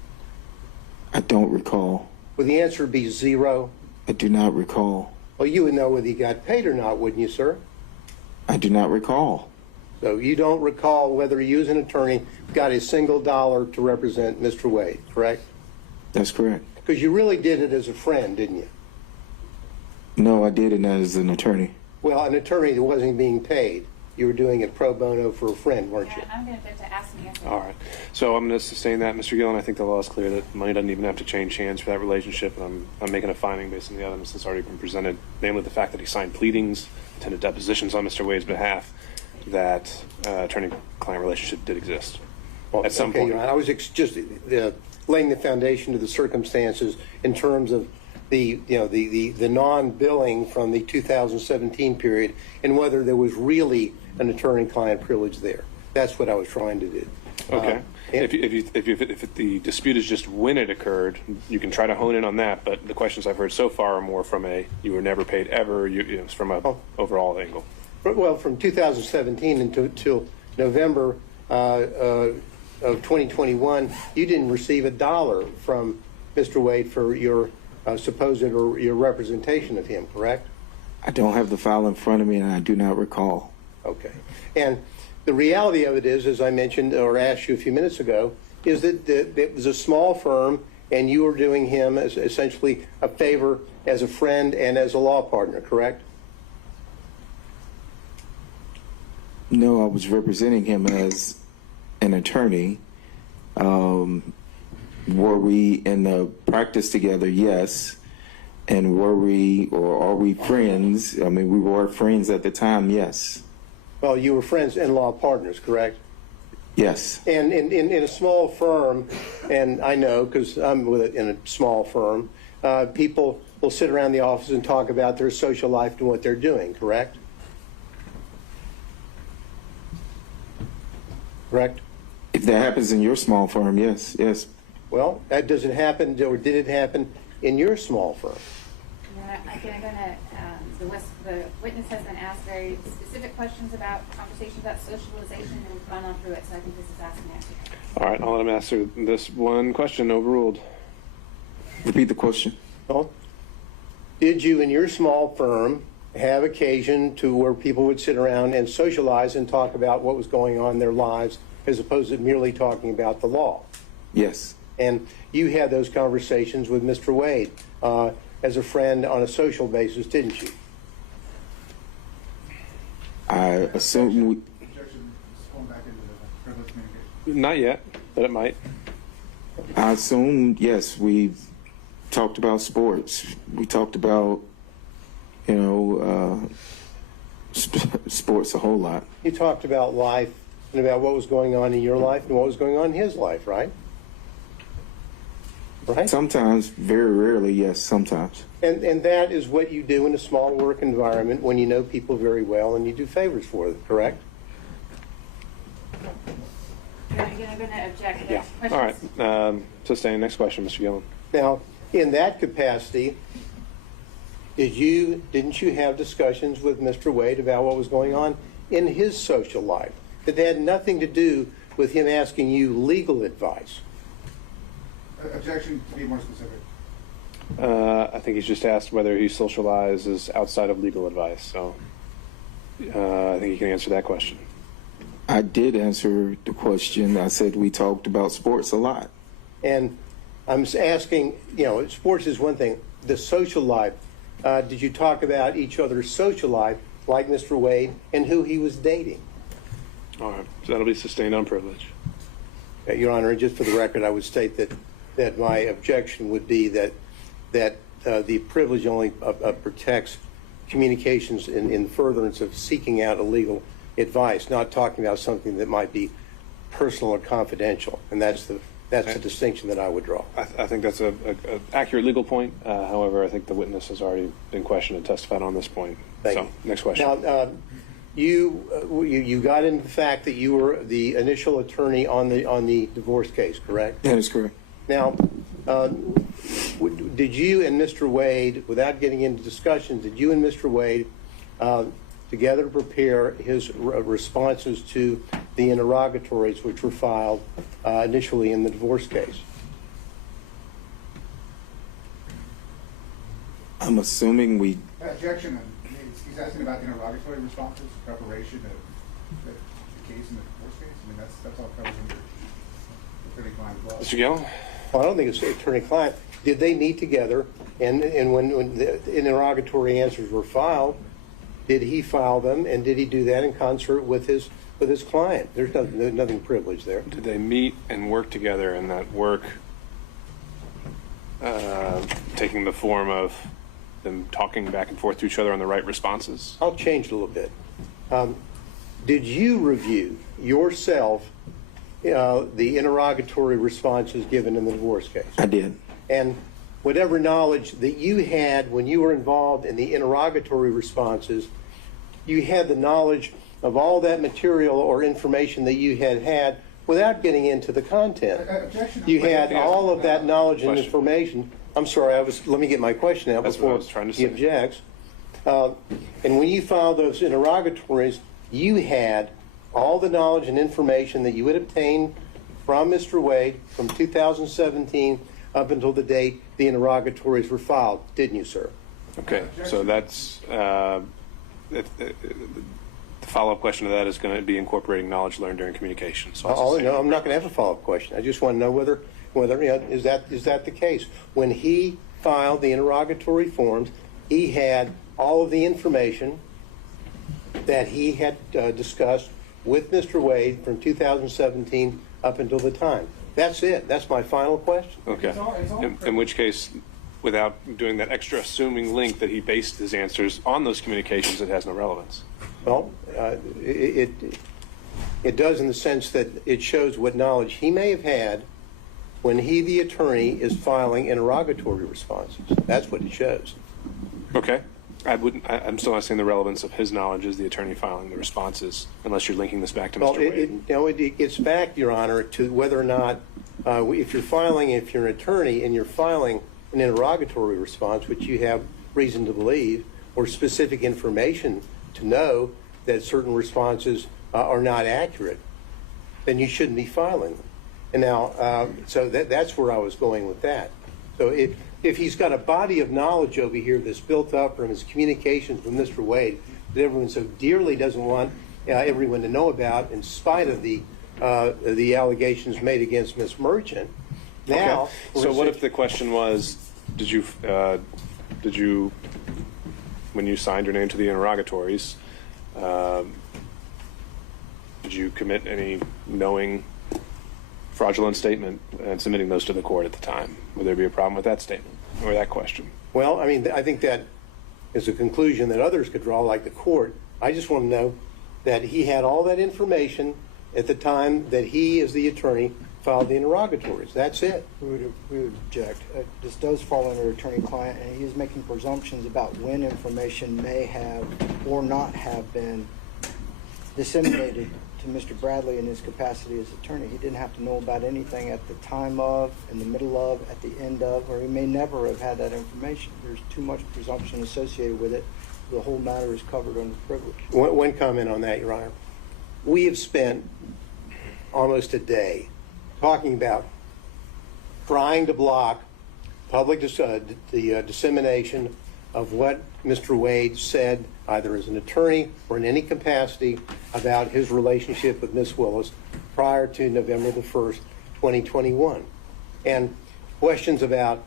I don't recall. Would the answer be zero? I do not recall. Well, you would know whether he got paid or not, wouldn't you, sir? I do not recall. So you don't recall whether you as an attorney got a single dollar to represent Mr. Wade, correct? That's correct. Because you really did it as a friend, didn't you? No, I did it as an attorney. Well, an attorney that wasn't being paid. You were doing it pro bono for a friend, weren't you? I'm going to ask me. All right. So I'm going to sustain that, Mr. Gillen. I think the law is clear that money doesn't even have to change hands for that relationship, and I'm making a finding based on the evidence that's already been presented, namely the fact that he signed pleadings, attended depositions on Mr. Wade's behalf, that attorney-client relationship did exist at some point. I was just laying the foundation to the circumstances in terms of the non-billing from the 2017 period and whether there was really an attorney-client privilege there. That's what I was trying to do. Okay. If the dispute is just when it occurred, you can try to hone in on that. But the questions I've heard so far are more from you were never paid ever. It's from a overall angle. Well, from 2017 until November of 2021, you didn't receive a dollar from Mr. Wade for your supposed or your representation of him, correct? I don't have the file in front of me, and I do not recall. Okay. And the reality of it is, as I mentioned or asked you a few minutes ago, is that it was a small firm, and you were doing him as essentially a favor as a friend and as a law partner, correct? No, I was representing him as an attorney. Were we in the practice together? Yes. And were we, or are we friends? I mean, we were friends at the time, yes. Well, you were friends and law partners, correct? Yes. And in a small firm, and I know because I'm in a small firm, people will sit around the office and talk about their social life and what they're doing, correct? Correct? If that happens in your small firm, yes, yes. Well, that doesn't happen, or did it happen in your small firm? The witness has been asked very specific questions about conversations about socialization, and we've gone on through it, so I think this is asking that. All right, I'll let him answer this one question. Overruled. Repeat the question. Well, did you in your small firm have occasion to where people would sit around and socialize and talk about what was going on in their lives as opposed to merely talking about the law? Yes. And you had those conversations with Mr. Wade as a friend on a social basis, didn't you? I assume we, Objection, just going back into the privileged communication. Not yet, but it might. I assume, yes, we talked about sports. We talked about, sports a whole lot. You talked about life and about what was going on in your life and what was going on in his life, right? Right? Sometimes, very rarely, yes, sometimes. And that is what you do in a small work environment when you know people very well and you do favors for them, correct? Again, I'm going to object. Yeah. Questions? All right. Sustained. Next question, Mr. Gillen. Now, in that capacity, didn't you have discussions with Mr. Wade about what was going on in his social life that had nothing to do with him asking you legal advice? Objection, to be more specific. I think he's just asked whether he socializes outside of legal advice. So I think you can answer that question. I did answer the question. I said we talked about sports a lot. And I'm asking, sports is one thing. The social life, did you talk about each other's social life, like Mr. Wade, and who he was dating? All right. So that'll be sustained on privilege. Your Honor, just for the record, I would state that my objection would be that the privilege only protects communications in furtherance of seeking out illegal advice, not talking about something that might be personal or confidential. And that's the distinction that I would draw. I think that's an accurate legal point. However, I think the witness has already been questioned and testified on this point. Thank so, you. Next question. Now, you got into the fact that you were the initial attorney on the divorce case, correct? That is correct. Now, did you and Mr. Wade, without getting into discussion, did you and Mr. Wade together prepare his responses to the interrogatories which were filed initially in the divorce case? I'm assuming we. Objection. He's asking about the interrogatory responses, preparation of the case in the divorce case. I mean, that's all covered in your attorney-client law. Mr. Gillen? Well, I don't think it's attorney-client. Did they meet together? And when the interrogatory answers were filed, did he file them? And did he do that in concert with his client? There's nothing privileged there. Did they meet and work together, and that work taking the form of them talking back and forth to each other on the right responses? I'll change it a little bit. Did you review yourself the interrogatory responses given in the divorce case? I did. And whatever knowledge that you had when you were involved in the interrogatory responses, you had the knowledge of all that material or information that you had without getting into the content. Objection. You had all of that knowledge and Question. information. I'm sorry, let me get my question out That's what I before was trying to he say. objects. And when you filed those interrogatories, you had all the knowledge and information that you had obtained from Mr. Wade from 2017 up until the date the interrogatories were filed, didn't you, sir? Okay, so that's the follow-up question to that is going to be incorporating knowledge learned during communication. So No, I'm not going to have a follow-up question. I just want to know whether is that the case? When he filed the interrogatory forms, he had all of the information that he had discussed with Mr. Wade from 2017 up until the time. That's it. That's my final question. Okay. In which case, without doing that extra assuming link that he based his answers on those communications, it has no relevance. Well, it does in the sense that it shows what knowledge he may have had when he, the attorney, is filing interrogatory responses. That's what it shows. Okay. I'm still asking the relevance of his knowledge as the attorney filing the responses, unless you're linking this back to Mr. Wade. It gets back, Your Honor, to whether or not, if you're an attorney and you're filing an interrogatory response, which you have reason to believe, or specific information to know that certain responses are not accurate, then you shouldn't be filing them. And now, so that's where I was going with that. So if he's got a body of knowledge over here that's built up from his communications with Mr. Wade that everyone so dearly doesn't want everyone to know about, in spite of the allegations made against Ms. Merchant. Now, okay. So what if the question was, did you, when you signed your name to the interrogatories, did you commit any knowing fraudulent statement and submitting those to the court at the time? Would there be a problem with that statement or that question? Well, I mean, I think that is a conclusion that others could draw, like the court. I just want to know that he had all that information at the time that he, as the attorney, filed the interrogatories. That's it. We would object. This does fall under attorney-client, and he is making presumptions about when information may have or not have been disseminated to Mr. Bradley in his capacity as attorney. He didn't have to know about anything at the time of, in the middle of, at the end of, or he may never have had that information. There's too much presumption associated with it. The whole matter is covered under privilege. One comment on that, Your Honor. We have spent almost a day talking about trying to block public the dissemination of what Mr. Wade said, either as an attorney or in any capacity, about his relationship with Ms. Willis prior to November the 1st, 2021. And questions about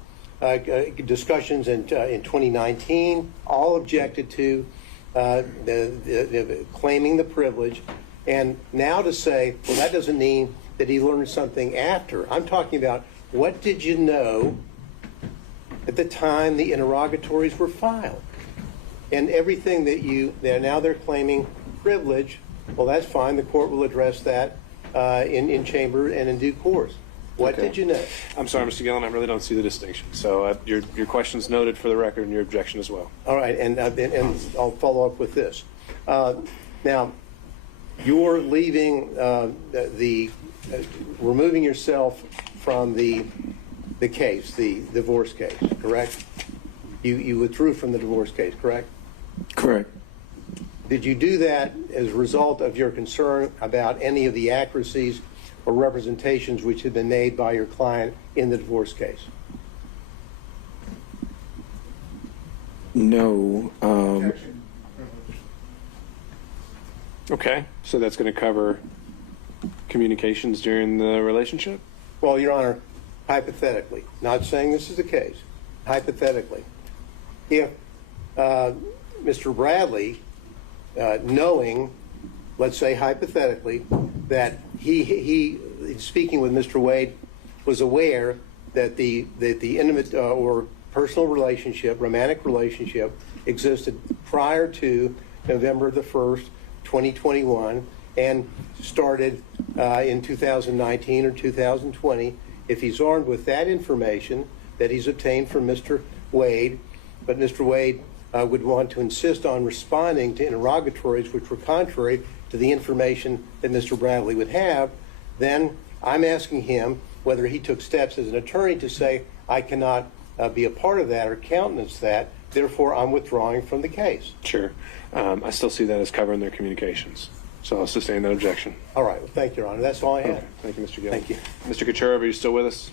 discussions in 2019, all objected to, claiming the privilege. And now to say, well, that doesn't mean that he learned something after. I'm talking about, what did you know at the time the interrogatories were filed? And everything that now they're claiming privilege, well, that's fine. The court will address that in chamber and in due course. What did you know? I'm sorry, Mr. Gillen, I really don't see the distinction. So your question's noted for the record and your objection as well. All right, and I'll follow up with this. Now, you're leaving removing yourself from the case, the divorce case, correct? You withdrew from the divorce case, correct? Correct. Did you do that as a result of your concern about any of the accuracies or representations which had been made by your client in the divorce case? No. Okay, so that's going to cover communications during the relationship? Well, Your Honor, hypothetically, not saying this is the case, hypothetically, if Mr. Bradley, knowing, let's say hypothetically, that he speaking with Mr. Wade, was aware that the intimate or personal relationship, romantic relationship, existed prior to November the 1st, 2021, and started in 2019 or 2020, if he's armed with that information that he's obtained from Mr. Wade, but Mr. Wade would want to insist on responding to interrogatories which were contrary to the information that Mr. Bradley would have, then I'm asking him whether he took steps as an attorney to say, I cannot be a part of that or countenance that, therefore I'm withdrawing from the case. Sure. I still see that as covering their communications. So I'll sustain that objection. All right. Well, thank you, Your Honor. That's all I have. Okay. Thank you, Mr. Gill. Thank you. Mr. Kucherov, are you still with us?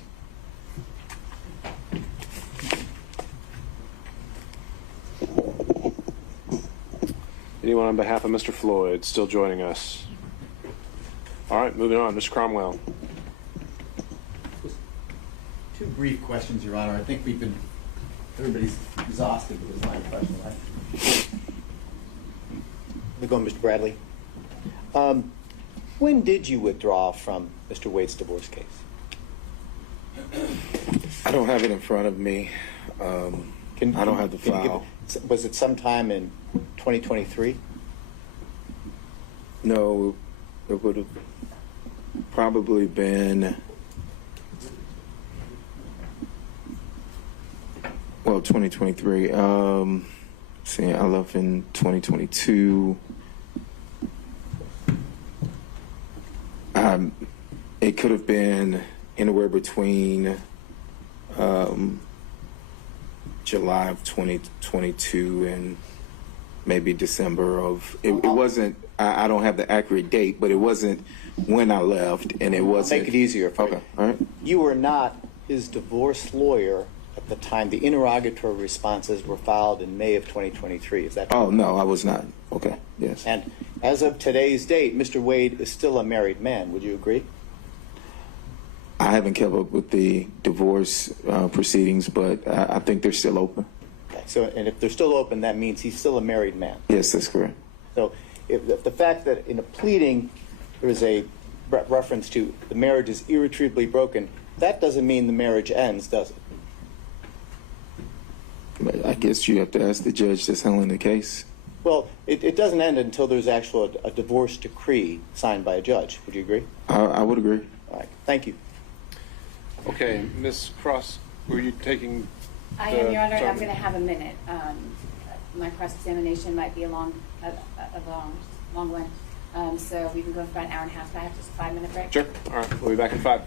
Anyone on behalf of Mr. Floyd still joining us? All right, moving on. Mr. Cromwell. Two brief questions, Your Honor. I think everybody's exhausted with this line of questioning. We're going, Mr. Bradley. When did you withdraw from Mr. Wade's divorce case? I don't have it in front of me. I don't have the file. Was it sometime in 2023? No, it would have probably been Well, 2023. See, I left in 2022. It could have been anywhere between July of 2022 and maybe December of. It wasn't. I don't have the accurate date, but it wasn't when I left, and it wasn't. Make it easier for you. Okay, all right. You were not his divorce lawyer at the time the interrogatory responses were filed in May of 2023. Is that correct? Oh, no, I was not. Okay, yes. And as of today's date, Mr. Wade is still a married man. Would you agree? I haven't kept up with the divorce proceedings, but I think they're still open. Okay. So, and if they're still open, that means he's still a married man. Yes, that's correct. So if the fact that in a pleading there is a reference to the marriage is irretrievably broken, that doesn't mean the marriage ends, does it? But I guess you have to ask the judge that's handling the case. Well, it doesn't end until there's actually a divorce decree signed by a judge. Would you agree? I would agree. All right. Thank you. Okay, Ms. Cross, were you taking? I am, Your Honor, and I'm going to have a minute. My cross-examination might be a long one. So we can go for about an hour and a half. Can I have just a 5-minute break? Sure. All right, we'll be back in 5.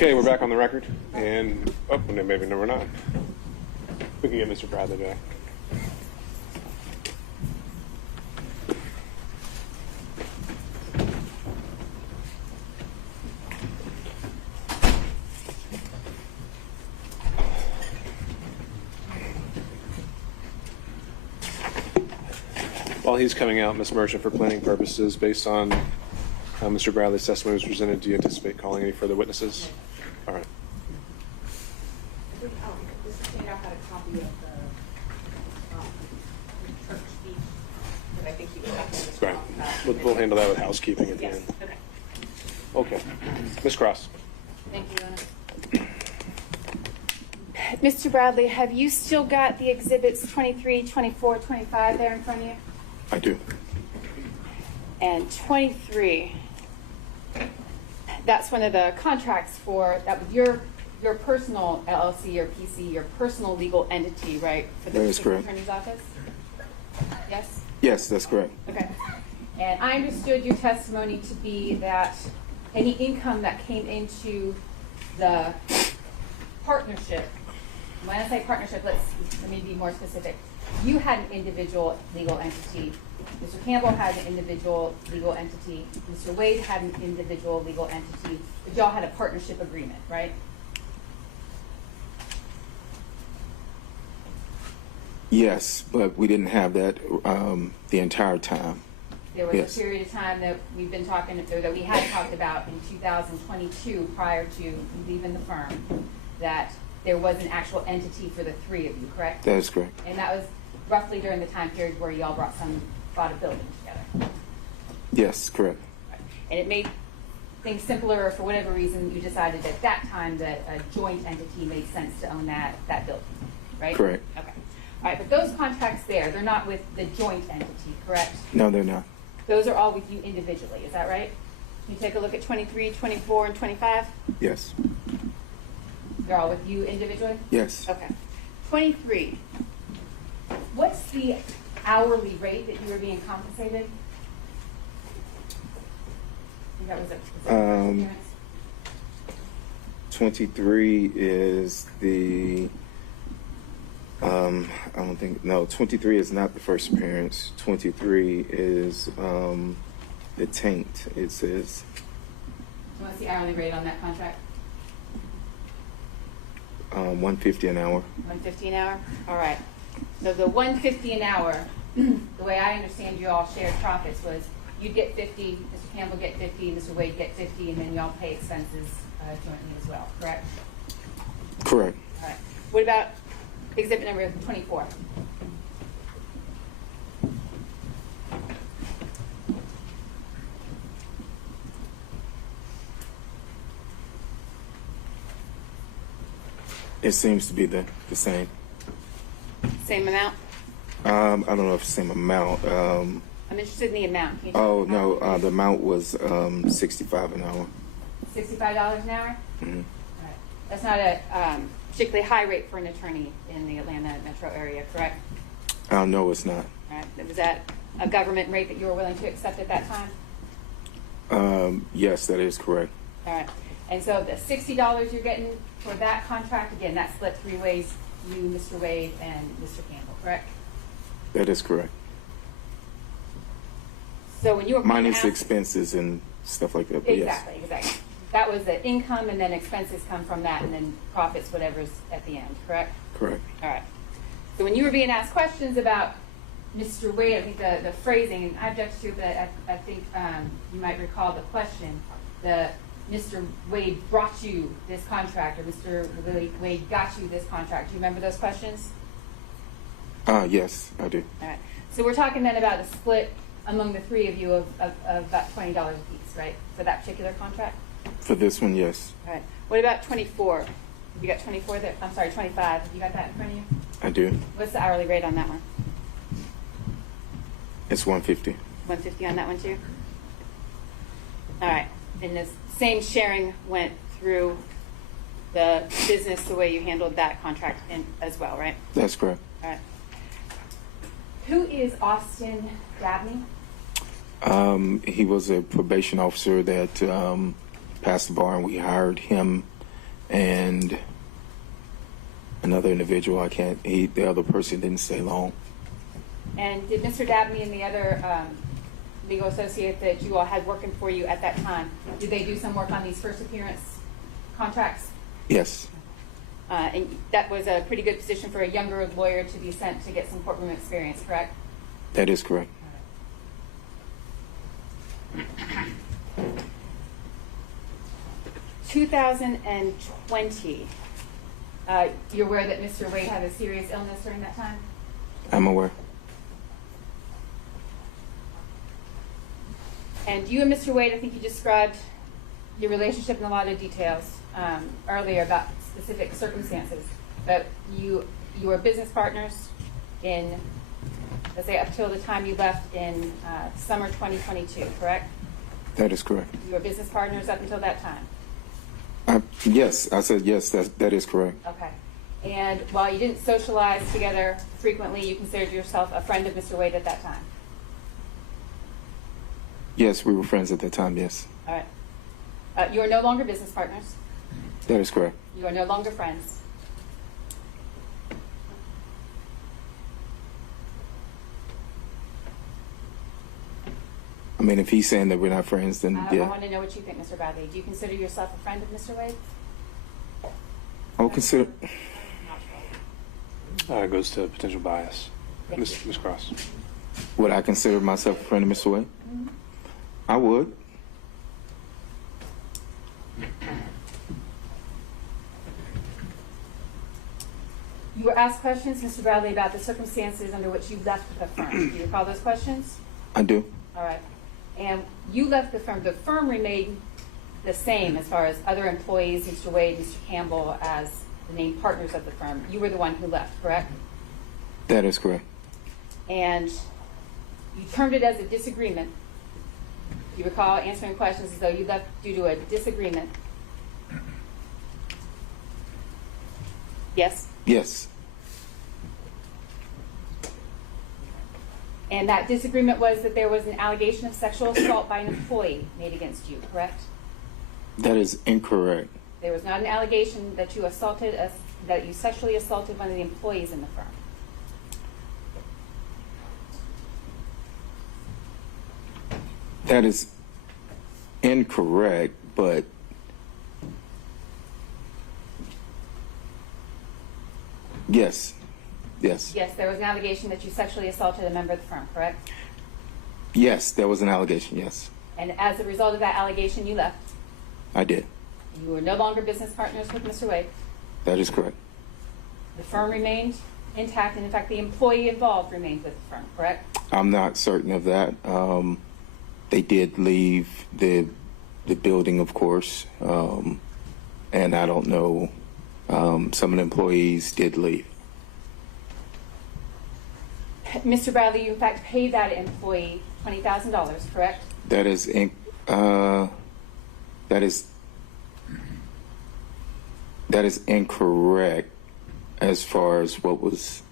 Okay, we're back on the record, and maybe no, we're not. We can get Mr. Bradley back. While he's coming out, Ms. Merchant, for planning purposes, based on how Mr. Bradley's testimony was presented, do you anticipate calling any further witnesses? All right. This is I had a copy of the church speech that I think you would have to Right. We'll handle that with housekeeping at the Yes, end. okay. Okay. Ms. Cross. Thank you, Your Honor. Mr. Bradley, have you still got the exhibits 23, 24, 25 there in front of you? I do. And 23, that's one of the contracts for, that was your personal LLC or PC, your personal legal entity, right? For the That is district correct. attorney's office? Yes? Yes, that's correct. Okay. And I understood your testimony to be that any income that came into the partnership, when I say partnership, let me be more specific. You had an individual legal entity. Mr. Campbell had an individual legal entity. Mr. Wade had an individual legal entity. But y'all had a partnership agreement, right? Yes, but we didn't have that the entire time. There was Yes. a period of time that we've been talking, or that we had talked about in 2022 prior to you leaving the firm, that there was an actual entity for the three of you, correct? That is correct. And that was roughly during the time period where y'all bought a building together. Yes, correct. And it made things simpler, or for whatever reason, you decided at that time that a joint entity made sense to own that building, right? Correct. Okay. All right, but those contracts there, they're not with the joint entity, correct? No, they're not. Those are all with you individually, is that right? Can you take a look at 23, 24, and 25? Yes. They're all with you individually? Yes. Okay. 23, what's the hourly rate that you were being compensated? I think that was it. Was that the first appearance? 23 is the, I don't think, no, 23 is not the first appearance. 23 is the taint, it says. What's the hourly rate on that contract? $150 an hour. $150 an hour? All right. So the $150 an hour, the way I understand you all shared profits was you'd get 50, Mr. Campbell get 50, Mr. Wade get 50, and then y'all pay expenses jointly as well, correct? Correct. All right. What about exhibit number 24? It seems to be the same. Same amount? I don't know if it's the same amount. I'm interested in the amount. Can you tell Oh, me the amount? no, the amount was $65 an hour. $65 an hour? Mhm. All right. That's not a particularly high rate for an attorney in the Atlanta metro area, correct? No, it's not. All right. Was that a government rate that you were willing to accept at that time? Yes, that is correct. All right. And so the $60 you're getting for that contract, again, that's split three ways, you, Mr. Wade, and Mr. Campbell, correct? That is correct. So when you were Minus asked- expenses and stuff like that, but yes. Exactly, exactly. That was the income, and then expenses come from that, and then profits, whatever's at the end, correct? Correct. All right. So when you were being asked questions about Mr. Wade, I think the phrasing, and I object to it, but I think you might recall the question, Mr. Wade brought you this contract, or Mr. Wade got you this contract. Do you remember those questions? Yes, I do. All right. So we're talking then about a split among the three of you of about $20 a piece, right, for that particular contract? For this one, yes, All right. What about 24? You got 24 there? I'm sorry, 25. You got that in front of you? I do. What's the hourly rate on that one? It's $150. 150 on that one too? All right. And the same sharing went through the business the way you handled that contract as well, right? That's correct. All right. Who is Austin Dabney? He was a probation officer that passed the bar, and we hired him and another individual. The other person didn't stay long. And did Mr. Dabney and the other legal associate that you all had working for you at that time, did they do some work on these first appearance contracts? Yes. And that was a pretty good position for a younger lawyer to be sent to get some courtroom experience, correct? That is correct. In 2020, you're aware that Mr. Wade had a serious illness during that time? I'm aware. And you and Mr. Wade, I think you described your relationship in a lot of details earlier about specific circumstances. But you were business partners in, let's say, up till the time you left in summer 2022, correct? That is correct. You were business partners up until that time? Yes, I said yes, that is correct. Okay. And while you didn't socialize together frequently, you considered yourself a friend of Mr. Wade at that time? Yes, we were friends at that time, yes. All right. You are no longer business partners. That is correct. You are no longer friends. I mean, if he's saying that we're not friends, then I yeah. want to know what you think, Mr. Bradley. Do you consider yourself a friend of Mr. Wade? I would consider. It goes to potential bias. Ms. Cross. Would I consider myself a friend of Mr. Wade? I would. You were asked questions, Mr. Bradley, about the circumstances under which you left the firm. Do you recall those questions? I do. All right. And you left the firm. The firm remained the same as far as other employees, Mr. Wade, Mr. Campbell, as the named partners of the firm. You were the one who left, correct? That is correct. And you termed it as a disagreement. You recall answering questions as though you left due to a disagreement. Yes? Yes. And that disagreement was that there was an allegation of sexual assault by an employee made against you, correct? That is incorrect. There was not an allegation that you sexually assaulted one of the employees in the firm. That is incorrect, but yes. Yes. Yes, there was an allegation that you sexually assaulted a member of the firm, correct? Yes, there was an allegation, yes. And as a result of that allegation, you left. I did. You were no longer business partners with Mr. Wade. That is correct. The firm remained intact, and in fact, the employee involved remained with the firm, correct? I'm not certain of that. They did leave the building, of course, and I don't know. Some of the employees did leave. Mr. Bradley, you in fact paid that employee $20,000, correct? That is incorrect as far as what was.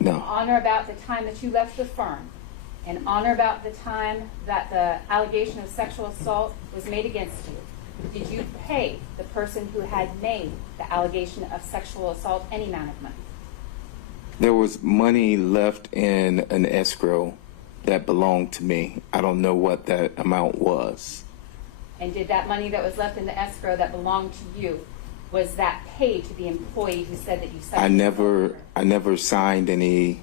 No. On or about the time that you left the firm, and on or about the time that the allegation of sexual assault was made against you, did you pay the person who had made the allegation of sexual assault any amount of money? There was money left in an escrow that belonged to me. I don't know what that amount was. And did that money that was left in the escrow that belonged to you, was that paid to the employee who said that you sexually assaulted her? I never signed any.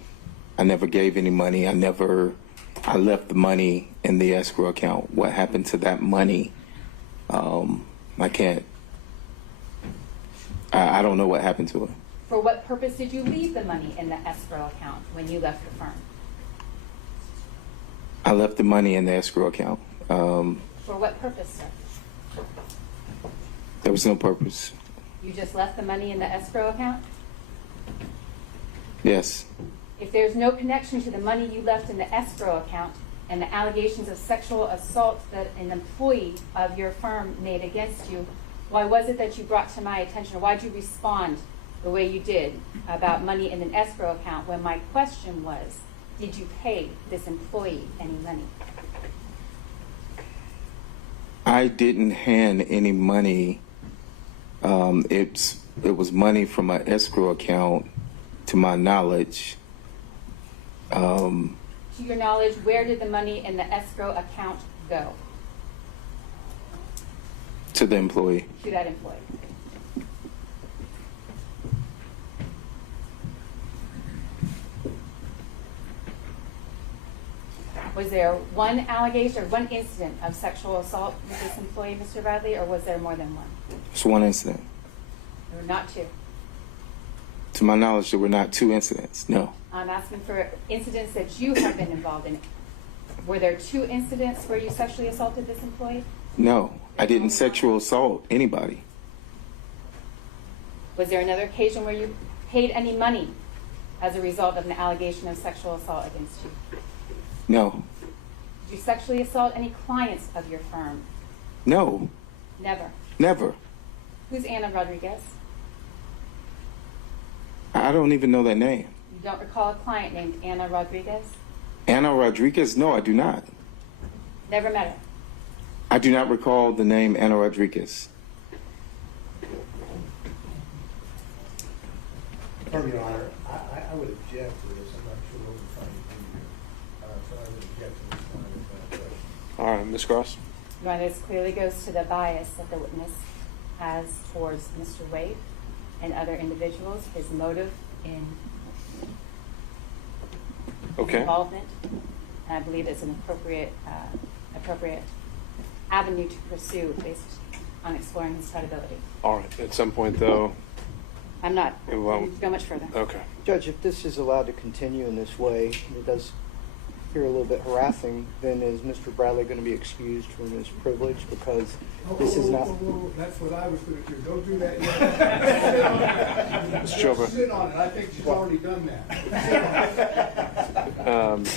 I never gave any money. I left the money in the escrow account. What happened to that money? I can't. I don't know what happened to it. For what purpose did you leave the money in the escrow account when you left the firm? I left the money in the escrow account. For what purpose, sir? There was no purpose. You just left the money in the escrow account? Yes. If there's no connection to the money you left in the escrow account and the allegations of sexual assault that an employee of your firm made against you, why was it that you brought to my attention, or why did you respond the way you did about money in an escrow account when my question was, did you pay this employee any money? I didn't hand any money It was money from an escrow account, to my knowledge. To your knowledge, where did the money in the escrow account go? To the employee. To that employee. Was there one allegation or one incident of sexual assault with this employee, Mr. Bradley, or was there more than one? It's one incident. There were not two. To my knowledge, there were not two incidents. No. I'm asking for incidents that you have been involved in. Were there two incidents where you sexually assaulted this employee? No, I didn't sexual assault anybody. Was there another occasion where you paid any money as a result of an allegation of sexual assault against you? No. Did you sexually assault any clients of your firm? No. Never. Never. Who's Anna Rodriguez? I don't even know that name. You don't recall a client named Anna Rodriguez? Anna Rodriguez? No, I do not. Never met her? I do not recall the name Anna Rodriguez. Your Honor, I would object to this. I'm not sure what we're trying to do here. So I would object to this line of question. All right, Ms. Cross. Your Honor, this clearly goes to the bias that the witness has towards Mr. Wade and other individuals, his motive in Okay. involvement. And I believe it's an appropriate avenue to pursue based on exploring his credibility. All right. At some point, though. I'm not It won't- going to go much further. Okay. Judge, if this is allowed to continue in this way, and it does appear a little bit harassing, then is Mr. Bradley going to be excused from his privilege because this is not... That's what I was going to do. Don't do that yet. Mr. Chopra. Sit on it. I think she's already done that.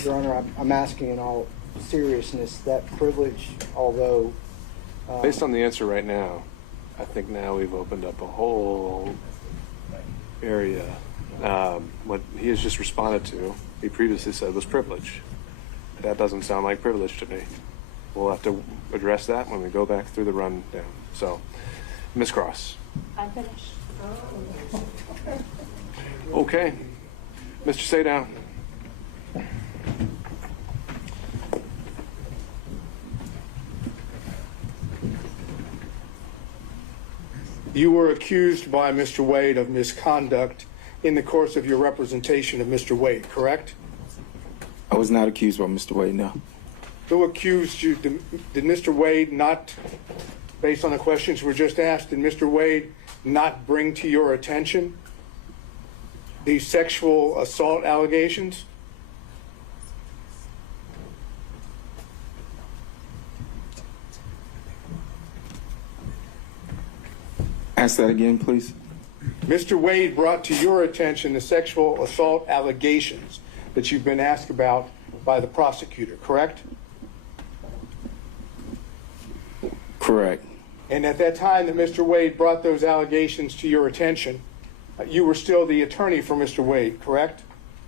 Your Honor, I'm asking in all seriousness, that privilege, although... Based on the answer right now, I think now we've opened up a whole area. What he has just responded to, he previously said was privilege. That doesn't sound like privilege to me. We'll have to address that when we go back through the rundown. So, Ms. Cross. I'm finished. Okay. Mr. Sadow. You were accused by Mr. Wade of misconduct in the course of your representation of Mr. Wade, correct? I was not accused by Mr. Wade, no. Who accused you? Did Mr. Wade not, based on the questions were just asked, did Mr. Wade not bring to your attention these sexual assault allegations? Ask that again, please. Mr. Wade brought to your attention the sexual assault allegations that you've been asked about by the prosecutor, correct? Correct. And at that time that Mr. Wade brought those allegations to your attention, you were still the attorney for Mr. Wade, correct?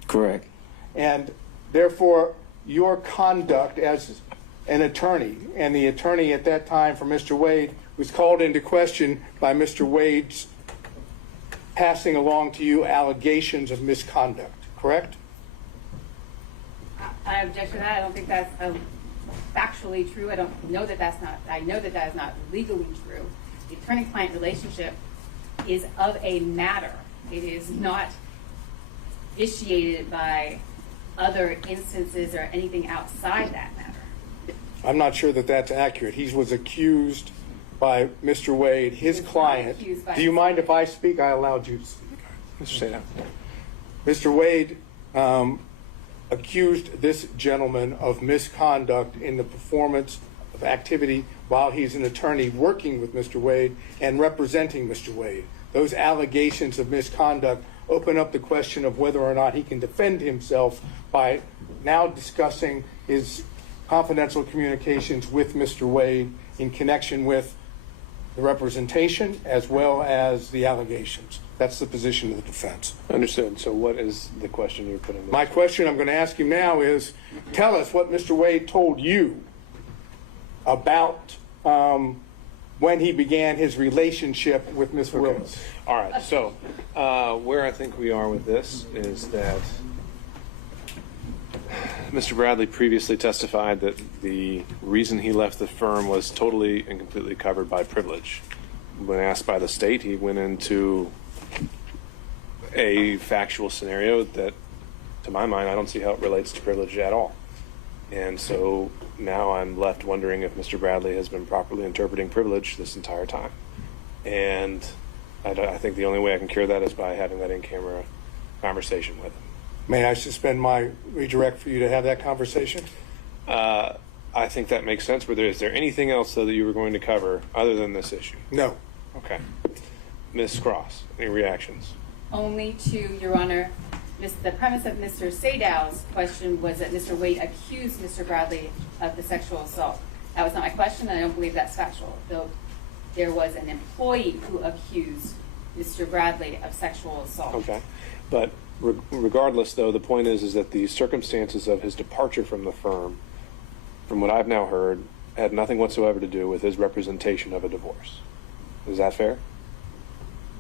Correct. And therefore, your conduct as an attorney, and the attorney at that time for Mr. Wade was called into question by Mr. Wade's passing along to you allegations of misconduct, correct? I object to that. I don't think that's factually true. I don't know that that's not. I know that that is not legally true. The attorney-client relationship is of a matter. It is not vitiated by other instances or anything outside that matter. I'm not sure that that's accurate. He was accused by Mr. Wade, his client. Do you mind if I speak? I allowed you to speak. Mr. Sadow. Mr. Wade accused this gentleman of misconduct in the performance of activity while he's an attorney working with Mr. Wade and representing Mr. Wade. Those allegations of misconduct open up the question of whether or not he can defend himself by now discussing his confidential communications with Mr. Wade in connection with the representation as well as the allegations. That's the position of the defense. Understood. So what is the question you're putting? My question I'm going to ask you now is, tell us what Mr. Wade told you about when he began his relationship with Ms. Willis. All right, so where I think we are with this is that Mr. Bradley previously testified that the reason he left the firm was totally and completely covered by privilege. When asked by the state, he went into a factual scenario that, to my mind, I don't see how it relates to privilege at all. And so now I'm left wondering if Mr. Bradley has been properly interpreting privilege this entire time. And I think the only way I can cure that is by having that in-camera conversation with him. May I suspend my redirect for you to have that conversation? I think that makes sense. But is there anything else, though, that you were going to cover other than this issue? No. Okay. Ms. Cross, any reactions? Only to, Your Honor, the premise of Mr. Sadow's question was that Mr. Wade accused Mr. Bradley of the sexual assault. That was not my question, and I don't believe that's factual. Though there was an employee who accused Mr. Bradley of sexual assault. Okay. But regardless, though, the point is that the circumstances of his departure from the firm, from what I've now heard, had nothing whatsoever to do with his representation of a divorce. Is that fair?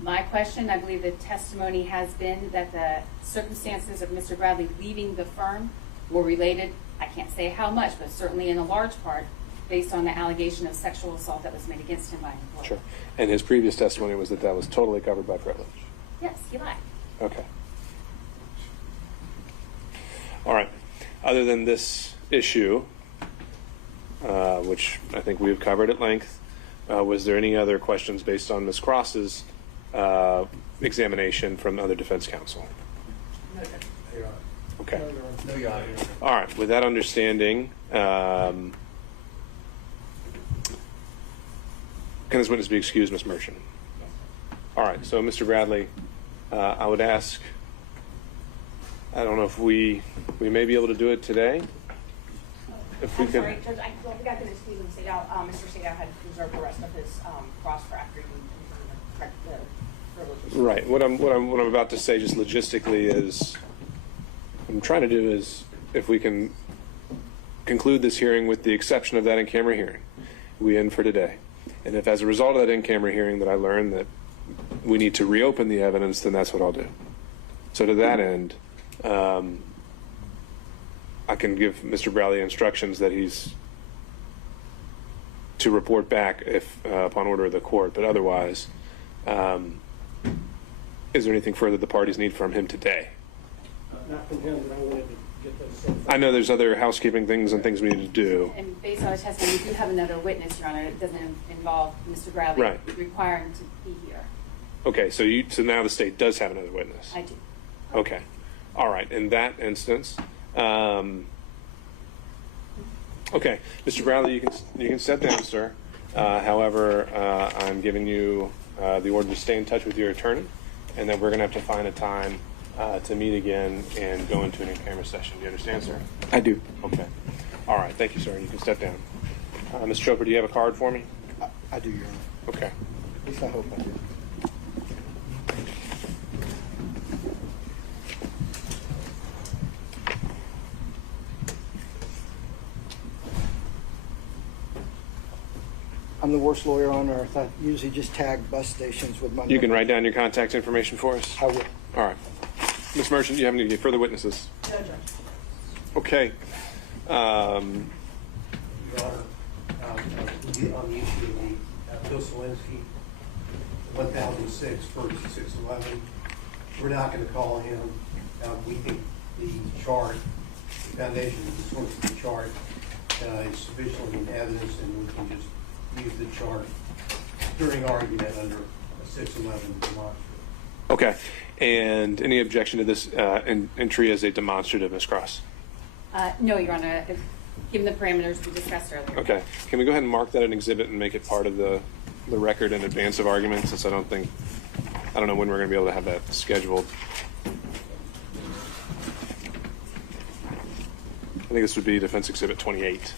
My question, I believe the testimony has been that the circumstances of Mr. Bradley leaving the firm were related, I can't say how much, but certainly in a large part, based on the allegation of sexual assault that was made against him by an employer. Sure. And his previous testimony was that that was totally covered by privilege. Yes, he lied. Okay. All right. Other than this issue, which I think we've covered at length, was there any other questions based on Ms. Cross's examination from other defense counsel? No, Your Honor. Okay. No, Your Honor. All right. With that understanding, can this witness be excused, Ms. Merchant? All right. So, Mr. Bradley, I would ask, I don't know if we may be able to do it today. If we I'm could. sorry, Judge, I don't think I can excuse him. Mr. Sadao had reserved the rest of his cross for after the privileges. Right. What I'm about to say, just logistically, is what I'm trying to do is, if we can conclude this hearing with the exception of that in-camera hearing, we end for today. And if, as a result of that in-camera hearing, that I learn that we need to reopen the evidence, then that's what I'll do. So to that end, I can give Mr. Bradley instructions that he's to report back if upon order of the court. But otherwise, is there anything further the parties need from him today? Not from him, but I wanted to get those things. I know there's other housekeeping things and things we need to do. And based on the testimony, we do have another witness, Your Honor. It doesn't involve Mr. Bradley Right. requiring to be here. Okay, so now the state does have another witness. I do. Okay. All right. In that instance, okay, Mr. Bradley, you can step down, sir. However, I'm giving you the order to stay in touch with your attorney, and that we're going to have to find a time to meet again and go into an in-camera session. Do you understand, sir? I do. Okay. All right. Thank you, sir. You can step down. Ms. Chopra, do you have a card for me? I do, Your Honor. Okay. At least I hope I do. I'm the worst lawyer on earth. I usually just tag bus stations with my You can number. write down your contact information for us? I will. All right. Ms. Merchant, do you have any further witnesses? No, Judge. Okay. Your Honor, on the issue of the Bill Selinsky, 1006 versus 611, we're not going to call him. We think the chart, the foundation, the source of the chart is sufficiently in evidence, and we can just use the chart during argument under a 611 demonstrative. Okay. And any objection to this entry as a demonstrative, Ms. Cross? No, Your Honor. Given the parameters we discussed earlier. Okay. Can we go ahead and mark that an exhibit and make it part of the record in advance of argument, since I don't know when we're going to be able to have that scheduled. I think this would be Defense Exhibit 28.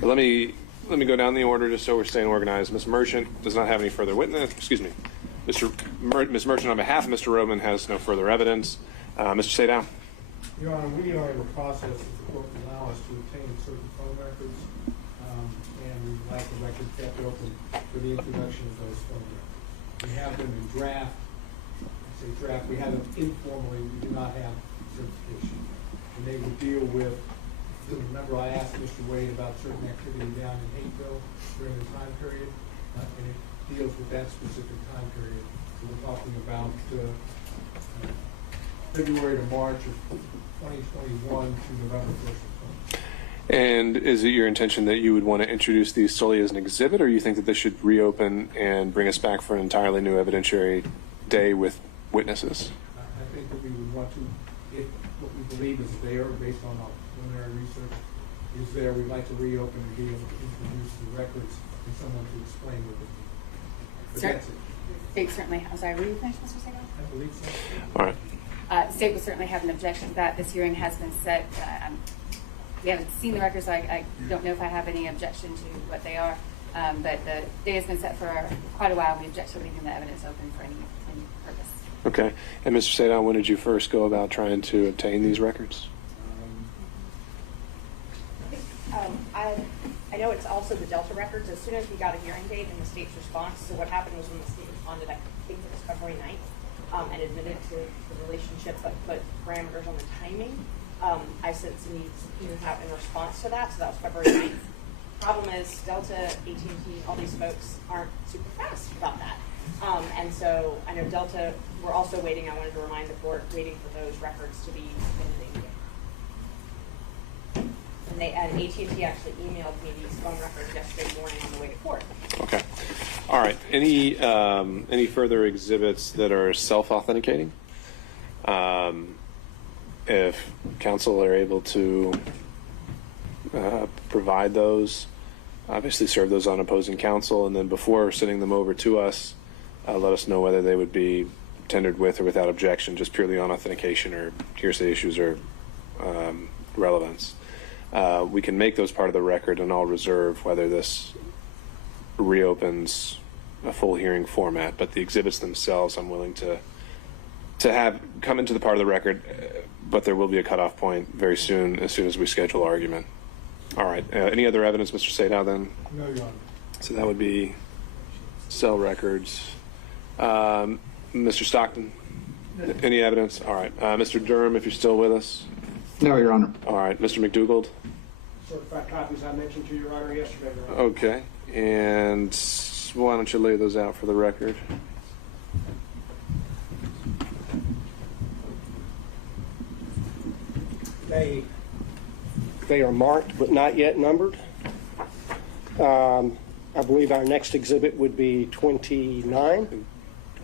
But let me go down the order just so we're staying organized. Ms. Merchant does not have any further witness. Excuse me. Ms. Merchant, on behalf of Mr. Roman, has no further evidence. Mr. Sadao. Your Honor, we are in the process, if the court will allow us to obtain certain phone records and we'd like the record kept open for the introduction of those phone records. We have them in draft. I say draft, we have them informally, we do not have certification. And they would deal with, remember I asked Mr. Wade about certain activity down in Hapeville during the time period, and it deals with that specific time period. So we're talking about February to March of 2021 to November 1st of 2020. And is it your intention that you would want to introduce these solely as an exhibit, or you think that this should reopen and bring us back for an entirely new evidentiary day with witnesses? I think that we would want to, if what we believe is there, based on our preliminary research, is there, we'd like to reopen and be able to introduce the records and someone to explain what they mean. But that's it. State certainly, I'm sorry, were you finished, Mr. Sagal? I believe so. All right. The state would certainly have an objection to that. This hearing has been set. We haven't seen the records, so I don't know if I have any objection to what they are. But the day has been set for quite a while. We object to leaving the evidence open for any purpose. Okay. And Mr. Sadon, when did you first go about trying to obtain these records? I know it's also the Delta records. As soon as we got a hearing date and the state's response, so what happened was when the state responded, I think it was February 9th, and admitted to the relationship, but put parameters on the timing. I sent some needs out in response to that, so that was February 9th. Problem is, Delta, AT&T, all these folks aren't super fast about that. And so I know Delta, we're also waiting, I wanted to remind the board, waiting for those records to be submitted. And AT&T actually emailed me these phone records yesterday morning on the way to court. Okay. All right. Any further exhibits that are self-authenticating? If counsel are able to provide those, obviously serve those on opposing counsel, and then before sending them over to us, let us know whether they would be tendered with or without objection, just purely on authentication or hearsay issues or relevance. We can make those part of the record, and I'll reserve whether this reopens a full hearing format. But the exhibits themselves, I'm willing to have come into the part of the record, but there will be a cutoff point very soon, as soon as we schedule argument. All right. Any other evidence, Mr. Sadow, then? No, Your Honor. So that would be cell records. Mr. Stockton, any evidence? All right. Mr. Durham, if you're still with us. No, Your Honor. All right. Mr. McDougald? Certified copies I mentioned to Your Honor yesterday, Your Honor. Okay. And why don't you lay those out for the record? They are marked but not yet numbered. I believe our next exhibit would be 29.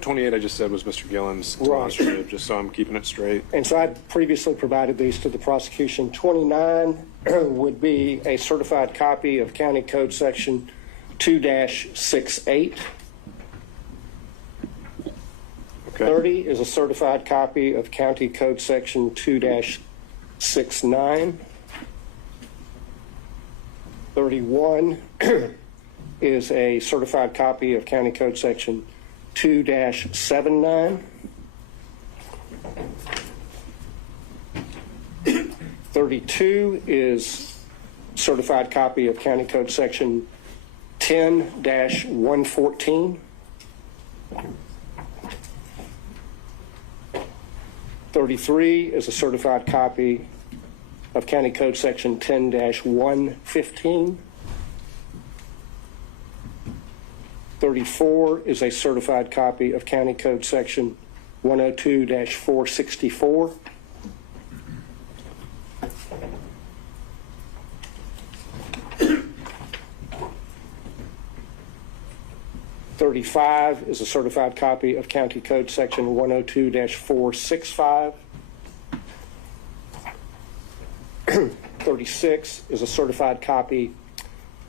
28, I just said, was Mr. Gillen's demonstrative, just so I'm keeping it straight. And so I previously provided these to the prosecution. 29 would be a certified copy of County Code Section 2-68. Okay. 30 is a certified copy of County Code Section 2-69. 31 is a certified copy of County Code Section 2-79. 32 is certified copy of County Code Section 10-114. 33 is a certified copy of County Code Section 10-115. 34 is a certified copy of County Code Section 102-464. 35 is a certified copy of County Code Section 102-465. 36 is a certified copy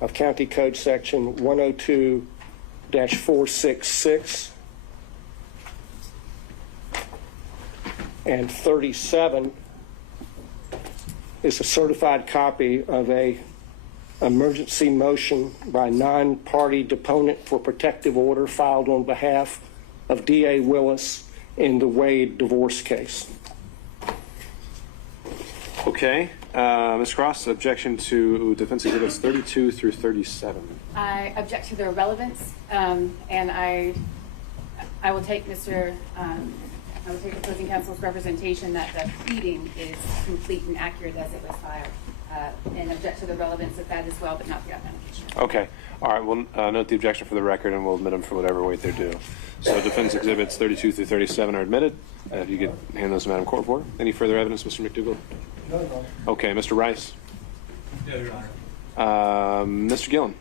of County Code Section 102-466. And 37 is a certified copy of a emergency motion by non-party deponent for protective order filed on behalf of D.A. Willis in the Wade divorce case. Okay. Ms. Cross, objection to defense exhibits 32 through 37. I object to their relevance, and I will take I will take opposing counsel's representation that the pleading is complete and accurate as it was filed, and object to the relevance of that as well, but not the authentication. Okay. All right. We'll note the objection for the record, and we'll admit them for whatever weight they're due. So defense exhibits 32 through 37 are admitted. If you could hand those to Madam Court reporter. Any further evidence, Mr. McDougall? No. Okay. Mr. Rice? No, Your Honor. Mr. Gillen?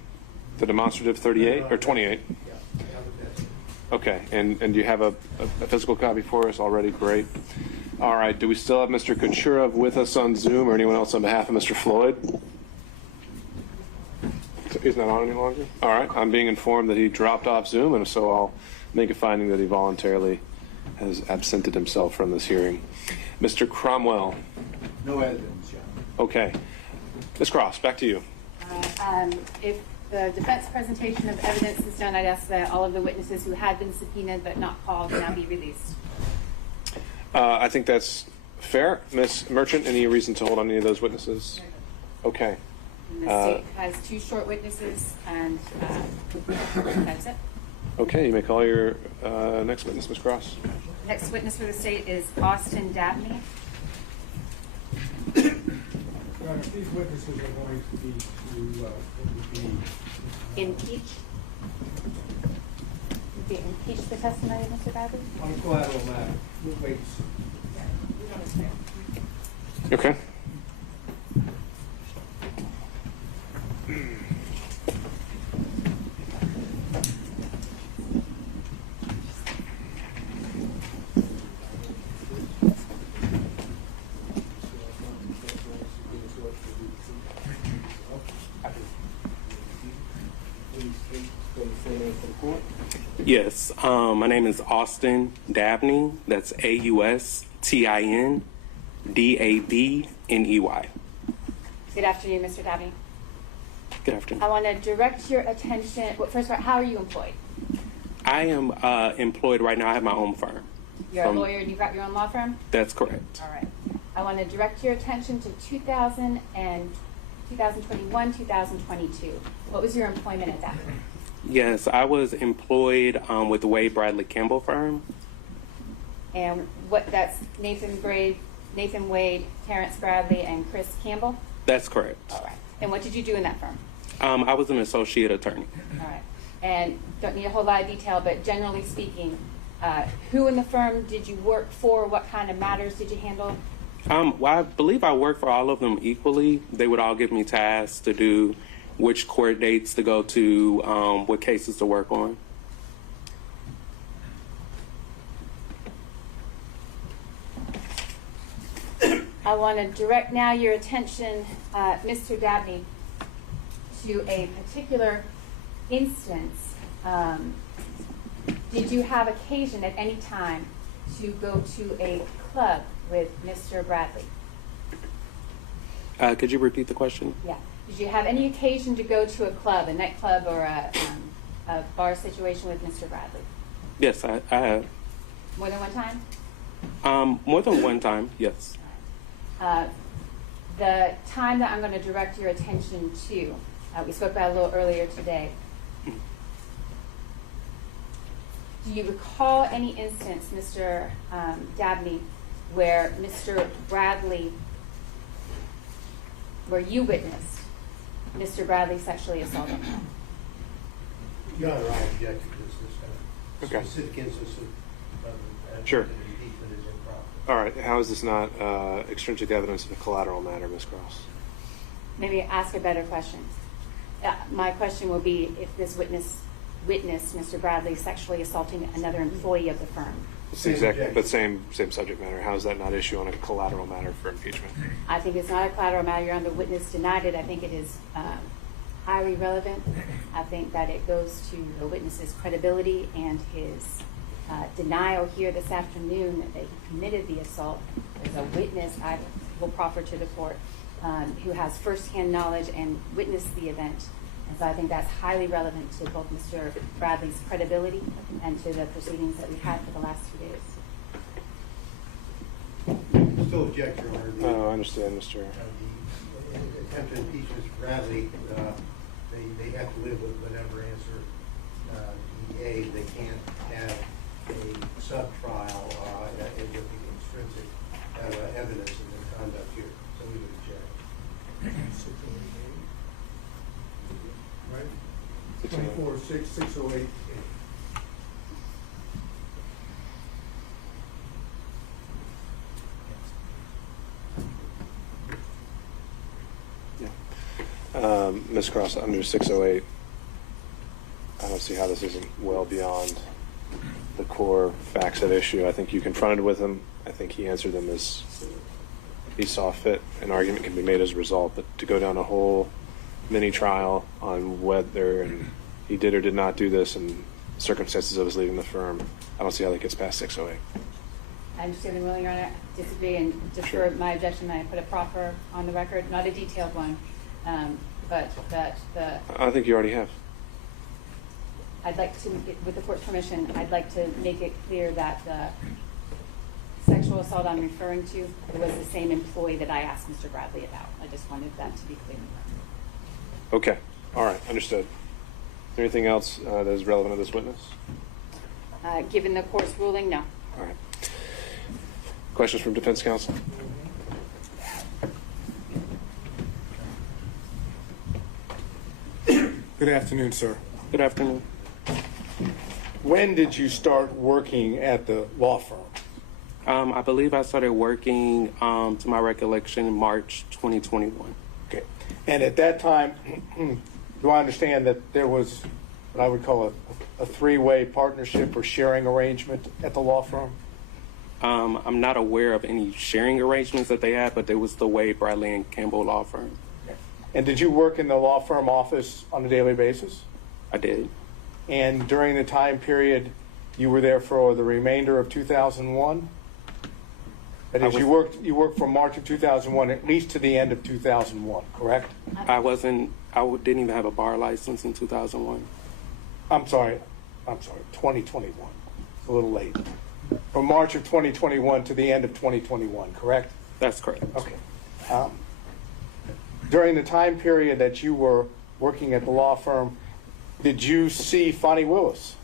The demonstrative 38 or 28? Okay. And do you have a physical copy for us already? Great. All right. Do we still have Mr. Kucherov with us on Zoom or anyone else on behalf of Mr. Floyd? He's not on any longer? All right. I'm being informed that he dropped off Zoom, and so I'll make a finding that he voluntarily has absented himself from this hearing. Mr. Cromwell? No evidence, Your Honor. Okay. Ms. Cross, back to you. If the defense presentation of evidence is done, I'd ask that all of the witnesses who had been subpoenaed but not called now be released. I think that's fair. Ms. Merchant, any reason to hold on any of those witnesses? Okay. And the state has 2 short witnesses, and that's it. Okay, you may call your next witness, Ms. Cross. Next witness for the state is Austin Dabney. Your Honor, these witnesses are going to be Impeach the testimony of Mr. Bradley? on collateral matter. We'll wait. Okay. Yes, my name is Austin Dabney. That's AUSTINDABNEY. Good afternoon, Mr. Dabney. Good afternoon. I want to direct your attention. Well, first of all, how are you employed? I am employed right now. I have my own firm. You're a lawyer and you've got your own law firm? That's correct. All right. I want to direct your attention to 2000 and 2021, 2022. What was your employment at that point? Yes, I was employed with the Wade Bradley Campbell firm. And that's Nathan Wade, Terrence Bradley, and Chris Campbell? That's correct. All right. And what did you do in that firm? I was an associate attorney. All right. And don't need a whole lot of detail, but generally speaking, who in the firm did you work for? What kind of matters did you handle? Well, I believe I worked for all of them equally. They would all give me tasks to do, which court dates to go to, what cases to work on. I want to direct now your attention, Mr. Dabney, to a particular instance. Did you have occasion at any time to go to a club with Mr. Bradley? Could you repeat the question? Yeah. Did you have any occasion to go to a club, a nightclub, or a bar situation with Mr. Bradley? Yes, I have. More than one time? More than one time, yes. The time that I'm going to direct your attention to, we spoke about a little earlier today. Do you recall any instance, Mr. Dabney, where Mr. Bradley, where you witnessed Mr. Bradley sexually assaulting him? Your Honor, I object to this. Okay. Specific instance of Sure. impeachment is improper. All right. How is this not extrinsic evidence of a collateral matter, Ms. Cross? Maybe ask a better question. My question will be if this witness witnessed Mr. Bradley sexually assaulting another employee of the firm. But same subject matter. How is that not issue on a collateral matter for impeachment? I think it's not a collateral matter. Your Honor, the witness denied it. I think it is highly relevant. I think that it goes to the witness's credibility and his denial here this afternoon that he committed the assault. There's a witness I will proffer to the court who has firsthand knowledge and witnessed the event. And so I think that's highly relevant to both Mr. Bradley's credibility and to the proceedings that we've had for the last 2 days. Still object, Your Honor. I understand, Mr. attempt to impeach Mr. Bradley, they have to live with whatever answer he gave. They can't have a sub-trial with the extrinsic evidence in their conduct here. So we would object. Right? 24-608. Ms. Cross, under 608, I don't see how this isn't well beyond the core facts at issue. I think you confronted with him. I think he answered them as he saw fit. An argument can be made as a result, but to go down a whole mini trial on whether he did or did not do this and circumstances of his leaving the firm, I don't see how that gets past 608. I'm just giving willing, Your Honor, disagree, and just for my objection, I put a proffer on the record, not a detailed one, but that I think you already have. I'd like to, with the court's permission, I'd like to make it clear that the sexual assault I'm referring to was the same employee that I asked Mr. Bradley about. I just wanted that to be clear. Okay. All right. Understood. Is there anything else that is relevant to this witness? Given the court's ruling, no. All right. Questions from defense counsel? Good afternoon, sir. Good afternoon. When did you start working at the law firm? I believe I started working, to my recollection, March 2021. Okay. And at that time, do I understand that there was what I would call a three-way partnership or sharing arrangement at the law firm? I'm not aware of any sharing arrangements that they had, but there was the Wade, Bradley, and Campbell law firm. Okay. And did you work in the law firm office on a daily basis? I did. And during the time period, you were there for the remainder of 2001? That is, you worked from March of 2001 at least to the end of 2001, correct? I didn't even have a bar license in 2001. I'm sorry, 2021. It's a little late. From March of 2021 to the end of 2021, correct? That's correct. Okay. During the time period that you were working at the law firm, did you see Fani Willis?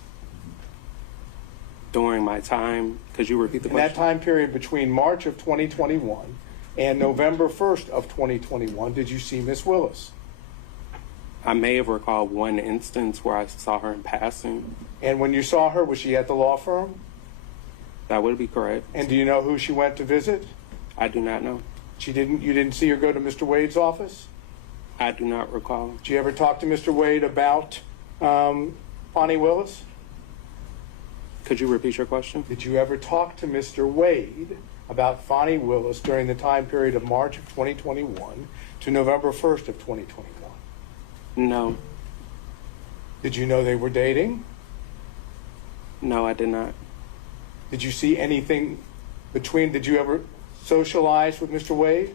During my time, could you repeat the In question? that time period between March of 2021 and November 1st of 2021, did you see Miss Willis? I may have recalled one instance where I saw her in passing. And when you saw her, was she at the law firm? That would be correct. And do you know who she went to visit? I do not know. You didn't see her go to Mr. Wade's office? I do not recall. Did you ever talk to Mr. Wade about Fani Willis? Could you repeat your question? Did you ever talk to Mr. Wade about Fani Willis during the time period of March of 2021 to November 1st of 2021? No. Did you know they were dating? No, I did not. Did you see anything did you ever socialize with Mr. Wade?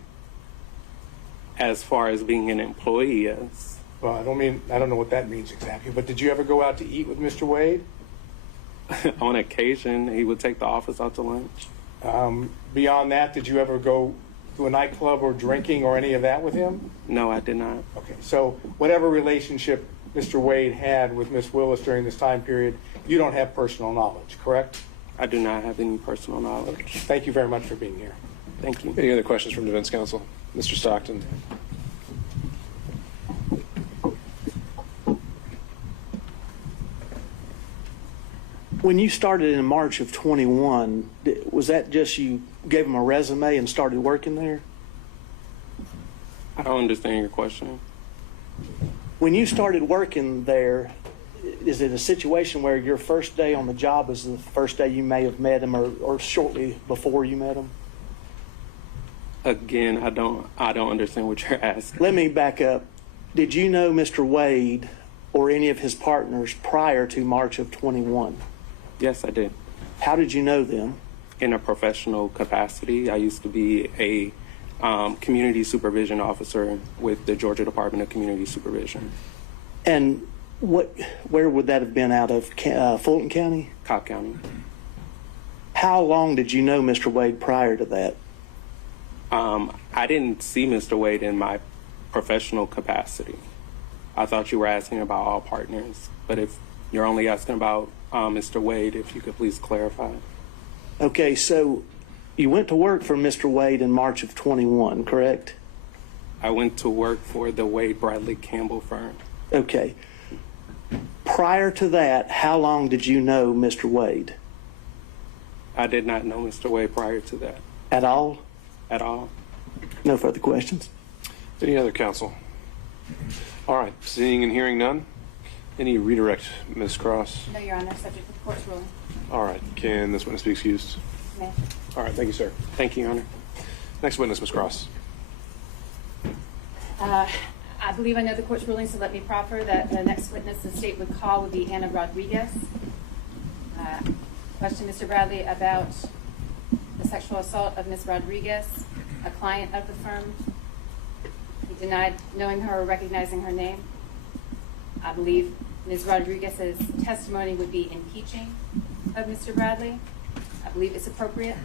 As far as being an employee, yes. Well, I don't know what that means exactly, but did you ever go out to eat with Mr. Wade? On occasion, he would take the office out to lunch. Beyond that, did you ever go to a nightclub or drinking or any of that with him? No, I did not. Okay, so whatever relationship Mr. Wade had with Miss Willis during this time period, you don't have personal knowledge, correct? I do not have any personal knowledge. Okay. Thank you very much for being here. Thank you. Any other questions from defense counsel? Mr. Stockton. When you started in March of 21, was that just you gave them a resume and started working there? I don't understand your question. When you started working there, is it a situation where your first day on the job was the first day you may have met him or shortly before you met him? Again, I don't understand what you're asking. Let me back up. Did you know Mr. Wade or any of his partners prior to March of 21? Yes, I did. How did you know them? In a professional capacity. I used to be a community supervision officer with the Georgia Department of Community Supervision. And where would that have been out of? Fulton County? Cobb County. How long did you know Mr. Wade prior to that? I didn't see Mr. Wade in my professional capacity. I thought you were asking about all partners, but if you're only asking about Mr. Wade, if you could please clarify. Okay, so you went to work for Mr. Wade in March of 21, correct? I went to work for the Wade Bradley Campbell firm. Okay. Prior to that, how long did you know Mr. Wade? I did not know Mr. Wade prior to that. At all? At all. No further questions? Any other counsel? All right, seeing and hearing none. Any redirect, Ms. Cross? No, Your Honor, subject to the court's ruling. All right, can this witness be excused? May. All right, thank you, sir. Thank you, Your Honor. Next witness, Ms. Cross. I believe I know the court's ruling, so let me proffer that the next witness the state would call would be Anna Rodriguez. Question, Mr. Bradley, about the sexual assault of Ms. Rodriguez, a client of the firm. He denied knowing her or recognizing her name. I believe Ms. Rodriguez's testimony would be impeaching of Mr. Bradley. I believe it's appropriate,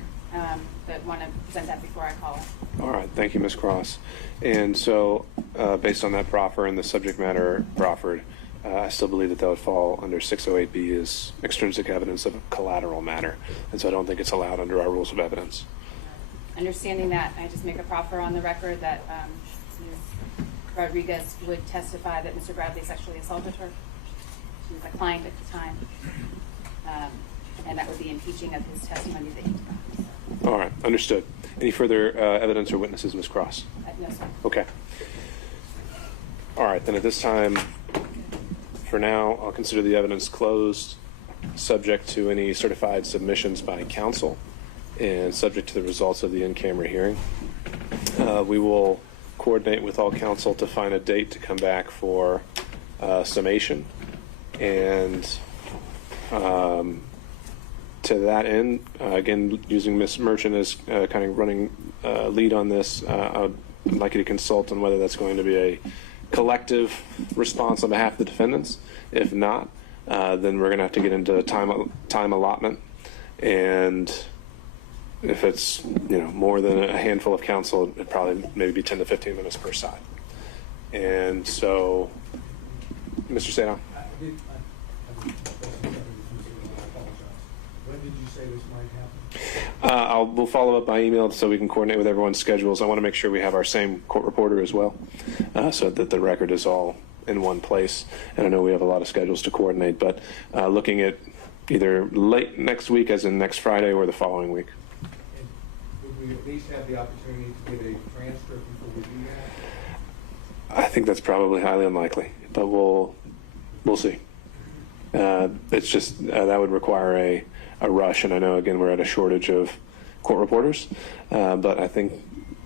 but want to present that before I call it. All right, thank you, Ms. Cross. And so, based on that proffer and the subject matter proffered, I still believe that would fall under 608B as extrinsic evidence of a collateral matter. And so I don't think it's allowed under our rules of evidence. Understanding that, I just make a proffer on the record that Ms. Rodriguez would testify that Mr. Bradley sexually assaulted her. She was a client at the time. And that would be impeaching of his testimony that he denied. All right, understood. Any further evidence or witnesses, Ms. Cross? No, sir. Okay. All right, then at this time, for now, I'll consider the evidence closed, subject to any certified submissions by counsel, and subject to the results of the in-camera hearing. We will coordinate with all counsel to find a date to come back for summation. And to that end, again, using Ms. Merchant as kind of running lead on this, I'd like you to consult on whether that's going to be a collective response on behalf of the defendants. If not, then we're going to have to get into time allotment. And if it's more than a handful of counsel, it'd probably maybe be 10 to 15 minutes per side. And so, Mr. Sadon. When did you say this might happen? We'll follow up by email so we can coordinate with everyone's schedules. I want to make sure we have our same court reporter as well, so that the record is all in one place. And I know we have a lot of schedules to coordinate, but looking at either late next week, as in next Friday, or the following week. And would we at least have the opportunity to get a transcript before we do that? I think that's probably highly unlikely, but we'll see. It's just that would require a rush, and I know again we're at a shortage of court reporters, but I think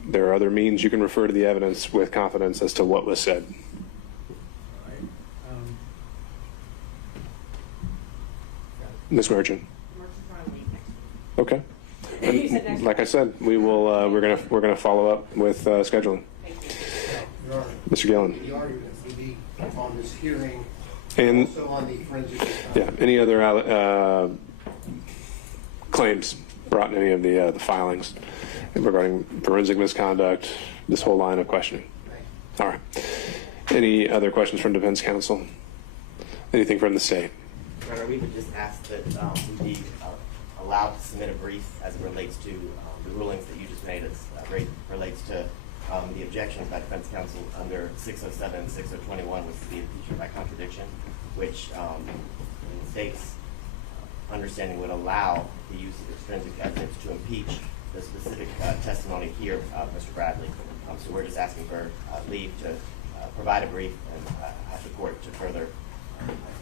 there are other means you can refer to the evidence with confidence as to what was said. All right. Ms. Merchant. Okay. You said next Like I said, we will. We're gonna follow up with scheduling. Your Honor, Mr. Gillen. the argument would be on this hearing, And also on the forensic. yeah, any other claims brought in any of the filings regarding forensic misconduct, this whole line of questioning? All right. Any other questions from defense counsel? Anything from the state? Your Honor, we would just ask that we be allowed to submit a brief as it relates to the rulings that you just made as relates to the objections by defense counsel under 607 and 6021, which is the impeachment by contradiction, which in the state's understanding would allow the use of extrinsic evidence to impeach the specific testimony here of Mr. Bradley. So we're just asking for leave to provide a brief and ask the court to further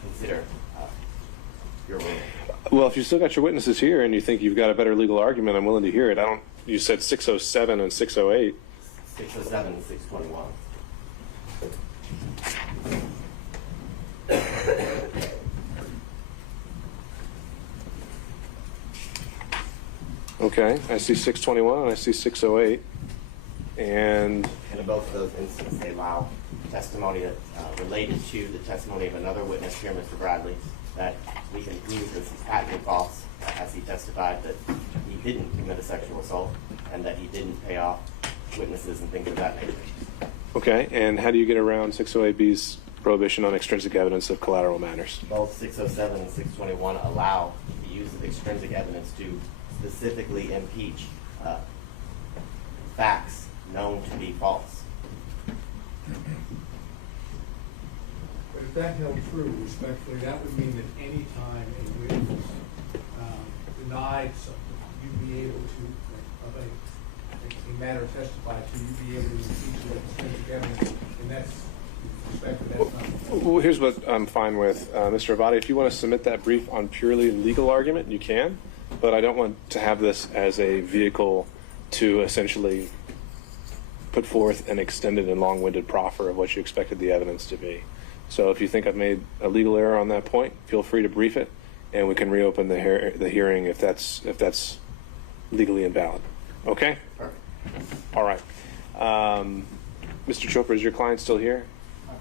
consider your ruling. Well, if you still got your witnesses here and you think you've got a better legal argument, I'm willing to hear it. You said 607 and 608. 607 and 621. Okay, I see 621 and I see 608. And in both of those instances, they allow testimony that related to the testimony of another witness here, Mr. Bradley, that we can prove this is patently false, as he testified that he didn't commit a sexual assault and that he didn't pay off witnesses and things of that nature. Okay, and how do you get around 608B's prohibition on extrinsic evidence of collateral matters? Both 607 and 621 allow the use of extrinsic evidence to specifically impeach facts known to be false. But if that held true, respectfully, that would mean that any time a witness denied something, you'd be able to, of a matter testified to, you'd be able to impeach with extrinsic evidence, and that's, respectfully, that's not. Well, here's what I'm fine with. Mr. Avati, if you want to submit that brief on purely legal argument, you can, but I don't want to have this as a vehicle to essentially put forth an extended and long-winded proffer of what you expected the evidence to be. So if you think I've made a legal error on that point, feel free to brief it, and we can reopen the hearing if that's legally invalid. Okay? All right. Mr. Chopra, is your client still here? I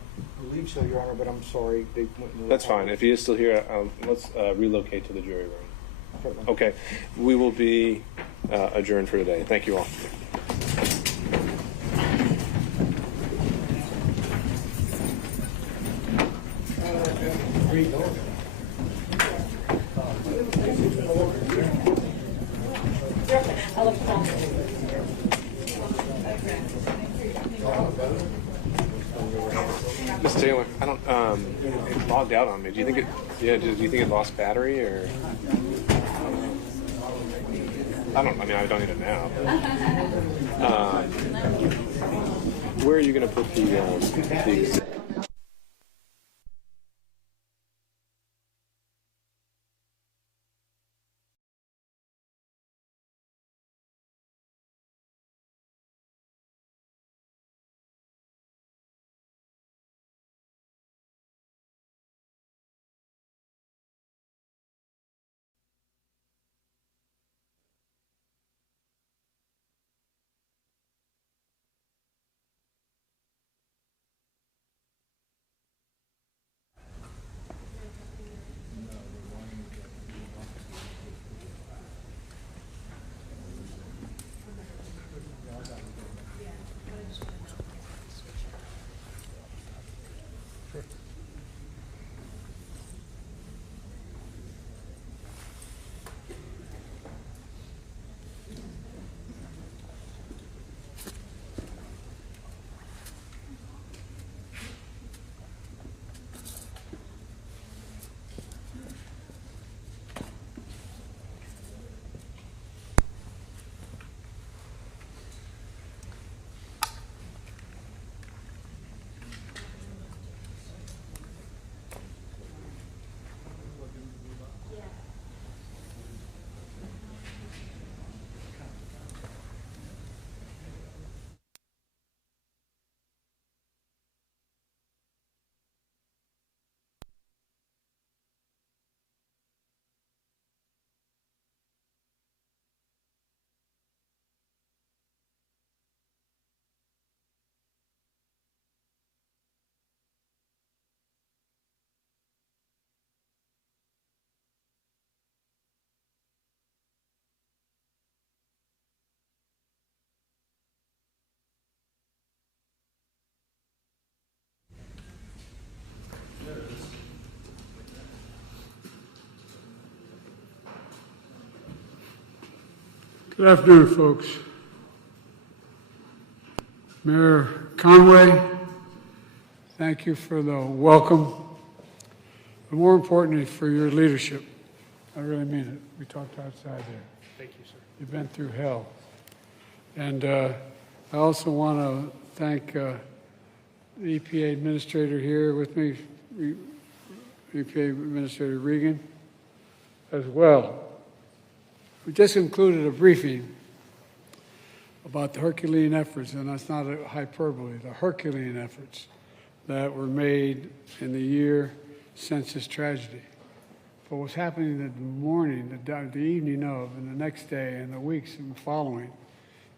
believe so, Your Honor, but I'm sorry. They went in the That's fine. If he is still here, let's relocate to the jury room. Certainly. Okay. We will be adjourned for today. Thank you all. Miss Taylor, I don't. It logged out on me. Do you think it? Yeah. Do you think it lost battery or? I don't. I mean, I don't even know. Where are you going to put the? Good afternoon, folks. Mayor Conway, thank you for the welcome, but more importantly, for your leadership. I really mean it. We talked outside there. Thank you, sir. You've been through hell. And I also want to thank the EPA administrator here with me, EPA Administrator Regan, as well. We just concluded a briefing about the Herculean efforts, and that's not a hyperbole, the Herculean efforts that were made in the year since this tragedy. But what's happening in the morning, the evening of, and the next day, and the weeks and following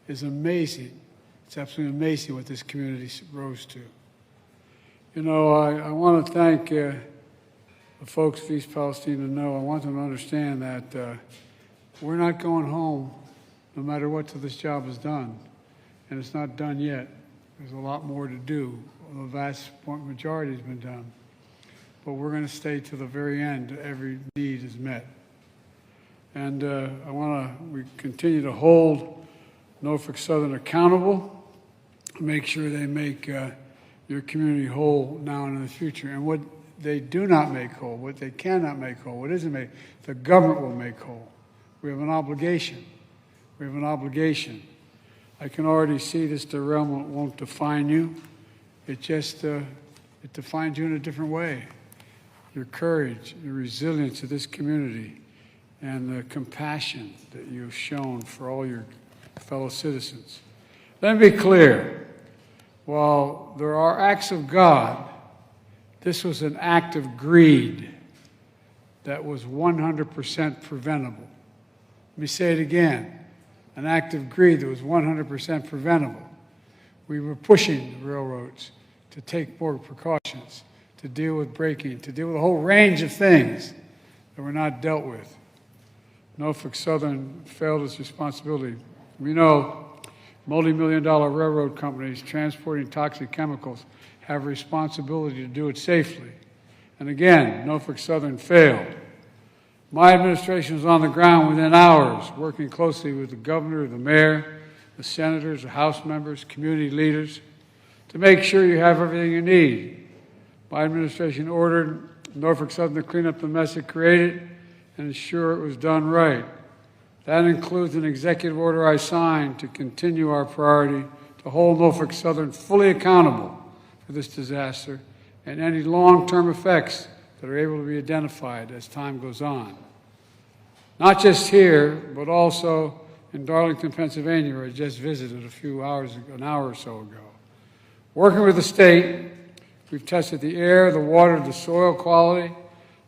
is amazing. It's absolutely amazing what this community rose to. You know, I want to thank the folks of East Palestine to know, I want them to understand that we're not going home no matter what till this job is done. And it's not done yet. There's a lot more to do. The vast majority has been done. But we're going to stay to the very end. Every need is met. And we continue to hold Norfolk Southern accountable, make sure they make your community whole now and in the future. And what they do not make whole, what they cannot make whole, what isn't made, the government will make whole. We have an obligation. We have an obligation. I can already see this derailment won't define you. It just, it defines you in a different way. Your courage, your resilience to this community, and the compassion that you've shown for all your fellow citizens. Let me be clear. While there are acts of God, this was an act of greed that was 100% preventable. Let me say it again. An act of greed that was 100% preventable. We were pushing the railroads to take more precautions, to deal with braking, to deal with a whole range of things that were not dealt with. Norfolk Southern failed its responsibility. We know multi-million-dollar railroad companies transporting toxic chemicals have a responsibility to do it safely. And again, Norfolk Southern failed. My administration was on the ground within hours, working closely with the governor, the mayor, the senators, the House members, community leaders, to make sure you have everything you need. My administration ordered Norfolk Southern to clean up the mess it created and ensure it was done right. That includes an executive order I signed to continue our priority to hold Norfolk Southern fully accountable for this disaster and any long-term effects that are able to be identified as time goes on. Not just here, but also in Darlington, Pennsylvania, where I just visited an hour or so ago. Working with the state, we've tested the air, the water, the soil quality,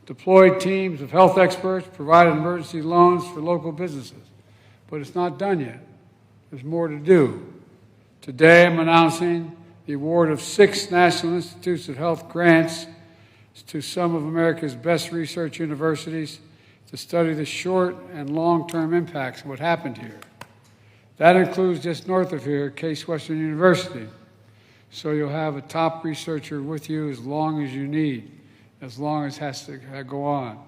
deployed teams of health experts, provided emergency loans for local businesses. But it's not done yet. There's more to do. Today, I'm announcing the award of 6 National Institutes of Health grants to some of America's best research universities to study the short and long-term impacts of what happened here. That includes just north of here, Case Western University. So you'll have a top researcher with you as long as you need, as long as it has to go on.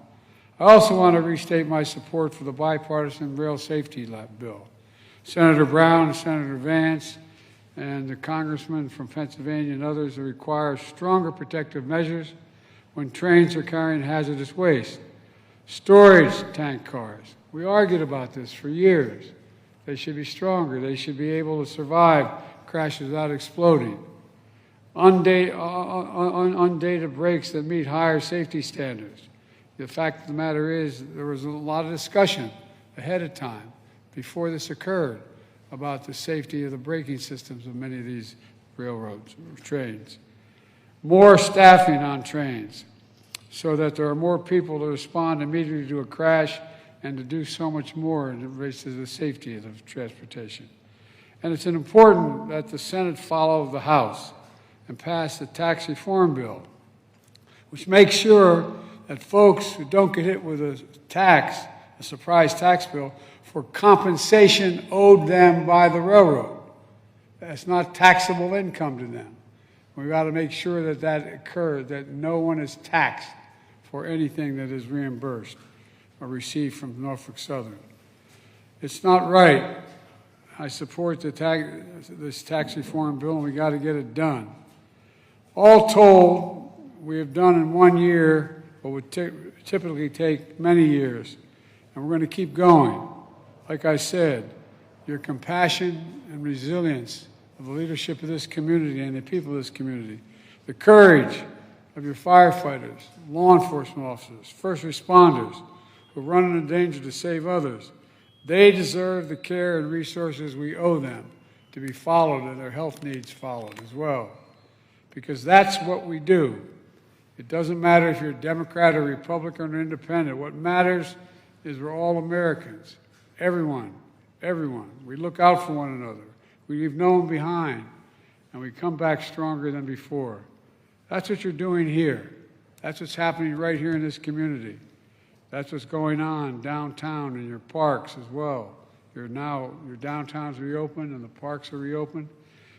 I also want to restate my support for the bipartisan rail safety bill. Senator Brown, Senator Vance, and the congressman from Pennsylvania and others require stronger protective measures when trains are carrying hazardous waste. Storage tank cars. We argued about this for years. They should be stronger. They should be able to survive crashes without exploding. Undated brakes that meet higher safety standards. The fact of the matter is there was a lot of discussion ahead of time before this occurred about the safety of the braking systems of many of these railroads, trains. More staffing on trains so that there are more people to respond immediately to a crash and to do so much more in relation to the safety of the transportation. And it's important that the Senate follow the House and pass the tax reform bill, which makes sure that folks who don't get hit with a surprise tax bill, for compensation owed them by the railroad. That's not taxable income to them. We've got to make sure that that occurs, that no one is taxed for anything that is reimbursed or received from Norfolk Southern. It's not right. I support this tax reform bill, and we got to get it done. All told, we have done in 1 year what would typically take many years, and we're going to keep going. Like I said, your compassion and resilience of the leadership of this community and the people of this community, the courage of your firefighters, law enforcement officers, first responders who run into danger to save others, they deserve the care and resources we owe them to be followed and their health needs followed as well. Because that's what we do. It doesn't matter if you're a Democrat or Republican or Independent. What matters is we're all Americans. Everyone. We look out for one another. We leave no one behind, and we come back stronger than before. That's what you're doing here. That's what's happening right here in this community. That's what's going on downtown in your parks as well. Your downtown's reopened and the parks are reopened.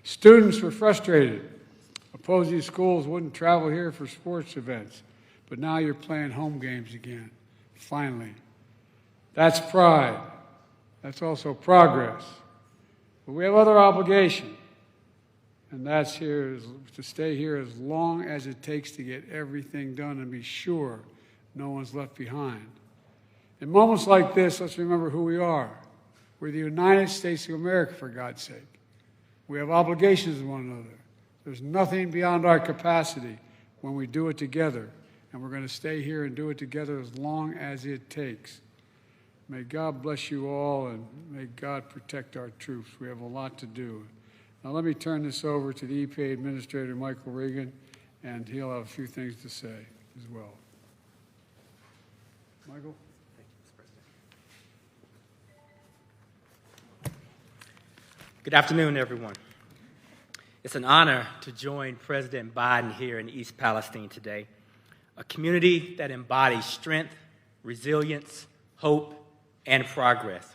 Students were frustrated. Opposing schools wouldn't travel here for sports events, but now you're playing home games again, finally. That's pride. That's also progress. But we have other obligation, and that's here is to stay here as long as it takes to get everything done and be sure no one's left behind. In moments like this, let's remember who we are. We're the United States of America, for God's sake. We have obligations to one another. There's nothing beyond our capacity when we do it together, and we're going to stay here and do it together as long as it takes. May God bless you all, and may God protect our troops. We have a lot to do. Now let me turn this over to the EPA Administrator, Michael Regan, and he'll have a few things to say as well. Michael? Good afternoon, everyone. It's an honor to join President Biden here in East Palestine today, a community that embodies strength, resilience, hope, and progress.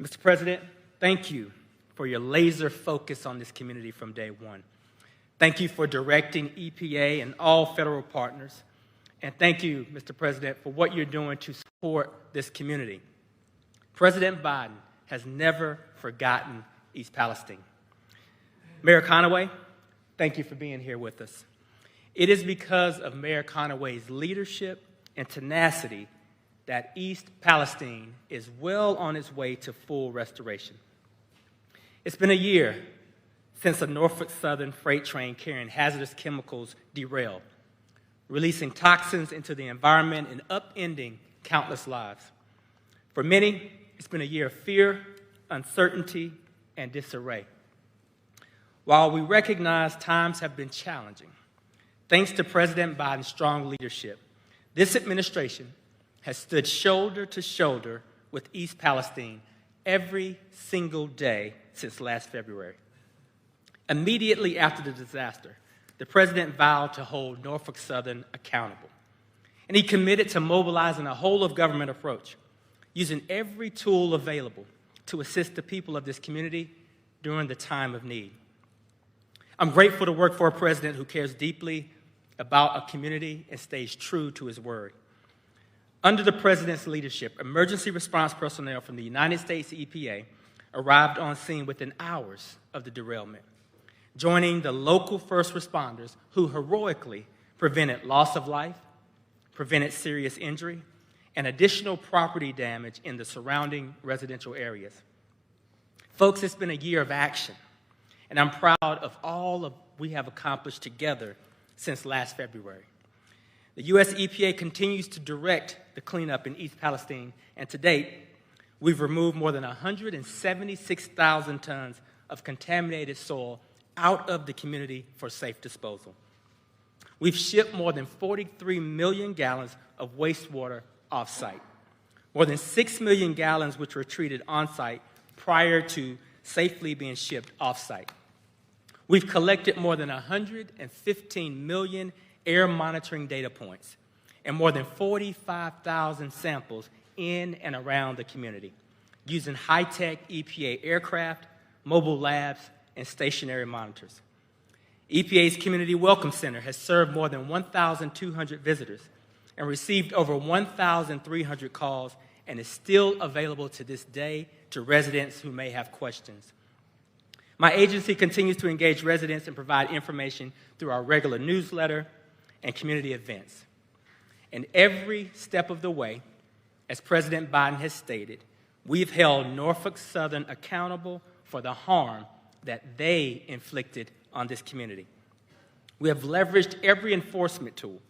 Mr. President, thank you for your laser focus on this community from day one. Thank you for directing EPA and all federal partners. And thank you, Mr. President, for what you're doing to support this community. President Biden has never forgotten East Palestine. Mayor Conaway, thank you for being here with us. It is because of Mayor Conaway's leadership and tenacity that East Palestine is well on its way to full restoration. It's been a year since a Norfolk Southern freight train carrying hazardous chemicals derailed, releasing toxins into the environment and upending countless lives. For many, it's been a year of fear, uncertainty, and disarray. While we recognize times have been challenging, thanks to President Biden's strong leadership, this administration has stood shoulder to shoulder with East Palestine every single day since last February. Immediately after the disaster, the president vowed to hold Norfolk Southern accountable. And he committed to mobilizing a whole-of-government approach, using every tool available to assist the people of this community during the time of need. I'm grateful to work for a president who cares deeply about a community and stays true to his word. Under the president's leadership, emergency response personnel from the United States EPA arrived on scene within hours of the derailment, joining the local first responders who heroically prevented loss of life, prevented serious injury, and additional property damage in the surrounding residential areas. Folks, it's been a year of action, and I'm proud of all we have accomplished together since last February. The U.S. EPA continues to direct the cleanup in East Palestine, and to date, we've removed more than 176,000 tons of contaminated soil out of the community for safe disposal. We've shipped more than 43 million gallons of wastewater off-site, more than 6 million gallons which were treated on-site prior to safely being shipped off-site. We've collected more than 115 million air monitoring data points and more than 45,000 samples in and around the community using high-tech EPA aircraft, mobile labs, and stationary monitors. EPA's Community Welcome Center has served more than 1,200 visitors and received over 1,300 calls and is still available to this day to residents who may have questions. My agency continues to engage residents and provide information through our regular newsletter and community events. And every step of the way, as President Biden has stated, we've held Norfolk Southern accountable for the harm that they inflicted on this community. We have leveraged every enforcement tool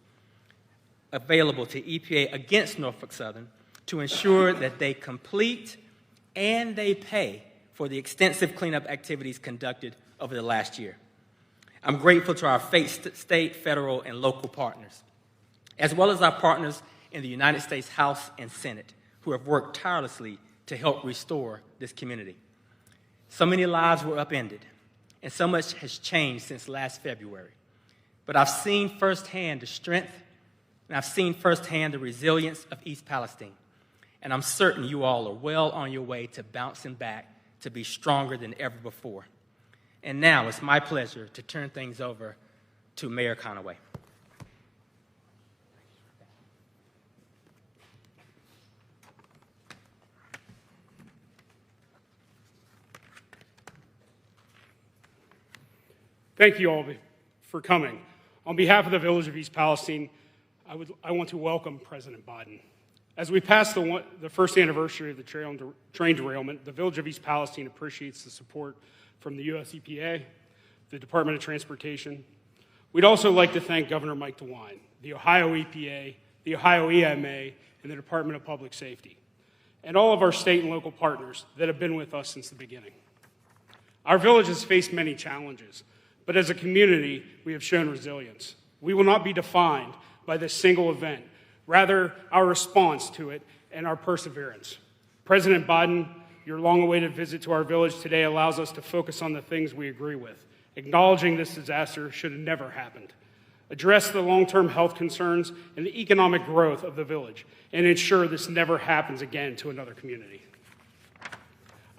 available to EPA against Norfolk Southern to ensure that they complete and they pay for the extensive cleanup activities conducted over the last year. I'm grateful to our state, federal, and local partners, as well as our partners in the United States House and Senate, who have worked tirelessly to help restore this community. So many lives were upended, and so much has changed since last February. But I've seen firsthand the strength, and I've seen firsthand the resilience of East Palestine. And I'm certain you all are well on your way to bouncing back to be stronger than ever before. And now it's my pleasure to turn things over to Mayor Conaway. Thank you all for coming. On behalf of the Village of East Palestine, I want to welcome President Biden. As we pass the first anniversary of the train derailment, the Village of East Palestine appreciates the support from the U.S. EPA, the Department of Transportation. We'd also like to thank Governor Mike DeWine, the Ohio EPA, the Ohio EMA, and the Department of Public Safety, and all of our state and local partners that have been with us since the beginning. Our village has faced many challenges, but as a community, we have shown resilience. We will not be defined by this single event, rather our response to it and our perseverance. President Biden, your long-awaited visit to our village today allows us to focus on the things we agree with, acknowledging this disaster should have never happened, address the long-term health concerns and the economic growth of the village, and ensure this never happens again to another community.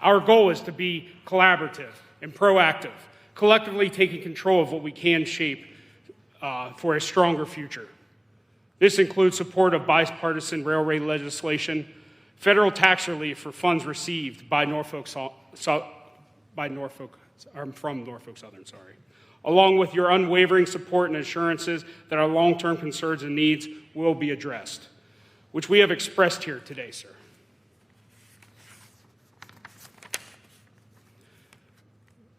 Our goal is to be collaborative and proactive, collectively taking control of what we can shape for a stronger future. This includes support of bipartisan railway legislation, federal tax relief for funds received by from Norfolk Southern, along with your unwavering support and assurances that our long-term concerns and needs will be addressed, which we have expressed here today, sir.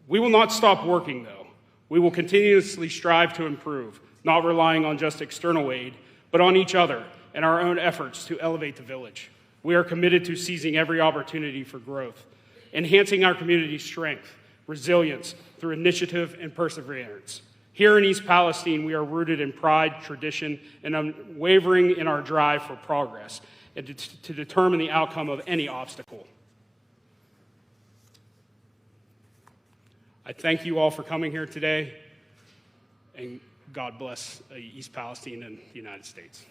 We will not stop working, though. We will continuously strive to improve, not relying on just external aid, but on each other and our own efforts to elevate the village. We are committed to seizing every opportunity for growth, enhancing our community's strength, resilience through initiative and perseverance. Here in East Palestine, we are rooted in pride, tradition, and unwavering in our drive for progress and to determine the outcome of any obstacle. I thank you all for coming here today, and God bless East Palestine and the United States.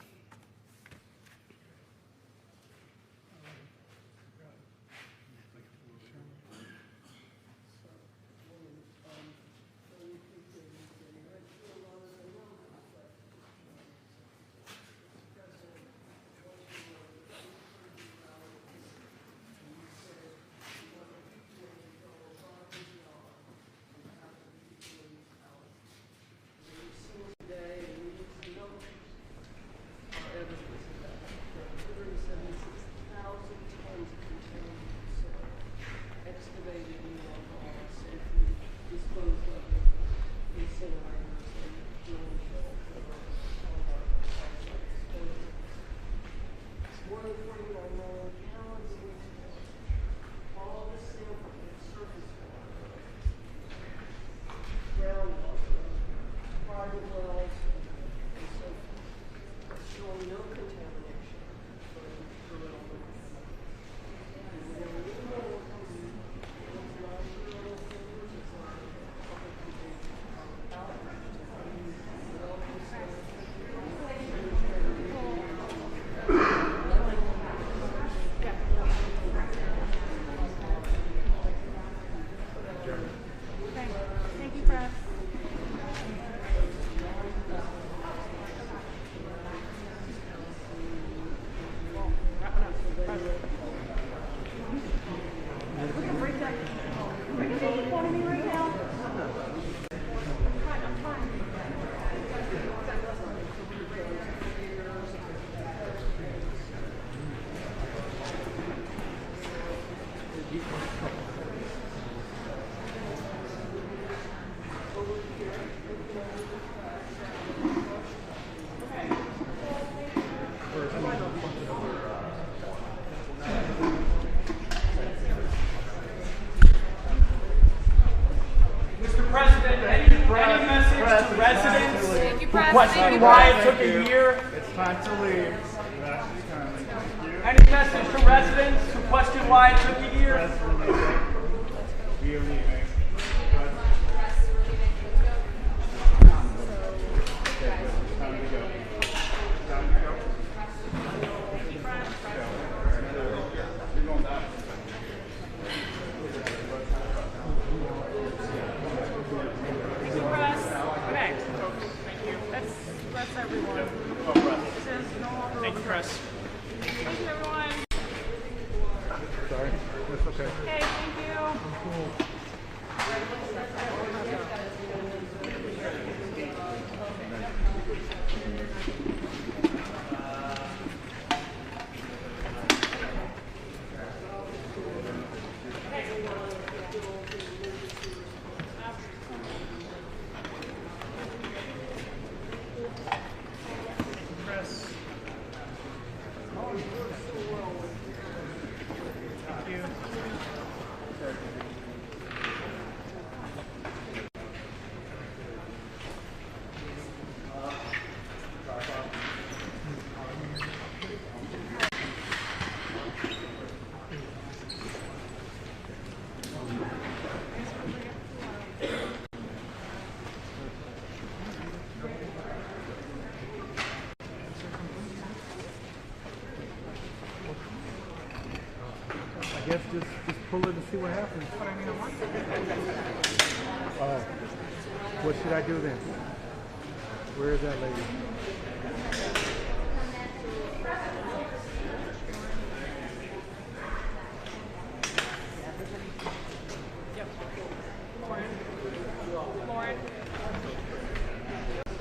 Question why it took a year. It's time to leave. Any message to residents who question why it took a year? We are leaving. Time to go. Time to go. You're going down. everyone. This is no longer Thank you, Chris. Thank you, everyone. Sorry, that's okay. Okay, thank you. I guess just pull it and see what happens. But I mean, I want to. Oh, what should I do then? Where is that lady? Yep. Lauren. Lauren.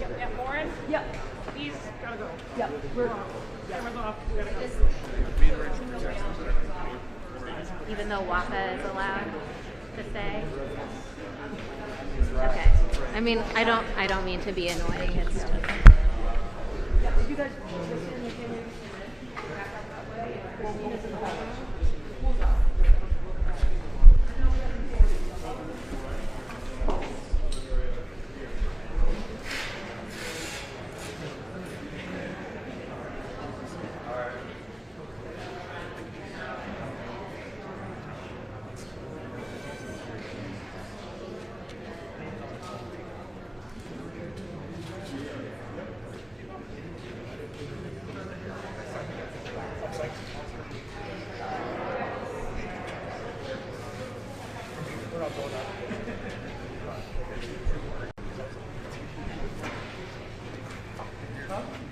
Yep, Lauren? Yep. He's gotta go. Yep. Camera's off. We gotta go. Even though WAPA is allowed to stay? Okay. I mean, I don't mean to be annoying. It's just. You guys Huh?